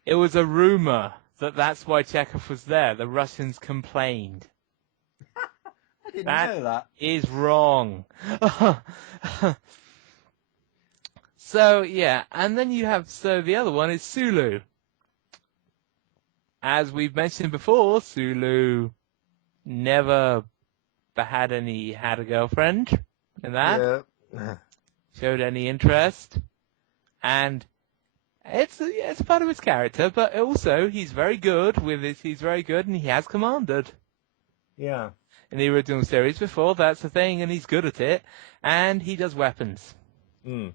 It was a rumor that's why Chekhov was there. The Russians complained. I didn't know that. Is wrong. So, yeah, and then the other one is Sulu. As we've mentioned before, Sulu never had a girlfriend in that. Yeah. Showed any interest. And it's part of his character, but also he's very good and he has commanded. Yeah. In the original series before, that's the thing, and he's good at it, and he does weapons. Okay.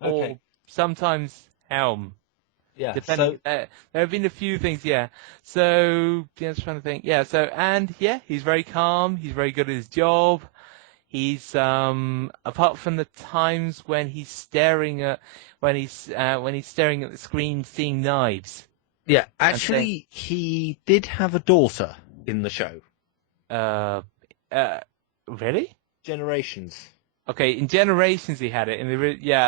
Or sometimes helm. Yeah. Depending, there have been a few things, yeah. So, yeah, I was trying to think. Yeah, he's very calm. He's very good at his job. He's, apart from the times when he's staring at the screen seeing knives. Yeah, actually, he did have a daughter in the show. Really? Generations. Okay, in Generations he had it.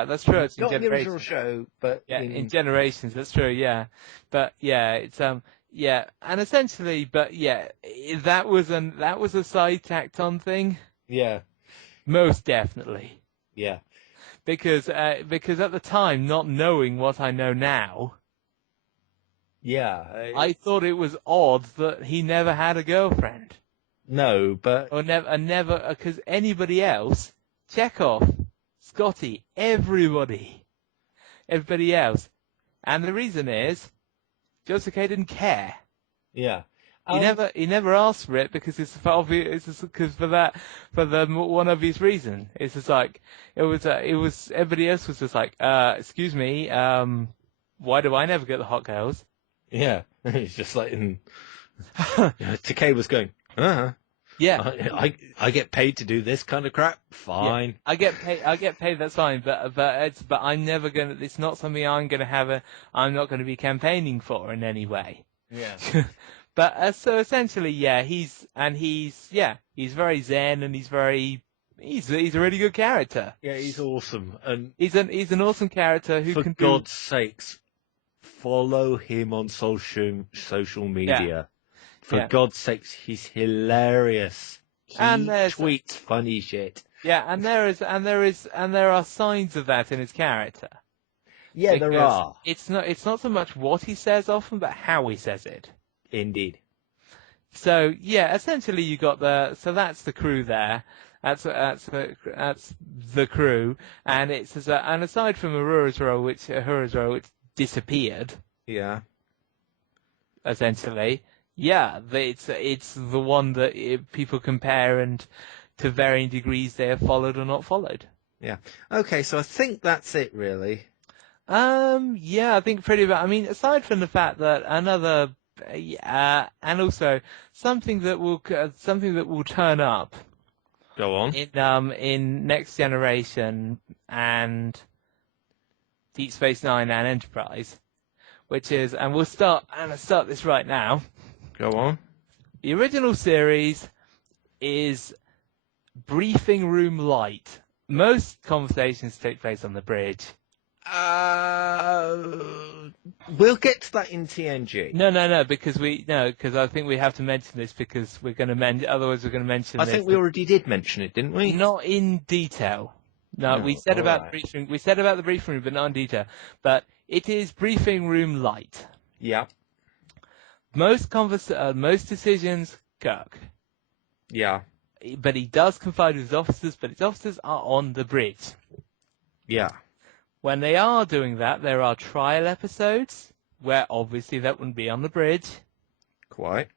That's true. It's Not in in the original show, but in Generations, that's true. Yeah, but yeah, it's and essentially, but yeah, that was a side tacked on thing. Yeah, most definitely. Yeah, because at the time, not knowing what I know now. Yeah, I thought it was odd that he never had a girlfriend. No, but never, because anybody else. Chekhov, Scotty, everybody else. And the reason is, Josuke didn't care. Yeah. He never asked for it because it's obvious, because for the one obvious reason. It's just like, it was, everybody else was just like, excuse me, why do I never get the hot girls? Yeah. It's just like, Takei was going, Yeah, I get paid to do this kind of crap. Fine. Yeah. I get paid. That's fine. But I'm never gonna. It's not something I'm not gonna be campaigning for in any way. Yeah. But so essentially, yeah, he's very zen and he's a really good character. Yeah, he's awesome, and he's an awesome character who for can. God's sakes, follow him on social media. Yeah. For God's sakes, he's hilarious. He tweets funny shit. Yeah, and there are signs of that in his character. Yeah, there are. It's not so much what he says often, but how he says it. Indeed. So yeah, essentially you got so that's the crew there. That's the crew, and and aside from Uhura's role, which disappeared Yeah. essentially, yeah, it's the one that people compare, and to varying degrees they have followed or not followed. Yeah. Okay, so I think that's it, really. Yeah, I think pretty much. I mean, aside from the fact that and also something that will turn up Go on. in Next Generation and Deep Space Nine and Enterprise, which is, and we'll start this right now. Go on. The original series is briefing room light. Most conversations take place on the bridge. We'll get to that in TNG. No, because I think we have to mention this because we're going to otherwise we're going to mention I this. think we already did mention it, didn't we? Not in detail. No, we said about the briefing room. We said about the briefing room, but not in detail. But it is briefing room light. Yeah. Most decisions, Kirk. Yeah. But he does confide with his officers, but his officers are on the bridge. Yeah. When they are doing that, there are trial episodes where obviously that wouldn't be on the bridge. Quite.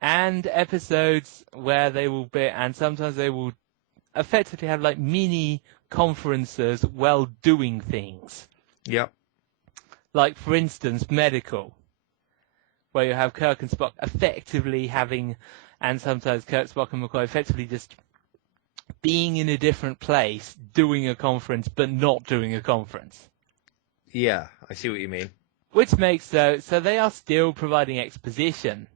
And episodes where they will be, and sometimes they will effectively have like mini conferences while doing things. Yep. Like, for instance, medical, where you have Kirk and Spock effectively having, and sometimes Kirk, Spock, and McCoy effectively just being in a different place, doing a conference, but not doing a conference. Yeah, I see what you mean. Which makes, so they are still providing exposition.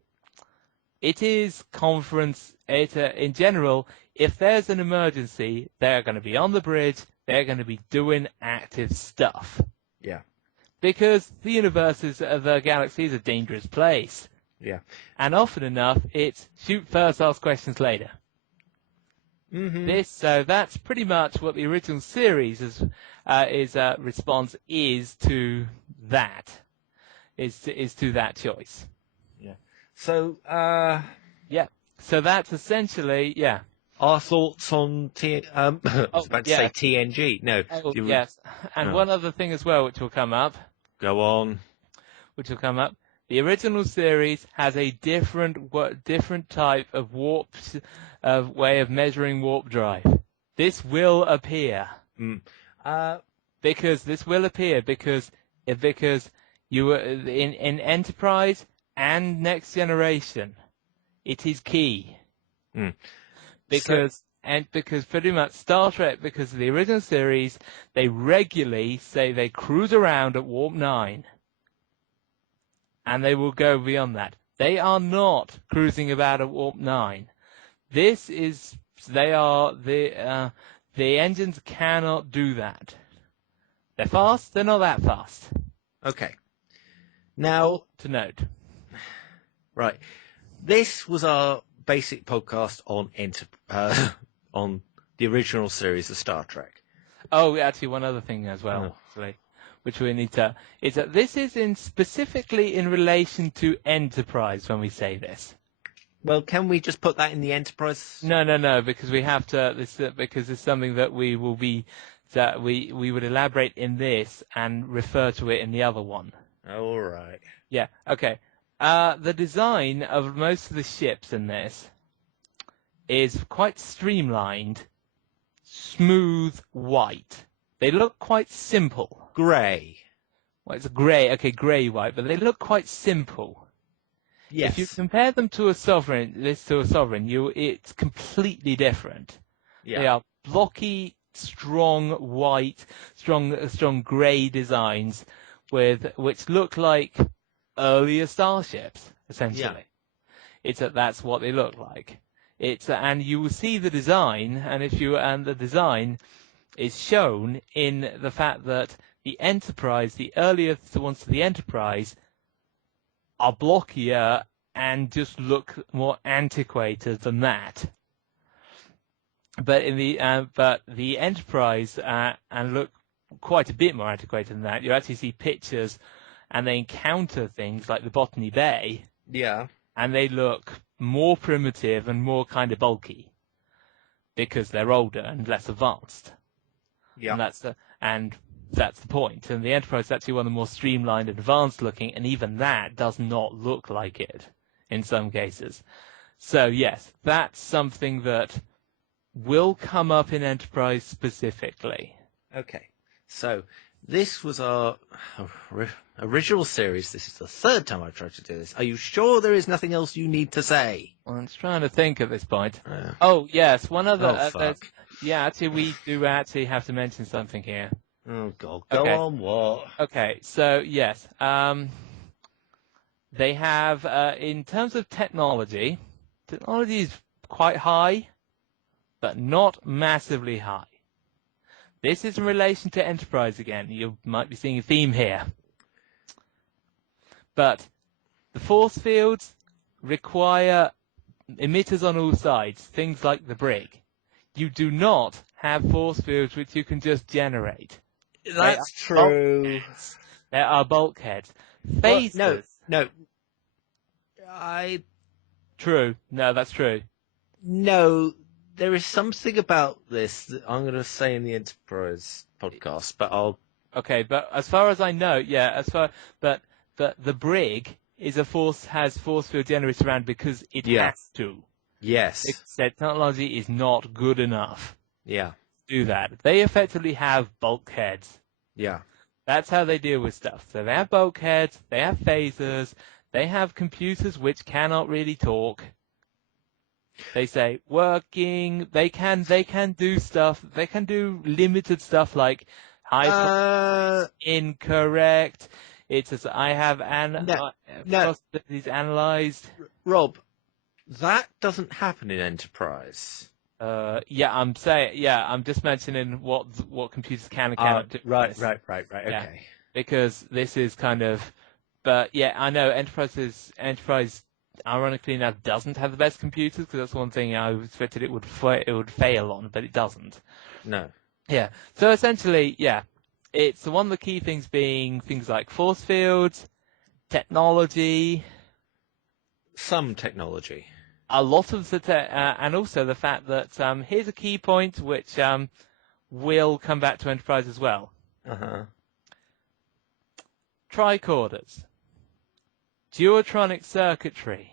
It is conference, in general, if there's an emergency, they're going to be on the bridge, they're going to be doing active stuff. Yeah. Because the universe the galaxy is a dangerous place. Yeah. And often enough, it's shoot first, ask questions later. Mm-hmm. So that's pretty much what the original series response is to that. Is to that choice. Yeah. So, yeah. So that's essentially, yeah. Our thoughts on I was about to say TNG. No. Yes. And one other thing as well, which will come up. Go on. Which will come up. The original series has a different type of way of measuring warp drive. This will appear. Because you were in Enterprise and Next Generation, it is key. Because pretty much Star Trek, because of the original series, they regularly say they cruise around at warp 9. And they will go beyond that. They are not cruising about at warp 9. The engines cannot do that. They're fast, they're not that fast. Okay. Now, to note. Right. This was our basic podcast on on the original series of Star Trek. Oh, actually, one other thing as well, actually, which we need to, is that this is specifically in relation to Enterprise when we say this. Well, can we just put that in the Enterprise? No, because we have to, because it's something that we would elaborate in this and refer to it in the other one. All right. Yeah, okay. The design of most of the ships in this is quite streamlined, smooth white. They look quite simple. Grey. Well, it's grey white, but they look quite simple. Yes. If you compare them to a sovereign, it's completely different. Yeah. They are blocky, strong white, strong grey designs which look like earlier starships, essentially. Yeah. That's what they look like. And you will see the design, and the design is shown in the fact that the Enterprise, the earlier ones to the Enterprise, are blockier and just look more antiquated than that. But the Enterprise and look quite a bit more antiquated than that. You actually see pictures, and they encounter things like the Botany Bay. Yeah. and they look more primitive and more kind of bulky because they're older and less advanced. Yeah. And that's the point. And the Enterprise is actually one of the more streamlined and advanced looking, and even that does not look like it in some cases. So yes, that's something that will come up in Enterprise specifically. Okay. So this was our original series. This is the third time I've tried to do this. Are you sure there is nothing else you need to say? I'm just trying to think at this point. Yeah. Oh, yes, one other... Oh, fuck. Yeah, actually, we do actually have to mention something here. Oh, God. Go Okay. on, what? Okay, so, yes. They have, in terms of technology is quite high, but not massively high. This is in relation to Enterprise again. You might be seeing a theme here. But the force fields require emitters on all sides, things like the brig. You do not have force fields which you can just generate. That's true. There are bulkheads. Well, Phasers. no. True. No, that's true. No, there is something about this that I'm going to say in the Enterprise podcast, but I'll... Okay, but as far as I know, yeah, but the brig has force field generators around because it has to. Yes. Their technology is not good enough Yeah. to do that. They effectively have bulkheads. Yeah. That's how they deal with stuff. So they have bulkheads, they have phasers, they have computers which cannot really talk. They say working, they can do stuff, they can do limited stuff like incorrect. It says I have possibilities analyzed. Rob, that doesn't happen in Enterprise. I'm just mentioning what computers can and cannot do. Right, okay. Yeah, because this is kind of, but yeah, I know Enterprise ironically enough doesn't have the best computers because that's one thing I expected it would fail on, but it doesn't. No. Yeah. So essentially, yeah, it's one of the key things being things like force fields, technology, some technology. A lot of the and also the fact that here's a key point which will come back to Enterprise as well. Tricorders, duotronic circuitry,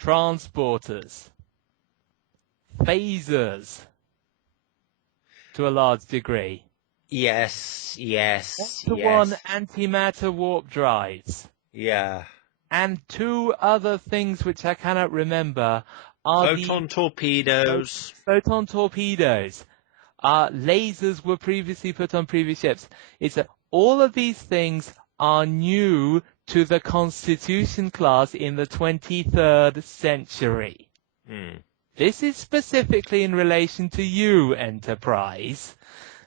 transporters, phasers, to a large degree. Yes. One antimatter warp drives. Yeah. And two other things which I cannot remember are photon torpedoes. Photon torpedoes. Lasers were previously put on previous ships. It's that all of these things are new to the Constitution class in the 23rd century. This is specifically in relation to you, Enterprise,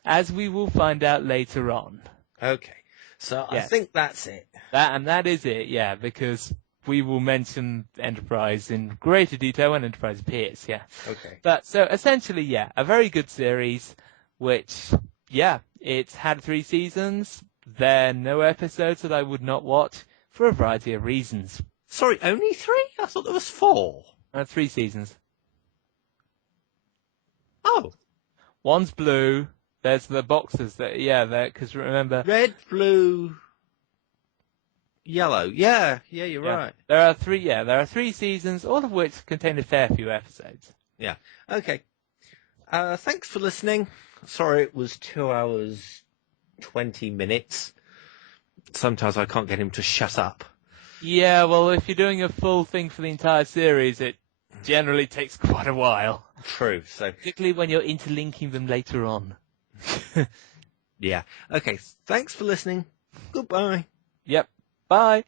as we will find out later on. Okay. So yes. I think that's it. That is it, yeah, because we will mention Enterprise in greater detail when Enterprise appears, yeah. Okay. But so essentially, yeah, a very good series, which, yeah, it's had 3 seasons. There are no episodes that I would not watch for a variety of reasons. Sorry, only 3? I thought there was 4. 3 seasons. Oh. One's blue. There's the boxes that, because remember... Red, blue, yellow. Yeah, you're right. There are 3 seasons, all of which contain a fair few episodes. Yeah. Okay. Thanks for listening. Sorry it was 2 hours, 20 minutes. Sometimes I can't get him to shut up. Yeah, well, if you're doing a full thing for the entire series, it generally takes quite a while. True. So particularly when you're interlinking them later on. Yeah. Okay. Thanks for listening. Goodbye. Yep. Bye.